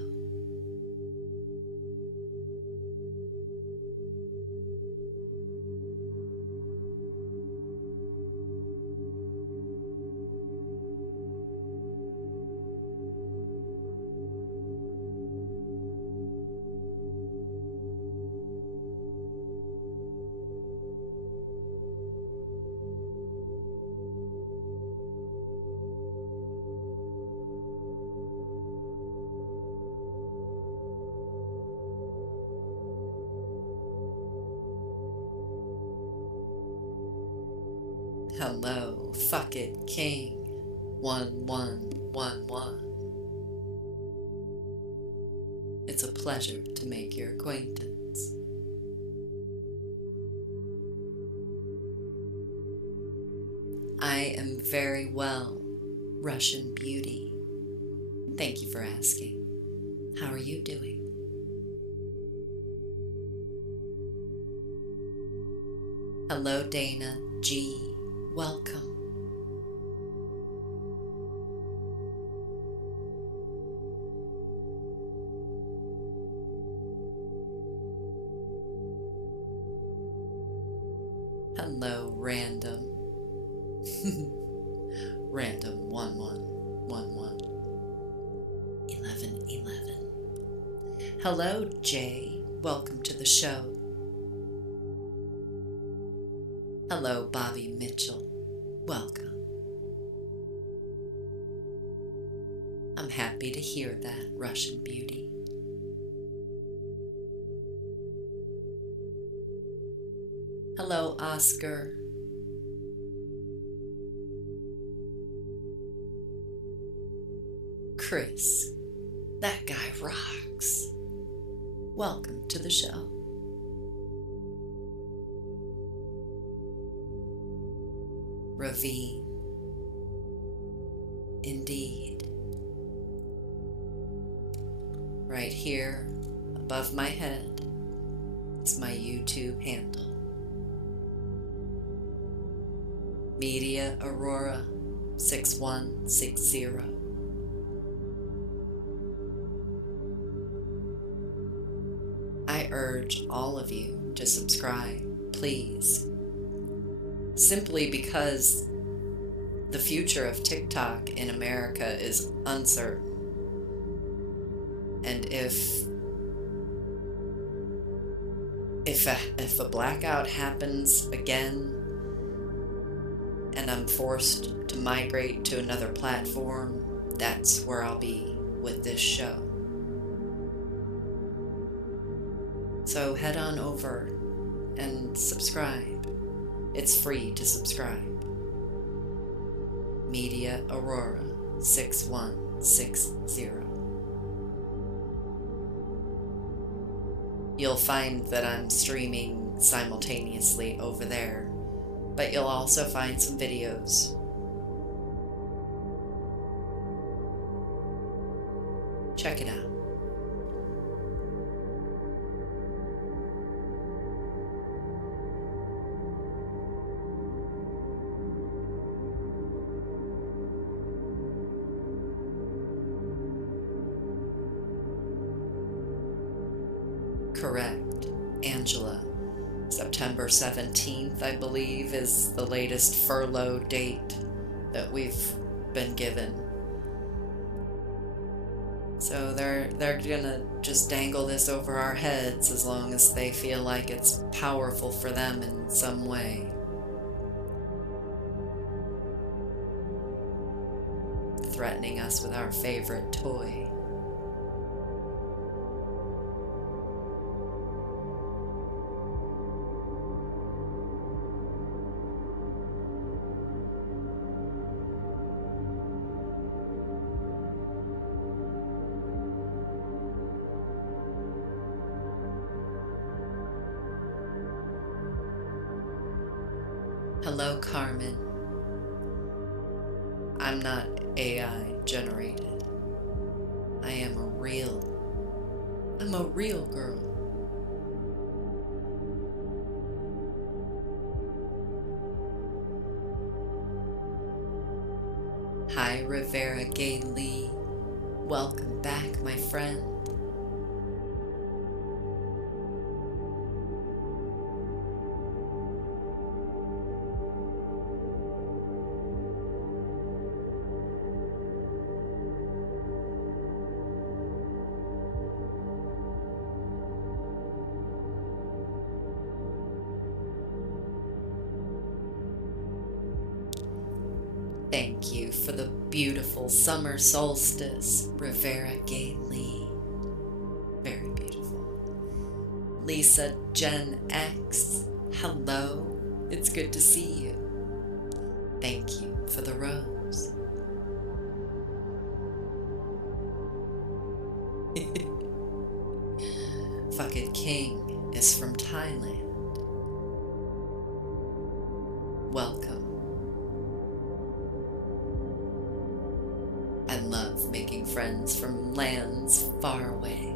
Hello, Fuck It King 1111. It's a pleasure to make your acquaintance. I am very well, Russian beauty. Thank you for asking. How are you doing? Hello, Dana G. Welcome. Hello, random. Random 1111 1111. Hello, Jay. Welcome to the show. Hello, Bobby Mitchell. Welcome. I'm happy to hear that, Russian beauty. Hello, Oscar. Chris, that guy rocks. Welcome to the show. Ravine. Indeed. Right here above my head is my YouTube handle. Media Aurora 6160. I urge all of you to subscribe, please. Simply because the future of TikTok in America is uncertain. And if a blackout happens again and I'm forced to migrate to another platform, that's where I'll be with this show. So head on over and subscribe. It's free to subscribe. Media Aurora 6160. You'll find that I'm streaming simultaneously over there, but you'll also find some videos. Check it out. Correct, Angela. September 17th, I believe, is the latest furlough date that we've been given. So they're gonna just dangle this over our heads as long as they feel like it's powerful for them in some way. Threatening us with our favorite toy. Hello, Carmen. I'm not AI generated. I'm a real girl. Hi, Rivera Gay Lee. Welcome back, my friend. Thank you for the beautiful summer solstice, Rivera Gay Lee. Very beautiful. Lisa Gen X, hello. It's good to see you. Thank you for the rose. Fucking King is from Thailand. Welcome. I love making friends from lands far away.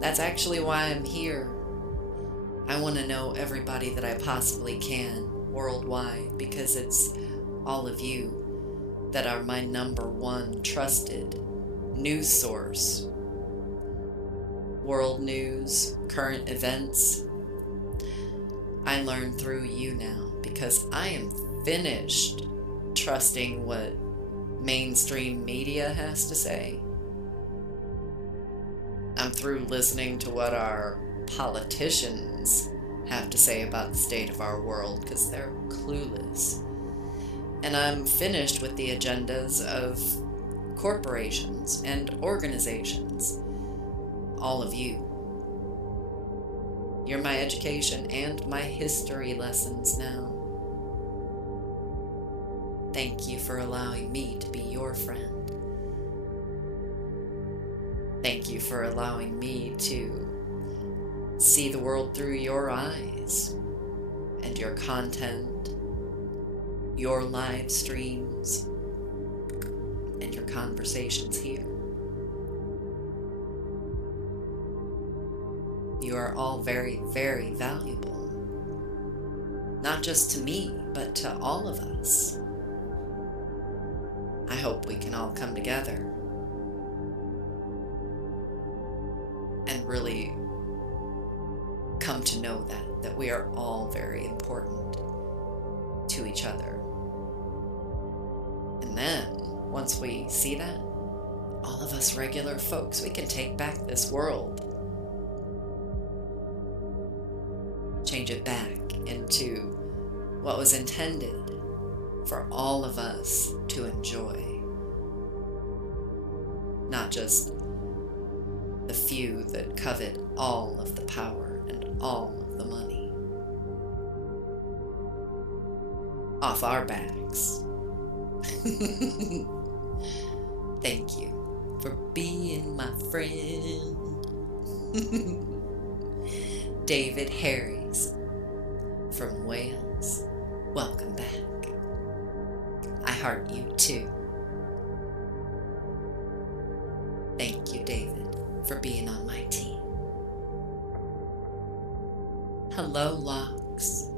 That's actually why I'm here. I want to know everybody that I possibly can worldwide, because it's all of you that are my #1 trusted news source. World news, current events. I learn through you now, because I am finished trusting what mainstream media has to say. I'm through listening to what our politicians have to say about the state of our world, because they're clueless. And I'm finished with the agendas of corporations and organizations. All of you. You're my education and my history lessons now. Thank you for allowing me to be your friend. Thank you for allowing me to see the world through your eyes and your content, your live streams, and your conversations here. You are all very, very valuable. Not just to me, but to all of us. I hope we can all come together and really come to know that we are all very important to each other. And then, once we see that, all of us regular folks, we can take back this world. Change it back into what was intended for all of us to enjoy. Not just the few that covet all of the power and all of the money off our backs. Thank you for being my friend. David Harries from Wales, welcome back. I heart you too. Thank you, David, for being on my team. Hello, Locks.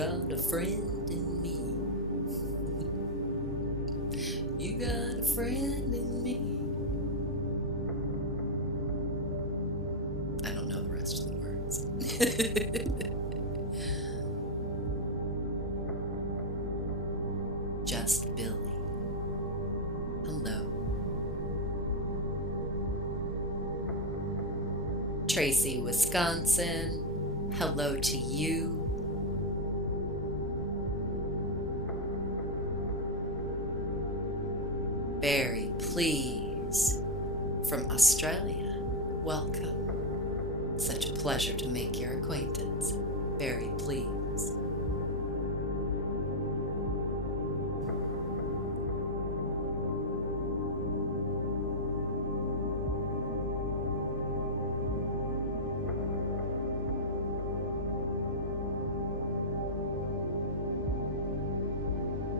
got a friend in me. You got a friend in me. I don't know the rest of the words. Just Billy. Hello. Tracy, Wisconsin. Hello to you. Barry, please. From Australia. Welcome. Such a pleasure to make your acquaintance. Barry, please.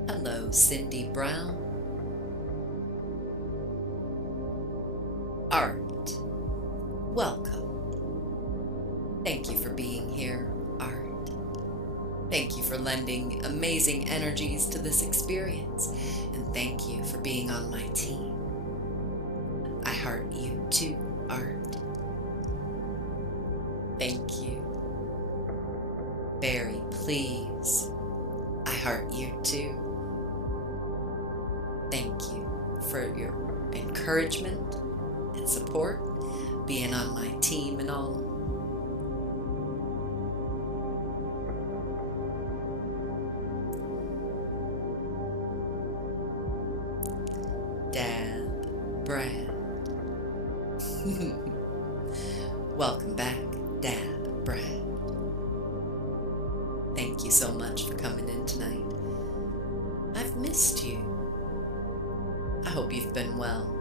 Hello, Cindy Brown. Art, welcome. Thank you for being here, Art. Thank you for lending amazing energies to this experience, and thank you for being on my team. I heart you too, Art. Thank you. Barry, please. I heart you too. Thank you for your encouragement and support, being on my team and all. Dad, Brad. Welcome back, Dad, Brad. Thank you so much for coming in tonight. I've missed you. I hope you've been well.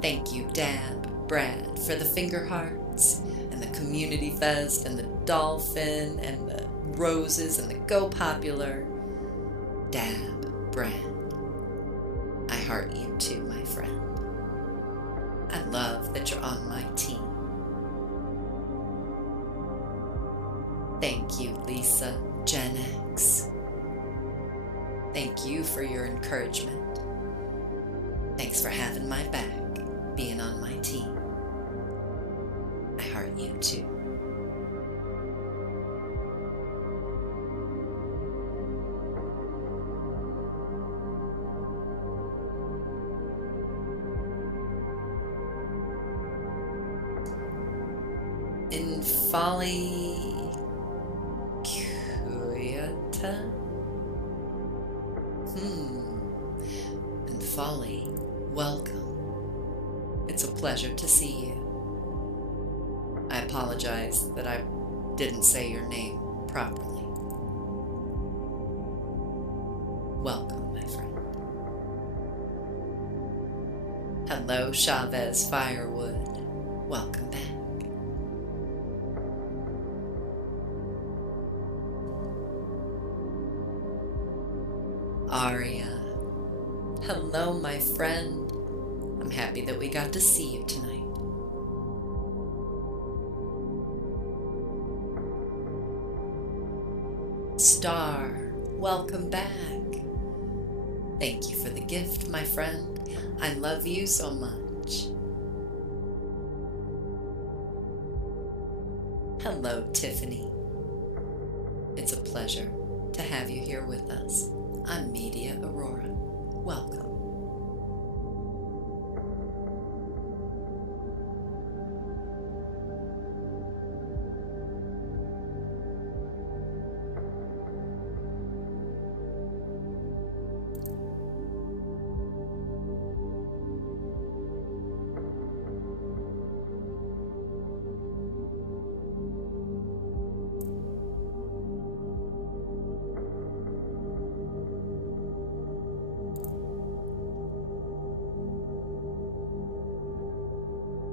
Thank you, Dad, Brad, for the finger hearts, and the community fest, and the dolphin, and the roses, and the go popular. Dad, Brad, I heart you too, my friend. I love that you're on my team. Thank you, Lisa, Gen X. Thank you for your encouragement. Thanks for having my back, being on my team. I heart you too. In Folly Kuyata? And Folly, welcome. It's a pleasure to see you. I apologize that I didn't say your name properly. Welcome, my friend. Hello, Chavez Firewood. Welcome back. Aria. Hello, my friend. I'm happy that we got to see you tonight. Star, welcome back. Thank you for the gift, my friend. I love you so much. Hello, Tiffany. It's a pleasure to have you here with us. I'm Media Aurora. Welcome.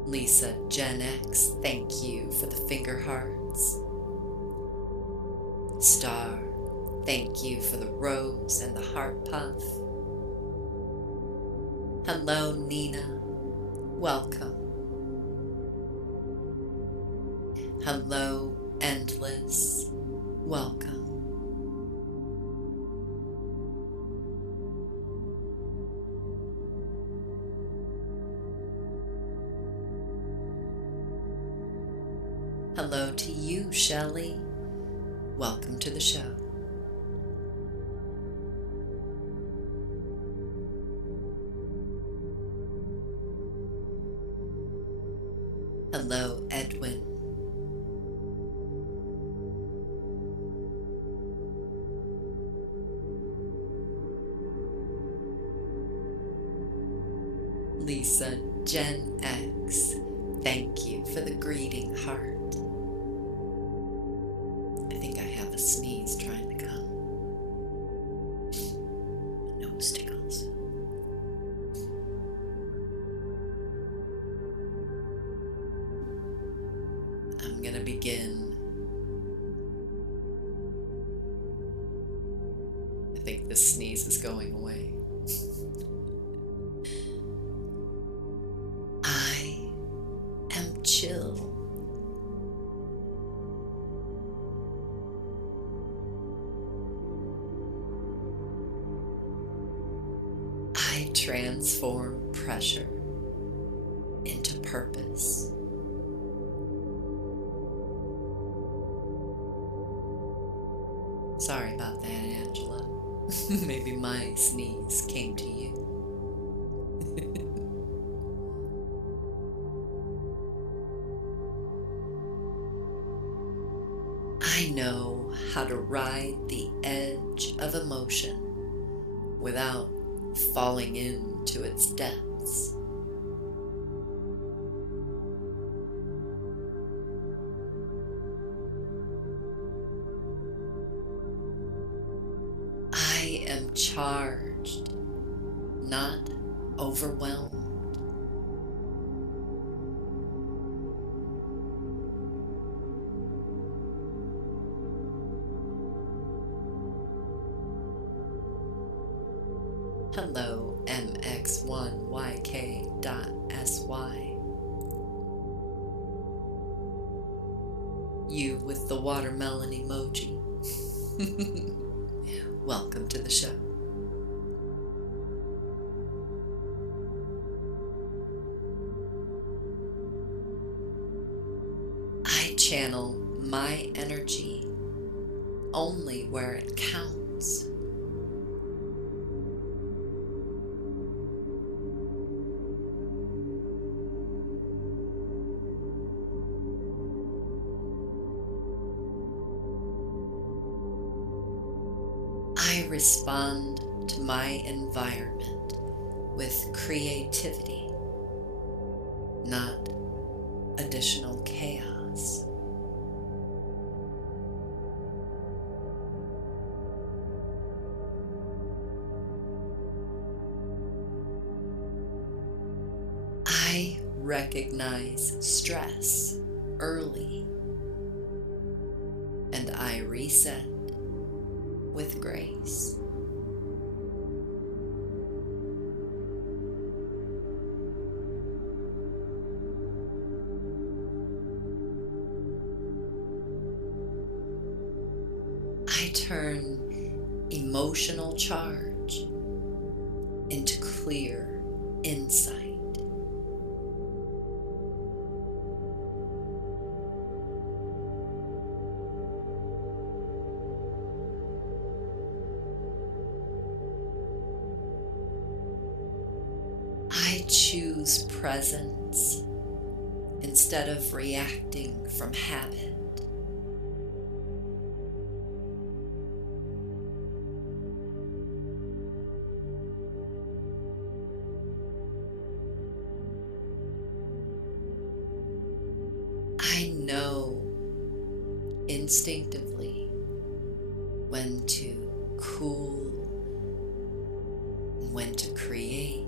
Lisa Gen X, thank you for the finger hearts. Star, thank you for the rose and the heart puff. Hello, Nina. Welcome. Hello, Endless. Welcome. Hello to you, Shelley. Welcome to the show. Hello, Edwin. Lisa Gen X, thank you for the greeting heart. I think I have a sneeze trying to come. Nose tickles. I'm gonna begin. I think the sneeze is going away. I am chill. I transform pressure into purpose. Sorry about that, Angela. Maybe my sneeze came to you. I know how to ride the edge of emotion without falling into its depths. I am charged, not overwhelmed. Hello, mx1yk.sy. You with the watermelon emoji. Welcome to the show. I channel my energy only where it counts. I respond to my environment with creativity, not additional chaos. I recognize stress early, and I reset with grace. I turn emotional charge into clear insight. I choose presence instead of reacting from habit. I know instinctively when to cool and when to create.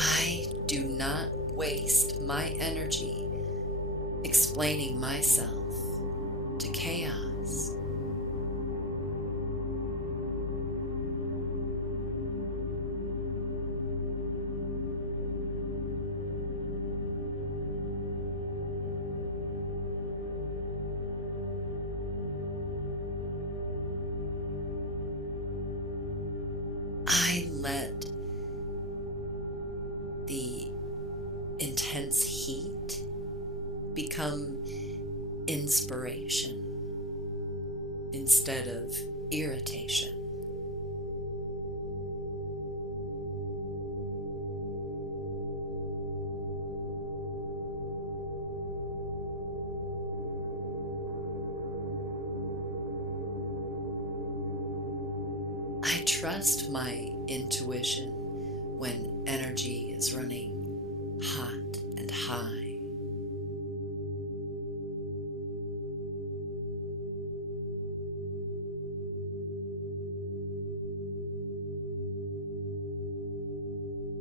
I do not waste my energy explaining myself to chaos. let the intense heat become inspiration instead of irritation. I trust my intuition when energy is running hot and high.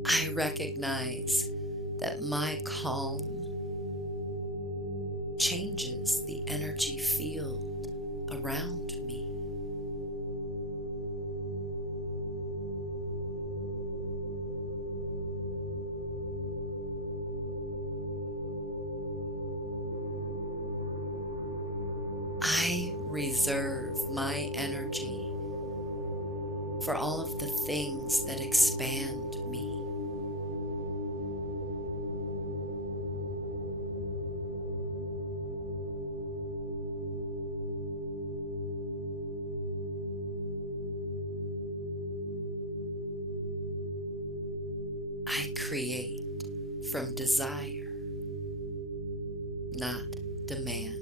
I recognize that my calm changes the energy field around me. I reserve my energy for all of the things that expand me. I create from desire, not demand.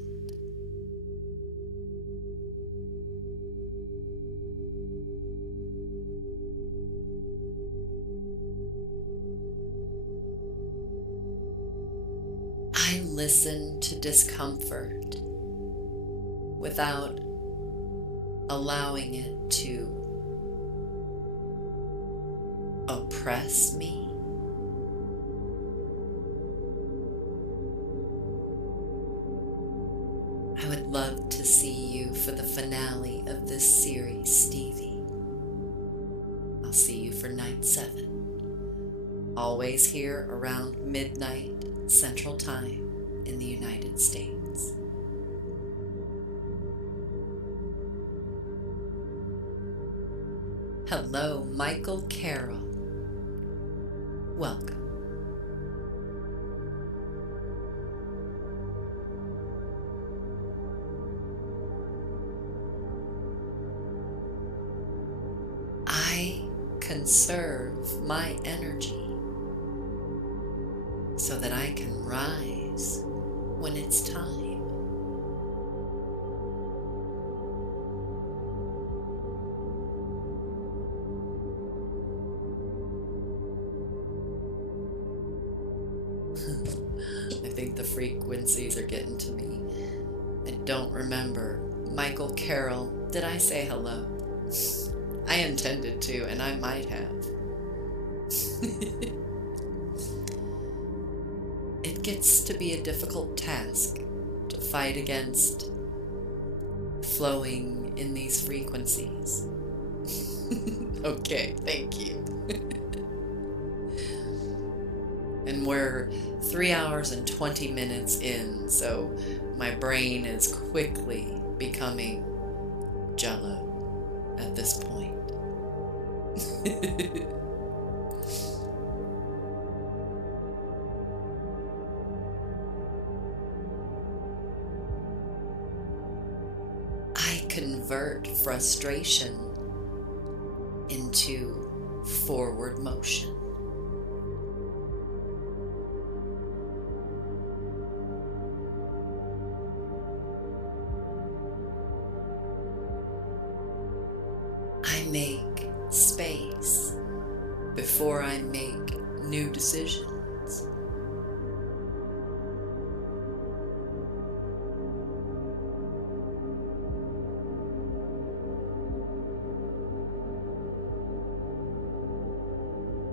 I listen to discomfort without allowing it to oppress me. I would love to see you for the finale of this series, Stevie. I'll see you for night 7. Always here around midnight Central Time in the United States. Hello, Michael Carroll. Welcome. I conserve my energy so that I can rise when it's time. I think the frequencies are getting to me. I don't remember. Michael Carroll, did I say hello? I intended to, and I might have. It gets to be a difficult task to fight against flowing in these frequencies. Okay, thank you. And we're 3 hours and 20 minutes in, so my brain is quickly becoming jello at this point. I convert frustration into forward motion. I make space before I make new decisions.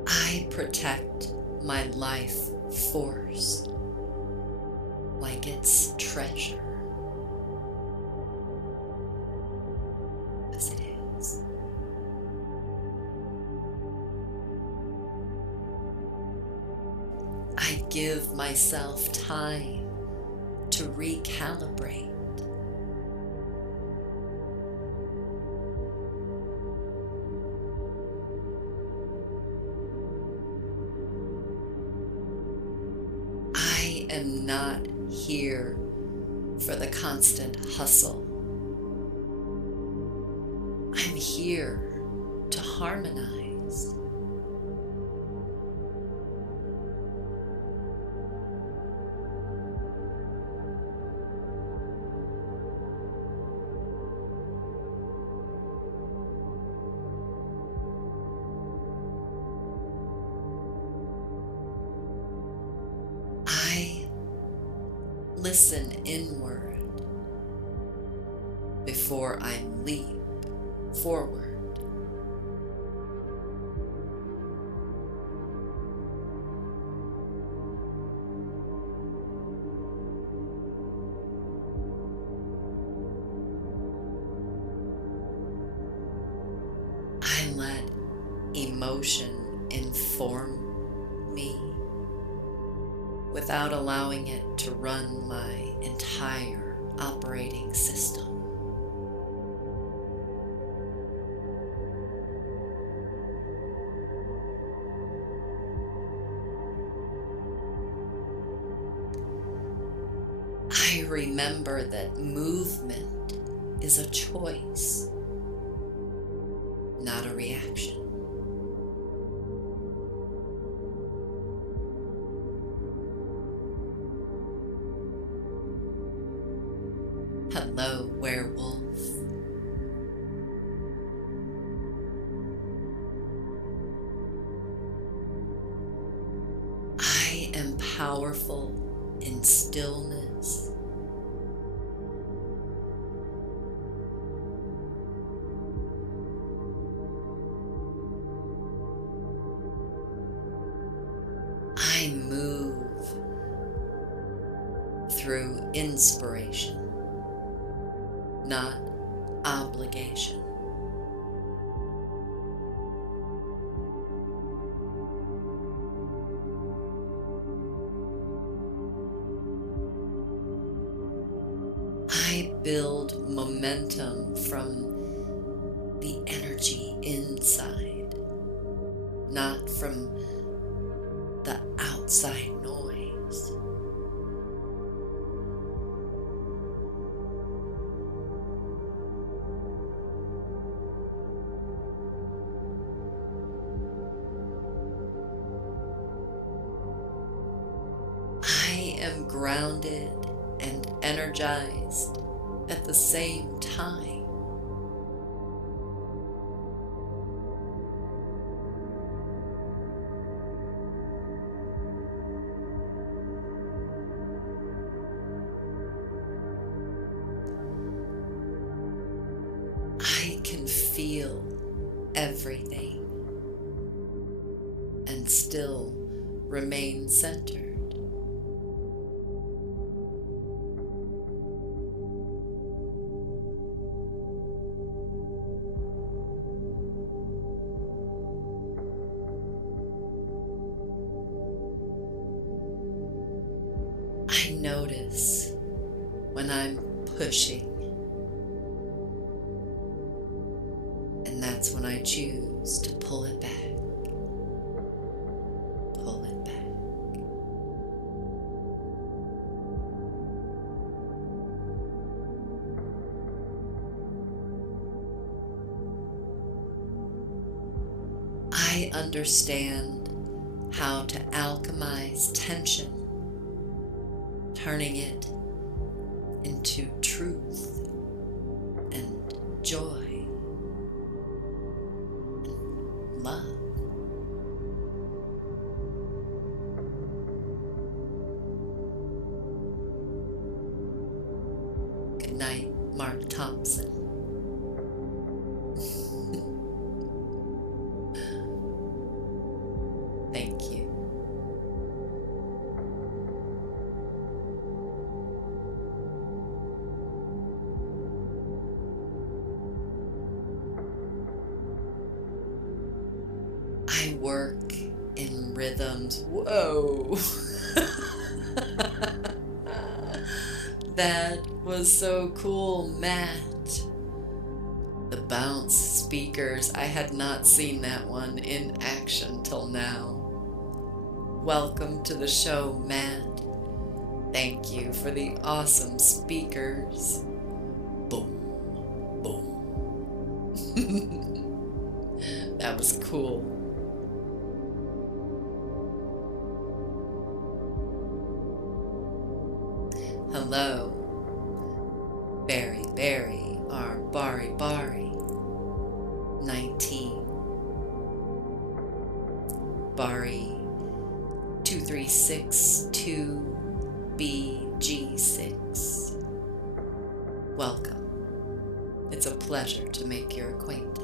I protect my life force like it's treasure. As it is. I give myself time to recalibrate. am not here for the constant hustle. I'm here to harmonize. I listen inward before I leap forward. I let emotion inform me without allowing it to run my entire operating system. I remember that movement is a choice, not a reaction. Hello, werewolf. I am powerful in stillness. I move through inspiration, not obligation. I build momentum from the energy inside, not from the outside noise. I am grounded and energized at the same time. I can feel everything and still remain centered. I notice when I'm pushing, and that's when I choose to pull it back. Pull it back. I understand how to alchemize tension, turning it into truth and joy and love. Good night, Mark Thompson. Thank you. I work in rhythms. Whoa. That was so cool, Matt. The bounce speakers. I had not seen that one in action till now. Welcome to the show, Matt. Thank you for the awesome speakers. Boom, boom. That was cool. Hello, Berry Berry, our Bari Bari, 19, Bari 2362BG6. Welcome. It's a pleasure to make your acquaintance.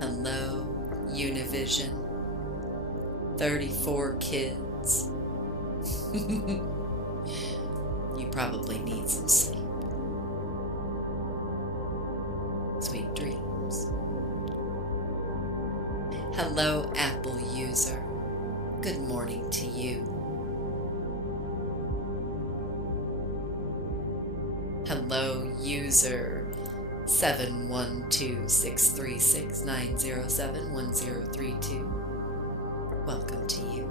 Hello, Univision. 34 kids. You probably need some sleep. Sweet dreams. Hello, Apple user. Good morning to you. Hello, user 712-636-907-1032. Welcome to you.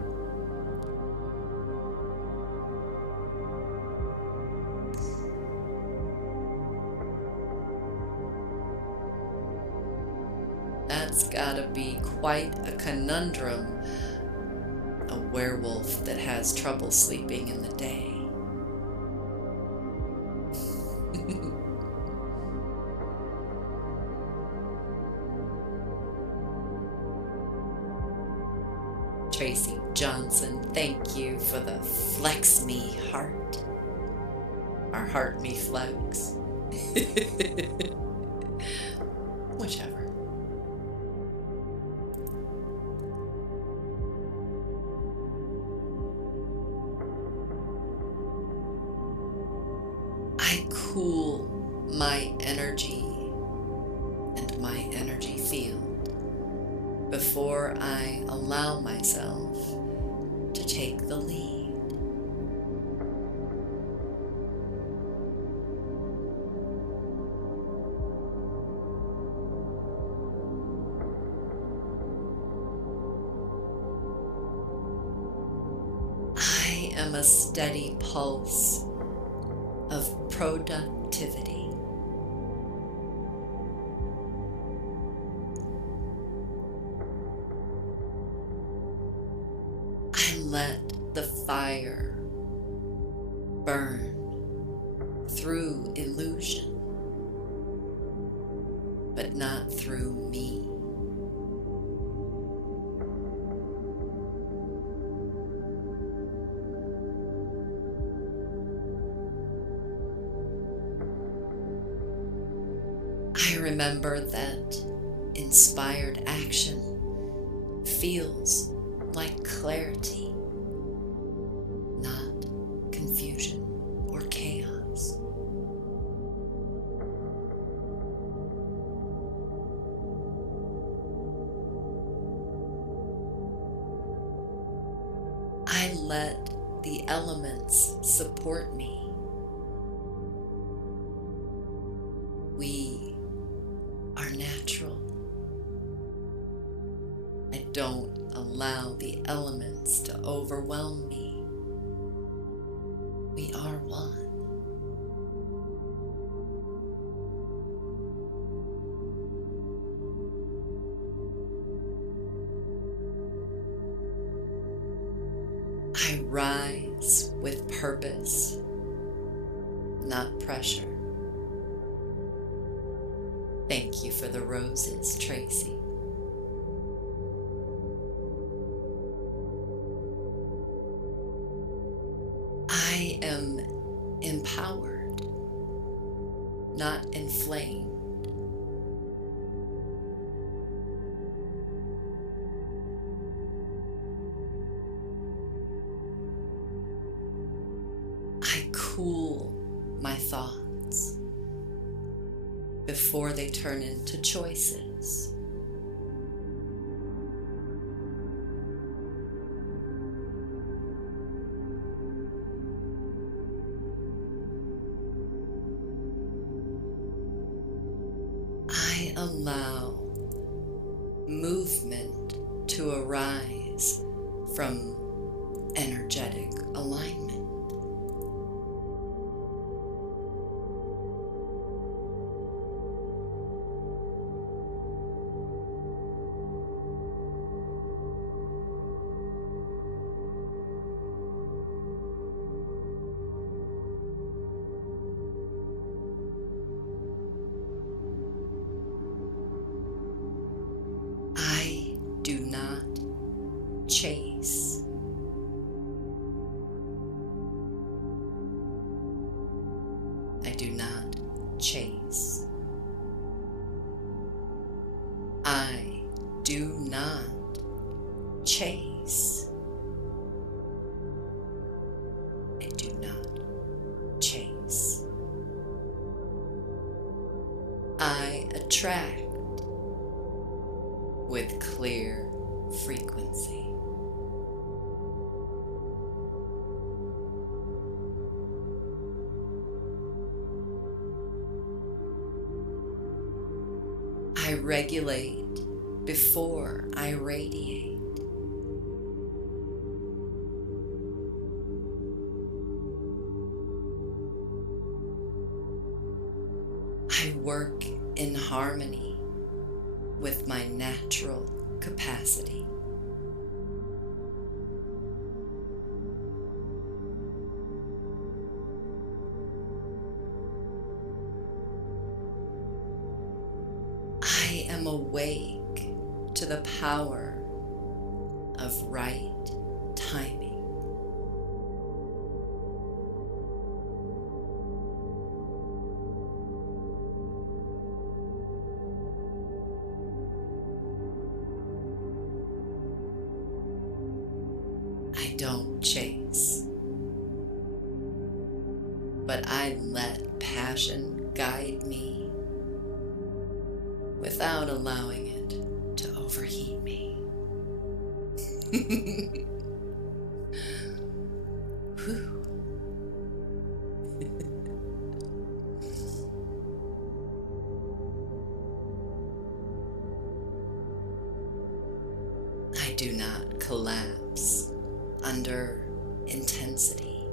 That's gotta be quite a conundrum. A werewolf that has trouble sleeping in the day. Tracy Johnson, thank you for the flex me heart. Or heart me flex. Whichever. I cool my energy and my energy field before I allow myself to take the lead. I am a steady pulse of productivity. I let the fire burn through illusion, but not through me. I remember that inspired action feels like clarity, not confusion or chaos. I let the elements support me. We are natural. I don't allow the elements to overwhelm me. We are one. I rise with purpose, not pressure. Thank you for the roses, Tracy. I am empowered, not inflamed. I cool my thoughts before they turn into choices. allow movement to arise from energetic alignment. I do not chase. I do not chase. I do not chase. I do not chase. I attract with clear frequency. I regulate before I radiate. I work in harmony with my natural capacity. I am awake to the power of right timing. I don't chase, but I let passion guide me without allowing it to overheat me. Whew. I do not collapse under intensity.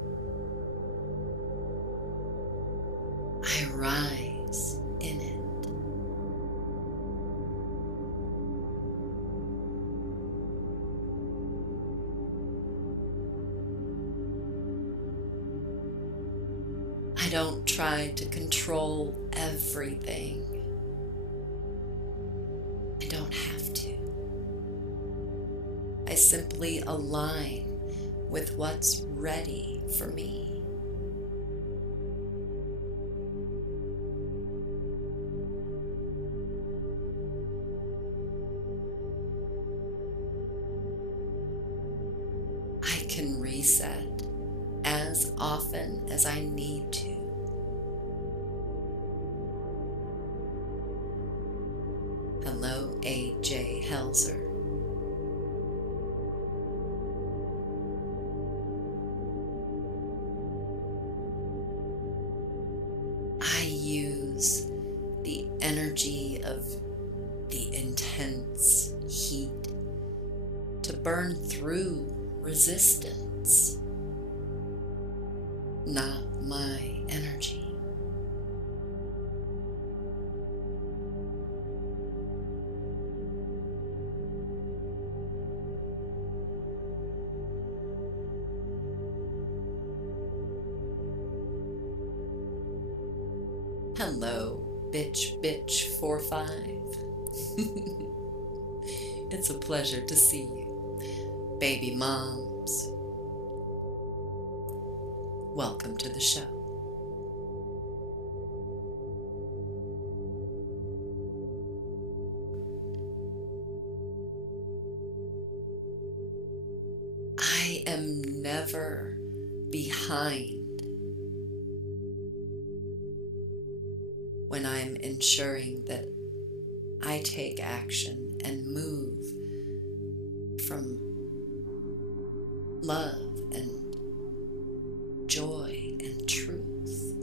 I rise in it. I don't try to control everything. I don't have to. I simply align with what's ready for me. I can reset as often as I need to. Hello, A.J. Helzer. I use the energy of the intense heat to burn through resistance, not my energy. Hello, bitch 45. It's a pleasure to see you. Baby moms, welcome to the show. I am never behind when I'm ensuring that I take action and move from love and joy and truth.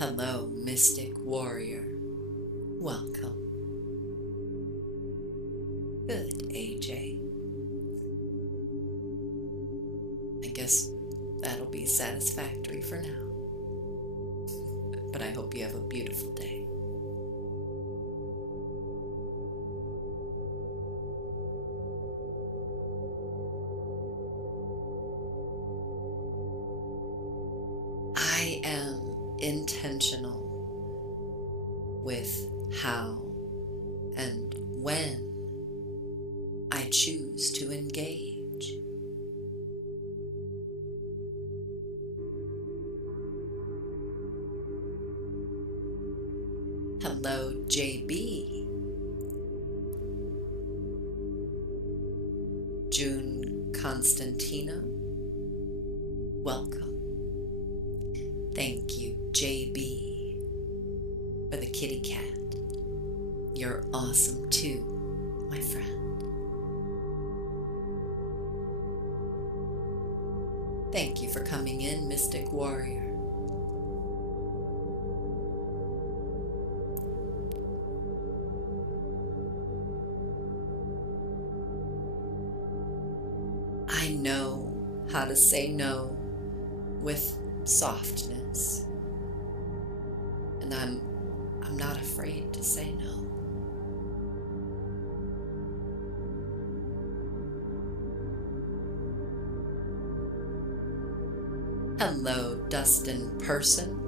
Hello, Mystic Warrior. Welcome. Good, AJ. I guess that'll be satisfactory for now. But I hope you have a beautiful day. I am intentional with how and when I choose to engage. Hello, JB. June Constantina. Welcome. Thank you, JB, for the kitty cat. You're awesome too, my friend. Thank you for coming in, Mystic Warrior. I know how to say no with softness, and I'm not afraid to say no. Hello, Dustin Person.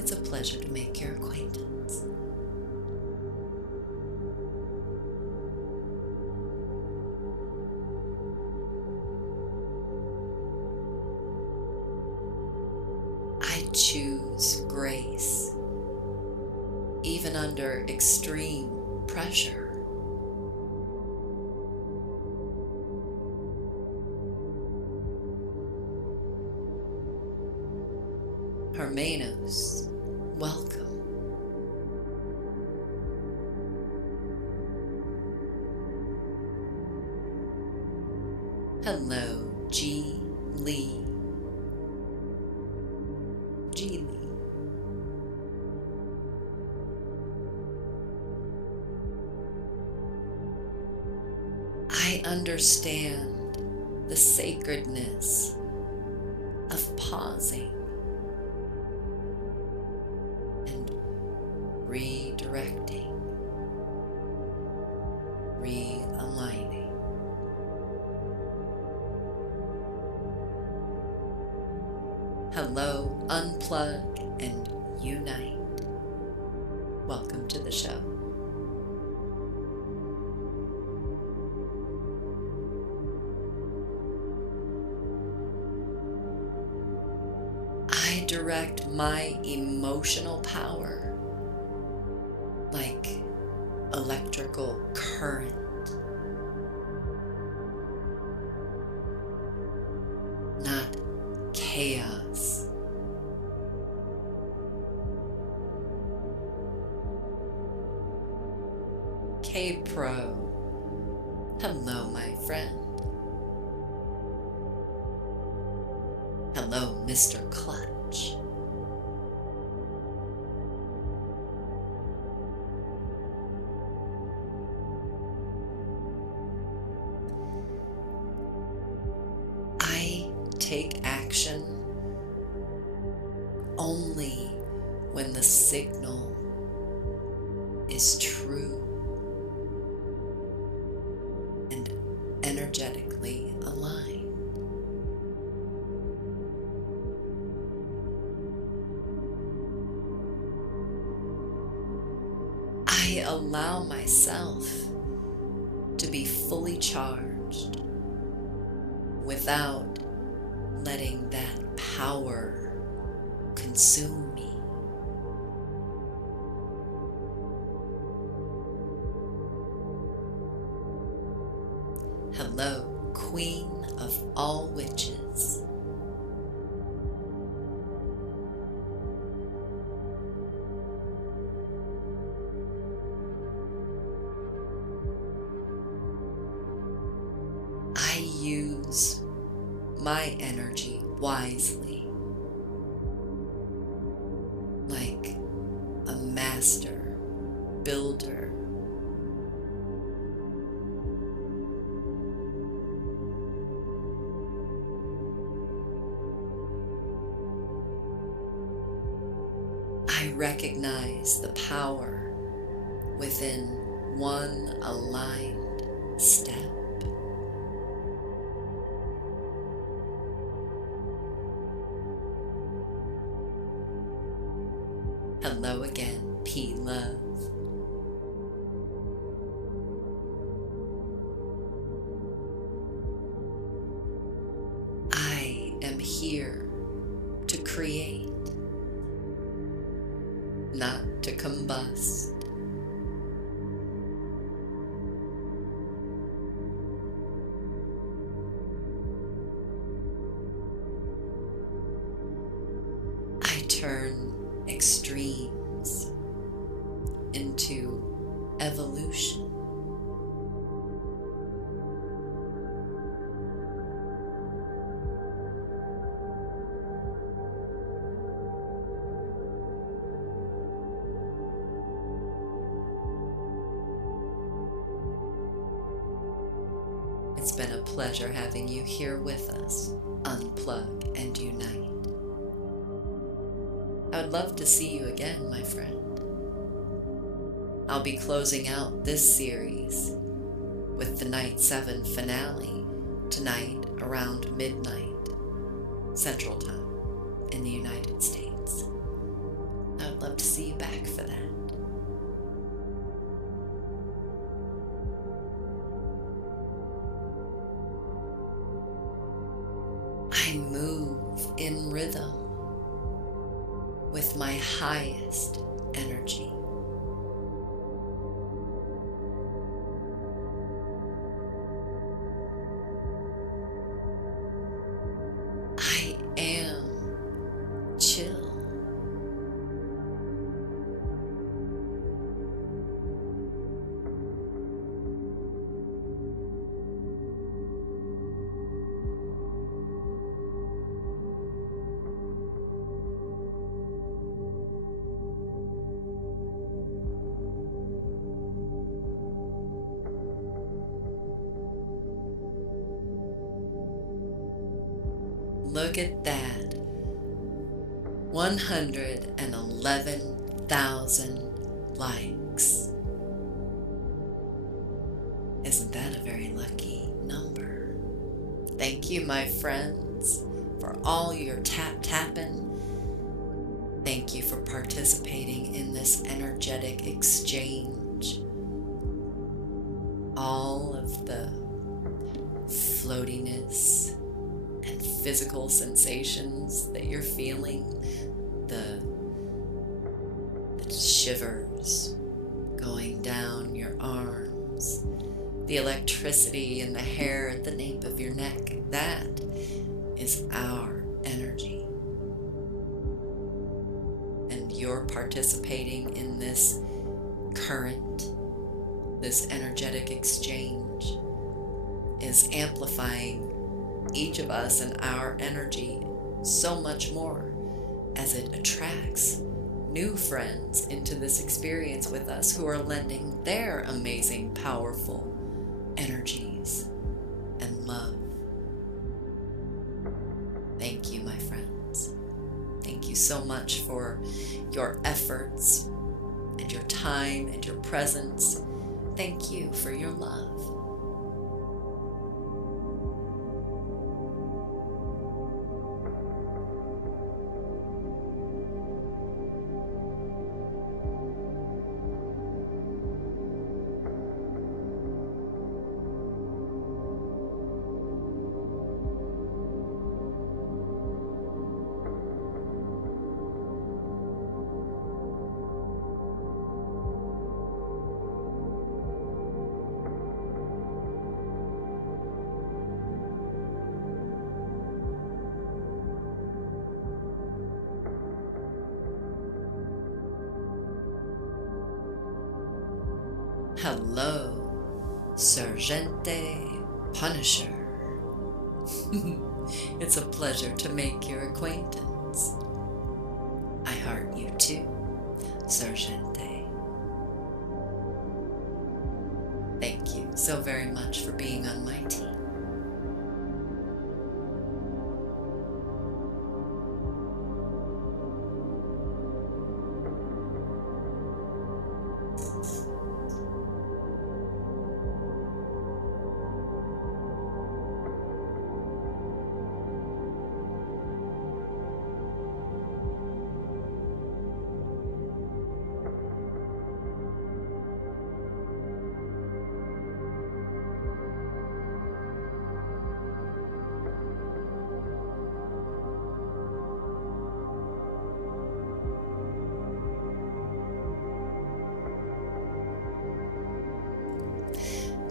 It's a pleasure to make your acquaintance. I choose grace, even under extreme pressure. Hermanos, welcome. Hello, G. Lee. G. Lee. I understand the sacredness of pausing and redirecting, realigning. Hello, unplug and unite. Welcome to the show. I direct my emotional power like electrical current. Not chaos. K-Pro. Hello, my friend. Hello, Mr. Clutch. I take action only when the signal is true and energetically aligned. I allow myself to be fully charged without letting that power consume me. Hello, Queen of all witches. I use my energy wisely master, builder. I recognize the power within one aligned step. Hello again, P-Love. I am here to create, not to combust. I turn extremes into evolution. It's been a pleasure having you here with us. Unplug and unite. I would love to see you again, my friend. I'll be closing out this series with the Night 7 finale tonight around midnight Central Time in the United States. I would love to see you back for that. I move in rhythm with my highest energy. I am chill. Look at that. 111,000 likes. Isn't that a very lucky number? Thank you, my friends, for all your tapping. Thank you for participating in this energetic exchange. All of the floatiness and physical sensations that you're feeling, the shivers going down your arms, the electricity in the hair at the nape of your neck, that is our energy. And you're participating in this current, this energetic exchange is amplifying each of us and our energy so much more as it attracts new friends into this experience with us who are lending their amazing, powerful energies and love. Thank you, my friends. Thank you so much for your efforts and your time and your presence. Thank you for your love. Hello, Sergeante Punisher. It's a pleasure to make your acquaintance. I heart you too. Sergente. Thank you so very much for being on my team.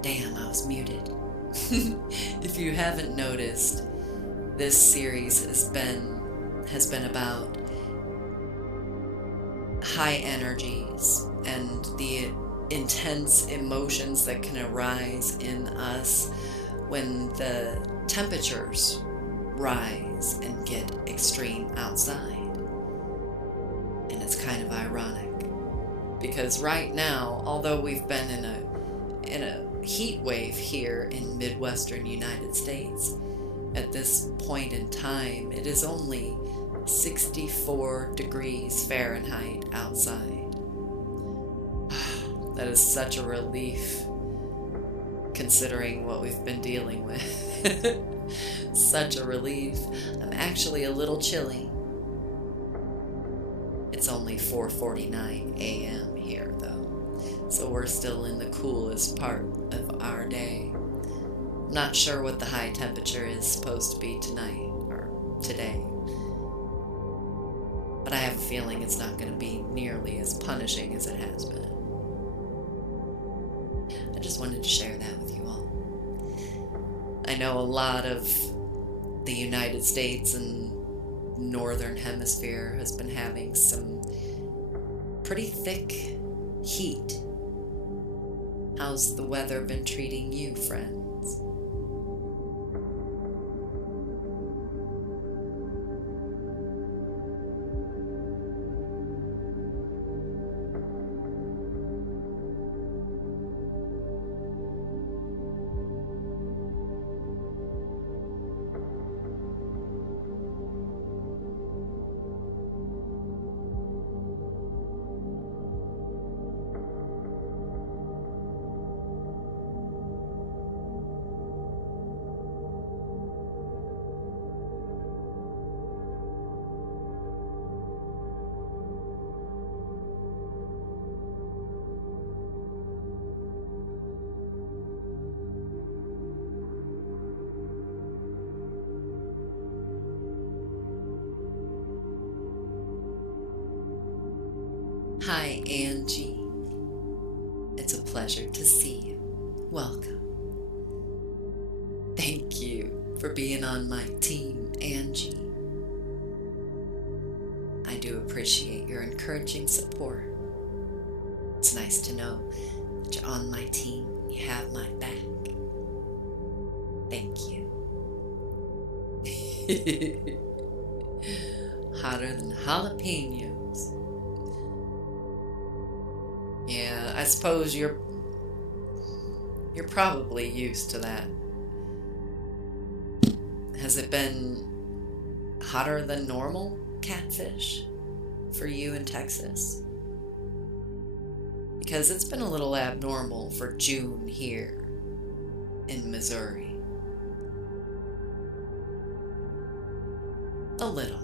Damn, I was muted. If you haven't noticed, this series has been about high energies and the intense emotions that can arise in us when the temperatures rise and get extreme outside. And it's kind of ironic because right now, although we've been in a heat wave here in Midwestern United States, at this point in time, it is only 64 degrees Fahrenheit outside. That is such a relief considering what we've been dealing with. Such a relief. I'm actually a little chilly. It's only 4:49 a.m. here though, so we're still in the coolest part of our day. Not sure what the high temperature is supposed to be tonight or today, but I have a feeling it's not going to be nearly as punishing as it has been. I just wanted to share that with you all. I know a lot of the United States and Northern Hemisphere has been having some pretty thick heat. How's the weather been treating you, friends? Hi, Angie. It's a pleasure to see you. Welcome. Thank you for being on my team, Angie. I do appreciate your encouraging support. It's nice to know that you're on my team. You have my back. Thank you. Hotter than jalapenos. Yeah, I suppose you're probably used to that. Has it been hotter than normal, Catfish, for you in Texas? Because it's been a little abnormal for June here in Missouri. A little.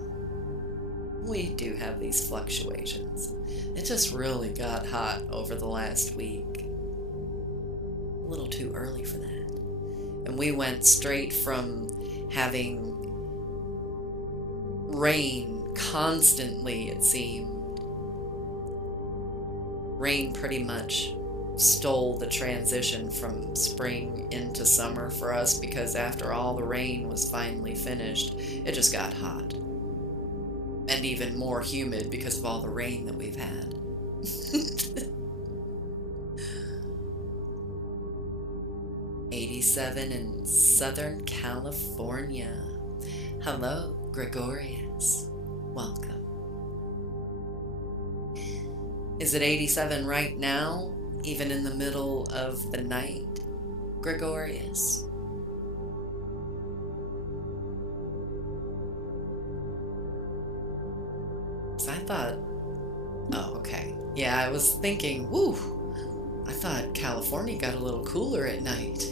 We do have these fluctuations. It just really got hot over the last week. A little too early for that. And we went straight from having rain constantly, it seemed. Rain pretty much stole the transition from spring into summer for us because after all the rain was finally finished, it just got hot. And even more humid because of all the rain that we've had. 87 in Southern California. Hello, Gregorius. Welcome. Is it 87 right now, even in the middle of the night, Gregorius? So I thought, oh, okay. Yeah, I was thinking, woo, I thought California got a little cooler at night.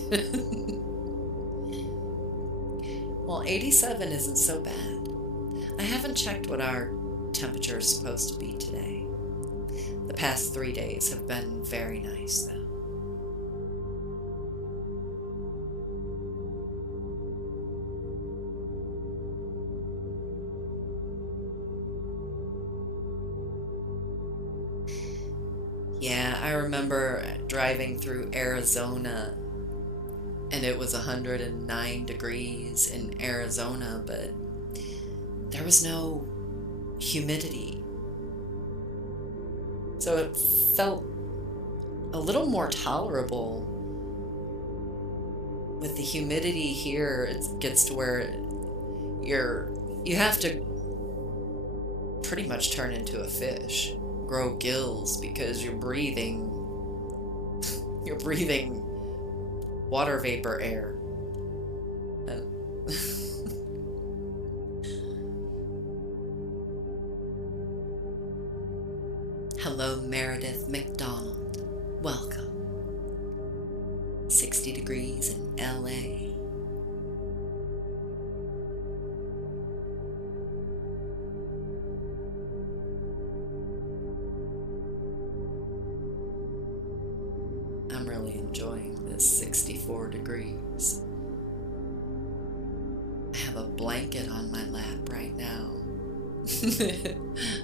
Well, 87 isn't so bad. I haven't checked what our temperature is supposed to be today. The past 3 days have been very nice, though. Yeah, I remember driving through Arizona and it was 109 degrees in Arizona, but there was no humidity. So it felt a little more tolerable. With the humidity here, it gets to where you have to pretty much turn into a fish, grow gills, because you're breathing water vapor air. Hello, Meredith McDonald. Welcome. 60 degrees in LA. I'm really enjoying this 64 degrees. I have a blanket on my lap right now.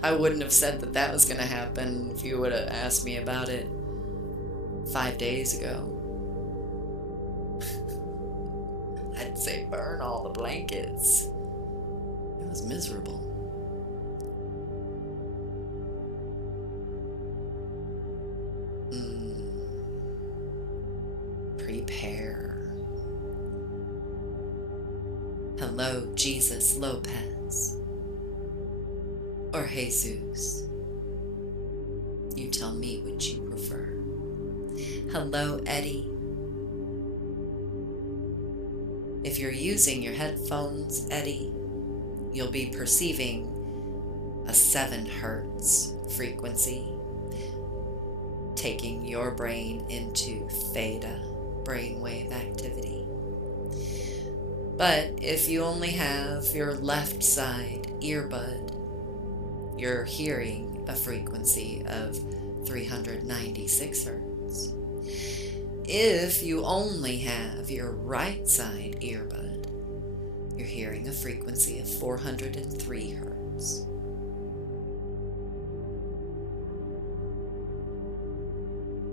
I wouldn't have said that that was going to happen if you would have asked me about it 5 days ago. I'd say burn all the blankets. It was miserable. Prepare. Hello, Jesus Lopez. Or Jesus. You tell me which you prefer. Hello, Eddie. If you're using your headphones, Eddie, you'll be perceiving a 7 hertz frequency, taking your brain into theta brainwave activity. But if you only have your left side earbud, you're hearing a frequency of 396 hertz. If you only have your right side earbud, you're hearing a frequency of 403 hertz.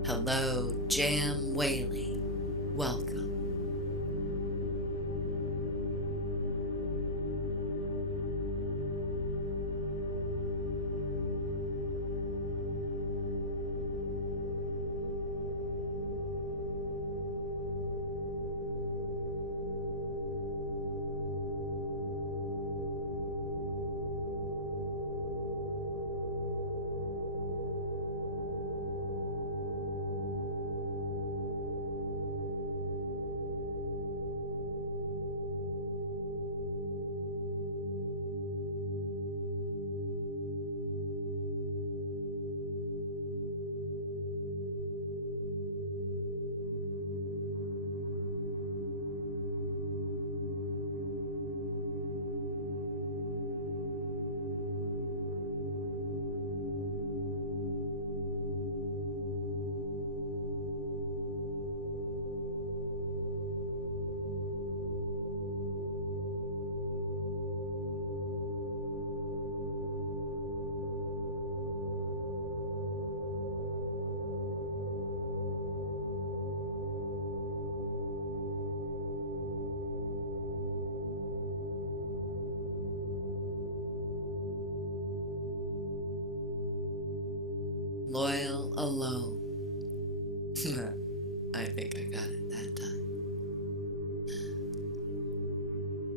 Hello, Jam Whaley. Welcome. Loyal alone. I think I got it that time.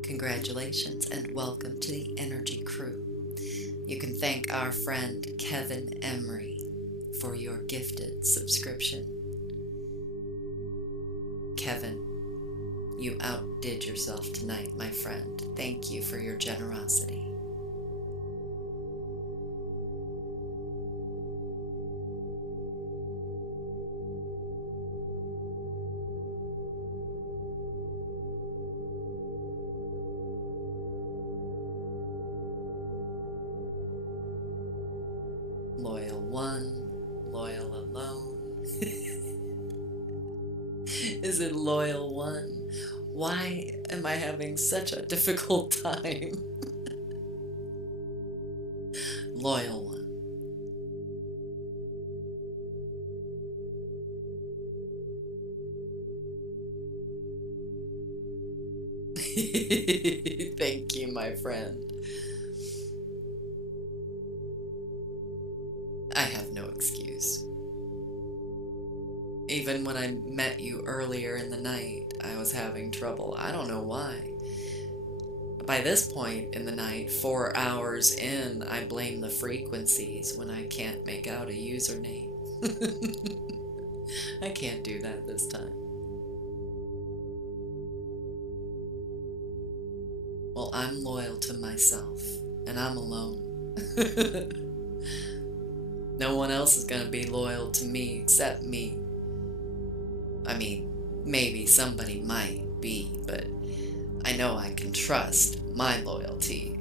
Congratulations and welcome to the Energy Crew. You can thank our friend Kevin Emery for your gifted subscription. Kevin, you outdid yourself tonight, my friend. Thank you for your generosity. Loyal one, loyal alone. Is it loyal one? Why am I having such a difficult time? Loyal one. Thank you, my friend. I have no excuse. Even when I met you earlier in the night, I was having trouble. I don't know why. By this point in the night, 4 hours in, I blame the frequencies when I can't make out a username. I can't do that this time. Well, I'm loyal to myself, and I'm alone. No one else is going to be loyal to me except me. I mean, maybe somebody might be, but I know I can trust my loyalty.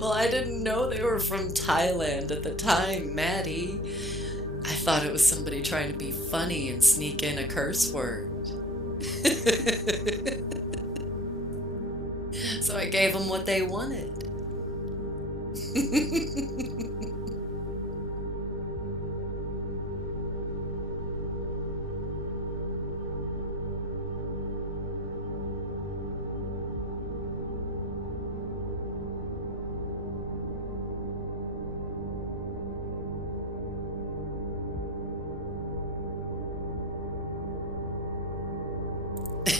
Well, I didn't know they were from Thailand at the time, Maddie. I thought it was somebody trying to be funny and sneak in a curse word. So I gave them what they wanted.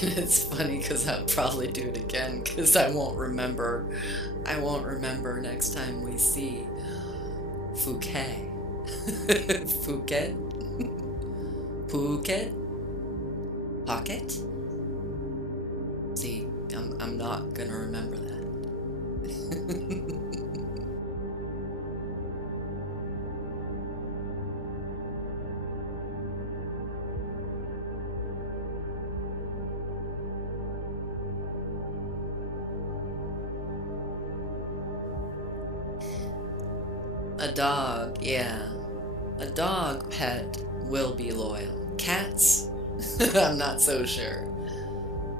And it's funny because I'll probably do it again because I won't remember next time we see Phuket. Phuket? Phuket? Pocket? See, I'm not gonna remember that. A dog, yeah. A dog pet will be loyal. Cats? I'm not so sure.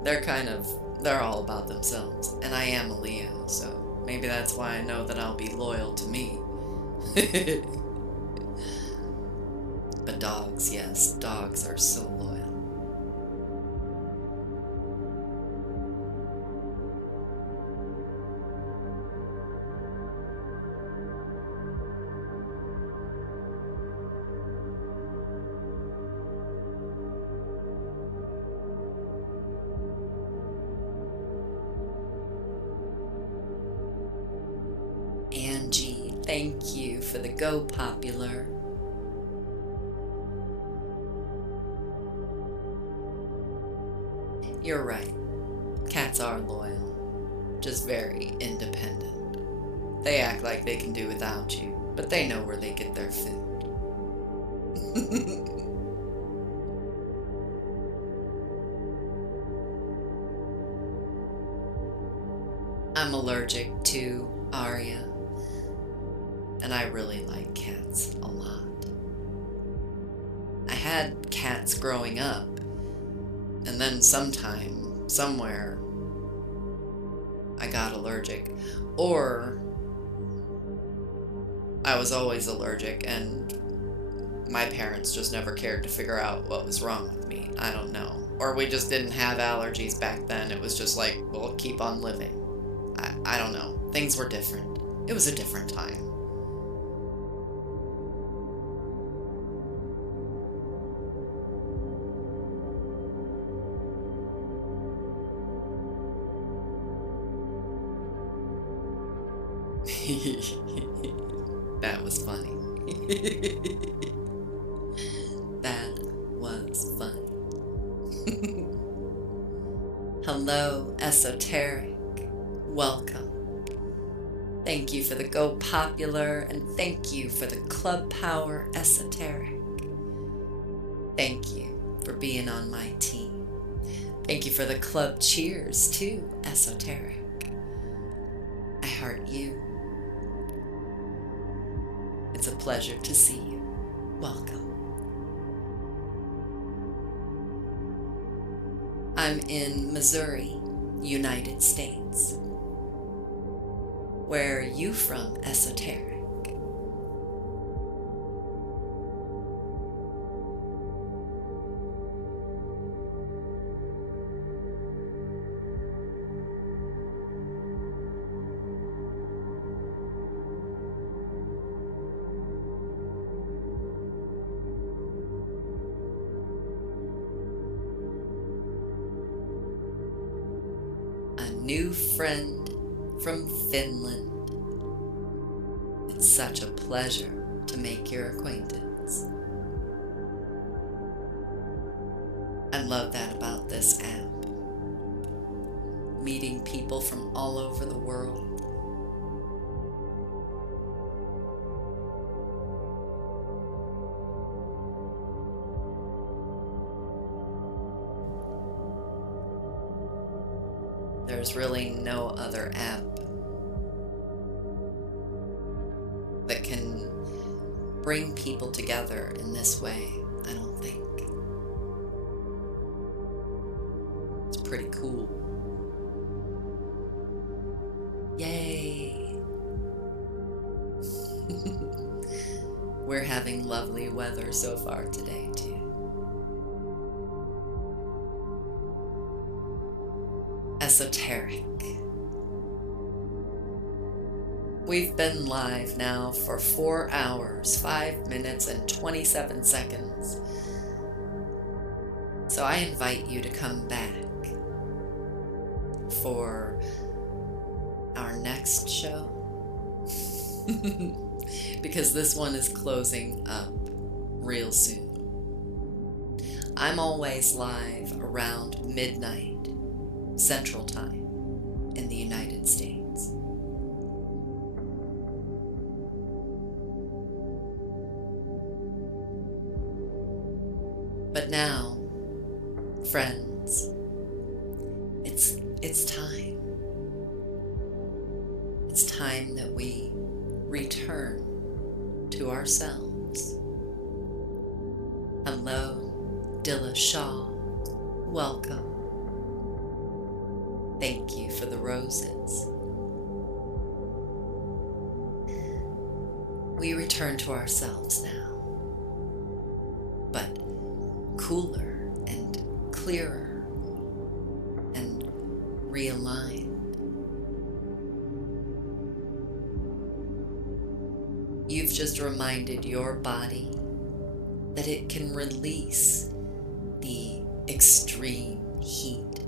They're all about themselves. And I am a Leo, so maybe that's why I know that I'll be loyal to me. But dogs, yes, dogs are so loyal. Angie, thank you for the Go Popular. You're right. Cats are loyal, just very independent. They act like they can do without you, but they know where they get their food. I'm allergic to Aria. And I really like cats a lot. I had cats growing up, and then somewhere, I got allergic. Or I was always allergic, and my parents just never cared to figure out what was wrong with me. I don't know. Or we just didn't have allergies back then. It was just like, well, keep on living. I don't know. Things were different. It was a different time. That was funny. That was funny. Hello, esoteric. Welcome. Thank you for the Go Popular, and thank you for the Club Power Esoteric. Thank you for being on my team. Thank you for the Club Cheers too, Esoteric. I heart you. It's a pleasure to see you. Welcome. I'm in Missouri, United States. Where are you from, esoteric? A new friend from Finland. It's such a pleasure to make your acquaintance. I love that about this app. Meeting people from all over the world. There's really no other app that can bring people together in this way, I don't think. It's pretty cool. Yay! We're having lovely weather so far today, too. Esoteric. We've been live now for 4 hours, 5 minutes, and 27 seconds. So I invite you to come back for our next show. Because this one is closing up real soon. I'm always live around midnight Central Time in the United States. But now, friends, it's time. It's time that we return to ourselves. Hello, Dilla Shaw. Welcome. Thank you for the roses. We return to ourselves now, but cooler and clearer and realigned. You've just reminded your body that it can release the extreme heat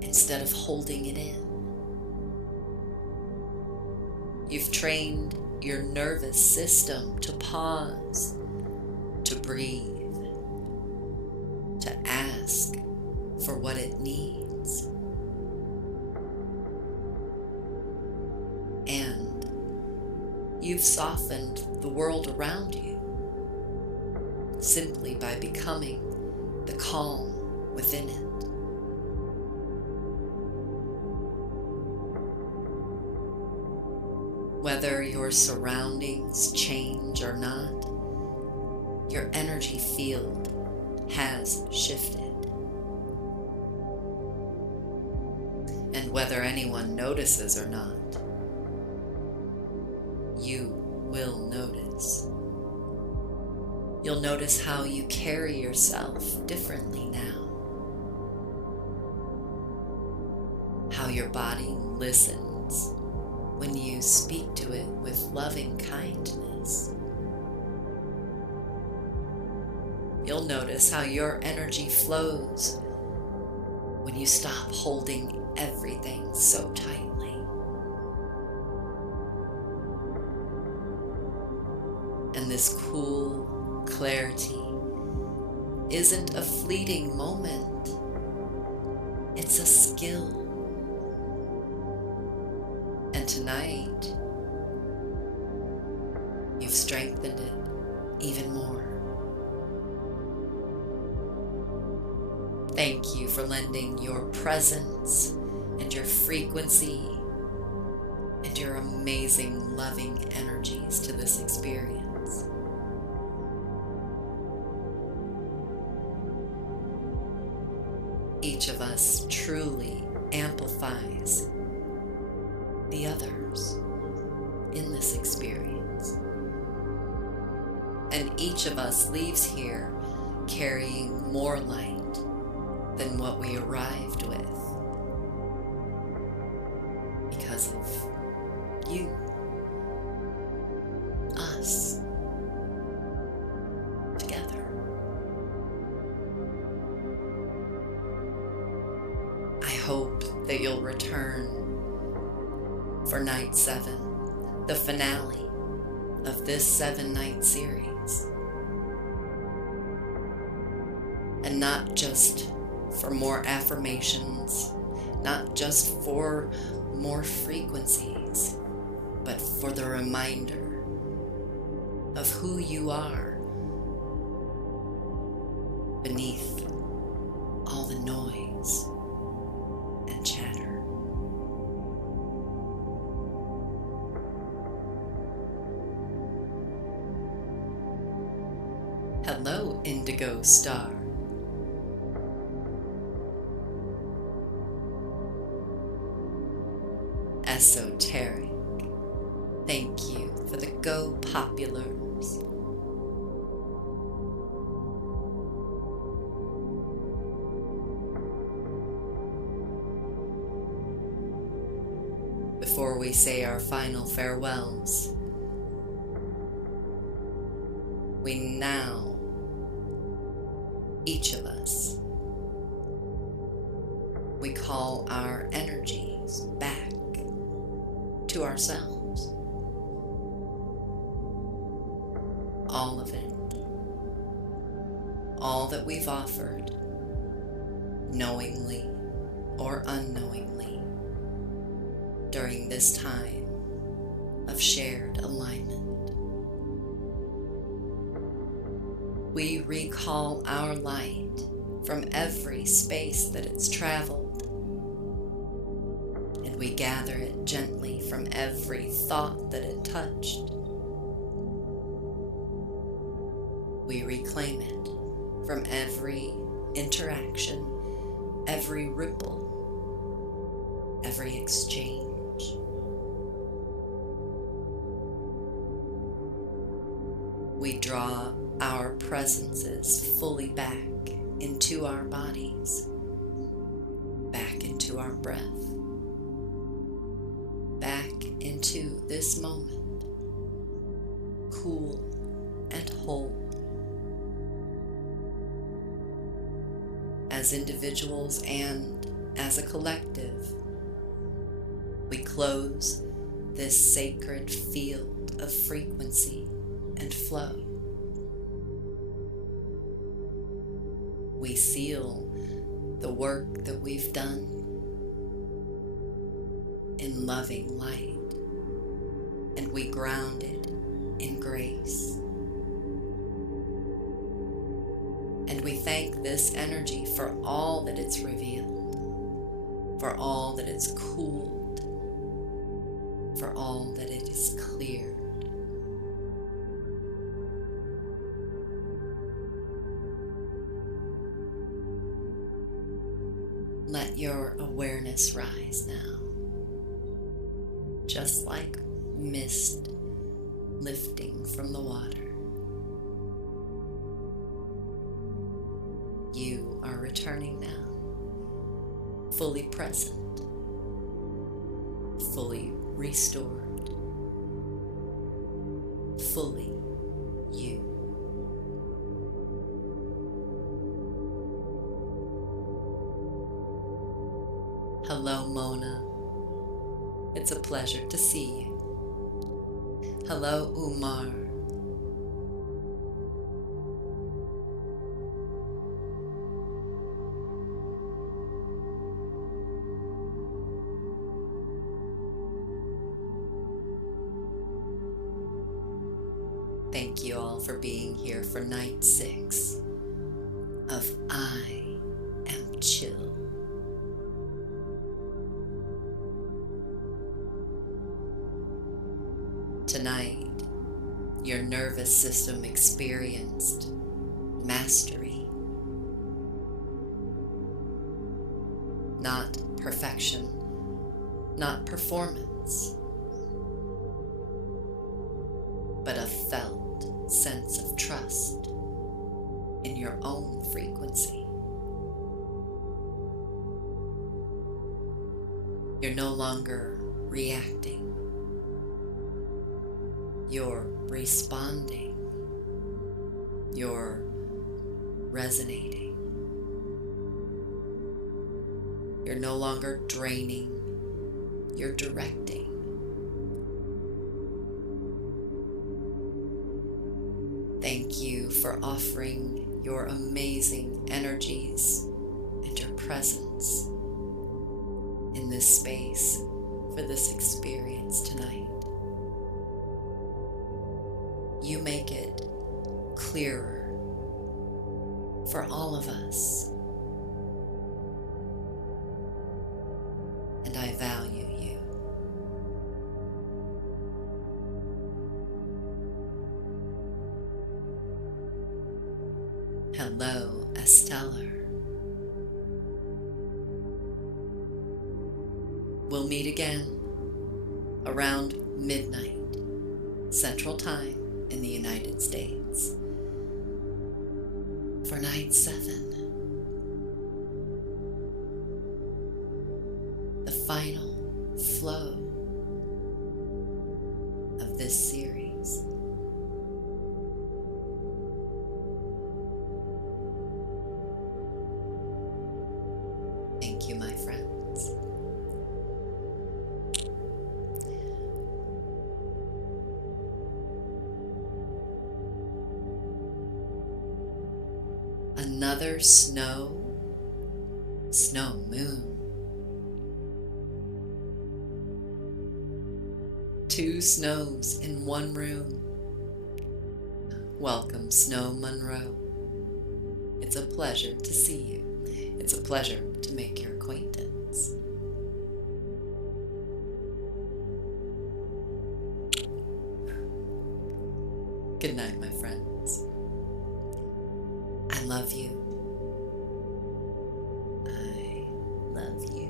instead of holding it in. You've trained your nervous system to pause, to breathe, to ask for what it needs. And you've softened the world around you simply by becoming the calm within it. Whether your surroundings change or not, your energy field has shifted. And whether anyone notices or not, you will notice. You'll notice how you carry yourself differently now. How your body listens when you speak to it with loving kindness. You'll notice how your energy flows when you stop holding everything so tightly. And this cool clarity isn't a fleeting moment, it's a skill. And tonight, you've strengthened it even more. Thank you for lending your presence and your frequency and your amazing loving energies to this experience. Each of us truly amplifies the others in this experience. And each of us leaves here carrying more light than what we arrived with because of you, us, together. I hope that you'll return for night 7, the finale of this 7-night series. And not just for more affirmations, not just for more frequencies, but for the reminder of who you are beneath all the noise and chatter. Hello, Indigo Star. Esoteric, thank you for the Go Populars. Before we say our final farewells, we now, each of us, we call our energies back to ourselves. All of it. All that we've offered, knowingly or unknowingly, during this time of shared alignment. We recall our light from every space that it's traveled. We gather it gently from every thought that it touched. We reclaim it from every interaction, every ripple, every exchange. We draw our presences fully back into our bodies, back into our breath, back into this moment, cool and whole. As individuals and as a collective, we close this sacred field of frequency and flow. We seal the work that we've done in loving light, and we ground it in grace. And we thank this energy for all that it's revealed, for all that it's cooled, for all that it is cleared. Let your awareness rise now, just like mist lifting from the water. You are returning now, fully present, fully restored, fully you. Hello, Mona. It's a pleasure to see you. Hello, Umar. Thank you all for being here for night 6 of I Am Chill. Tonight, your nervous system experienced mastery, not perfection, not performance, but a felt sense of trust in your own frequency. You're no longer reacting. You're responding. You're resonating. You're no longer draining. You're directing. Thank you for offering your amazing energies and your presence in this space for this experience tonight. You make it clearer for all of us, and I value you. Hello, Esteller. We'll meet again around midnight Central Time in the United States for night 7, the final flow of this series. Thank you, my friends. Another snow moon. 2 snows in one room. Welcome, Snow Monroe. It's a pleasure to see you. It's a pleasure to make your acquaintance. Good night, my friends. I love you. I love you.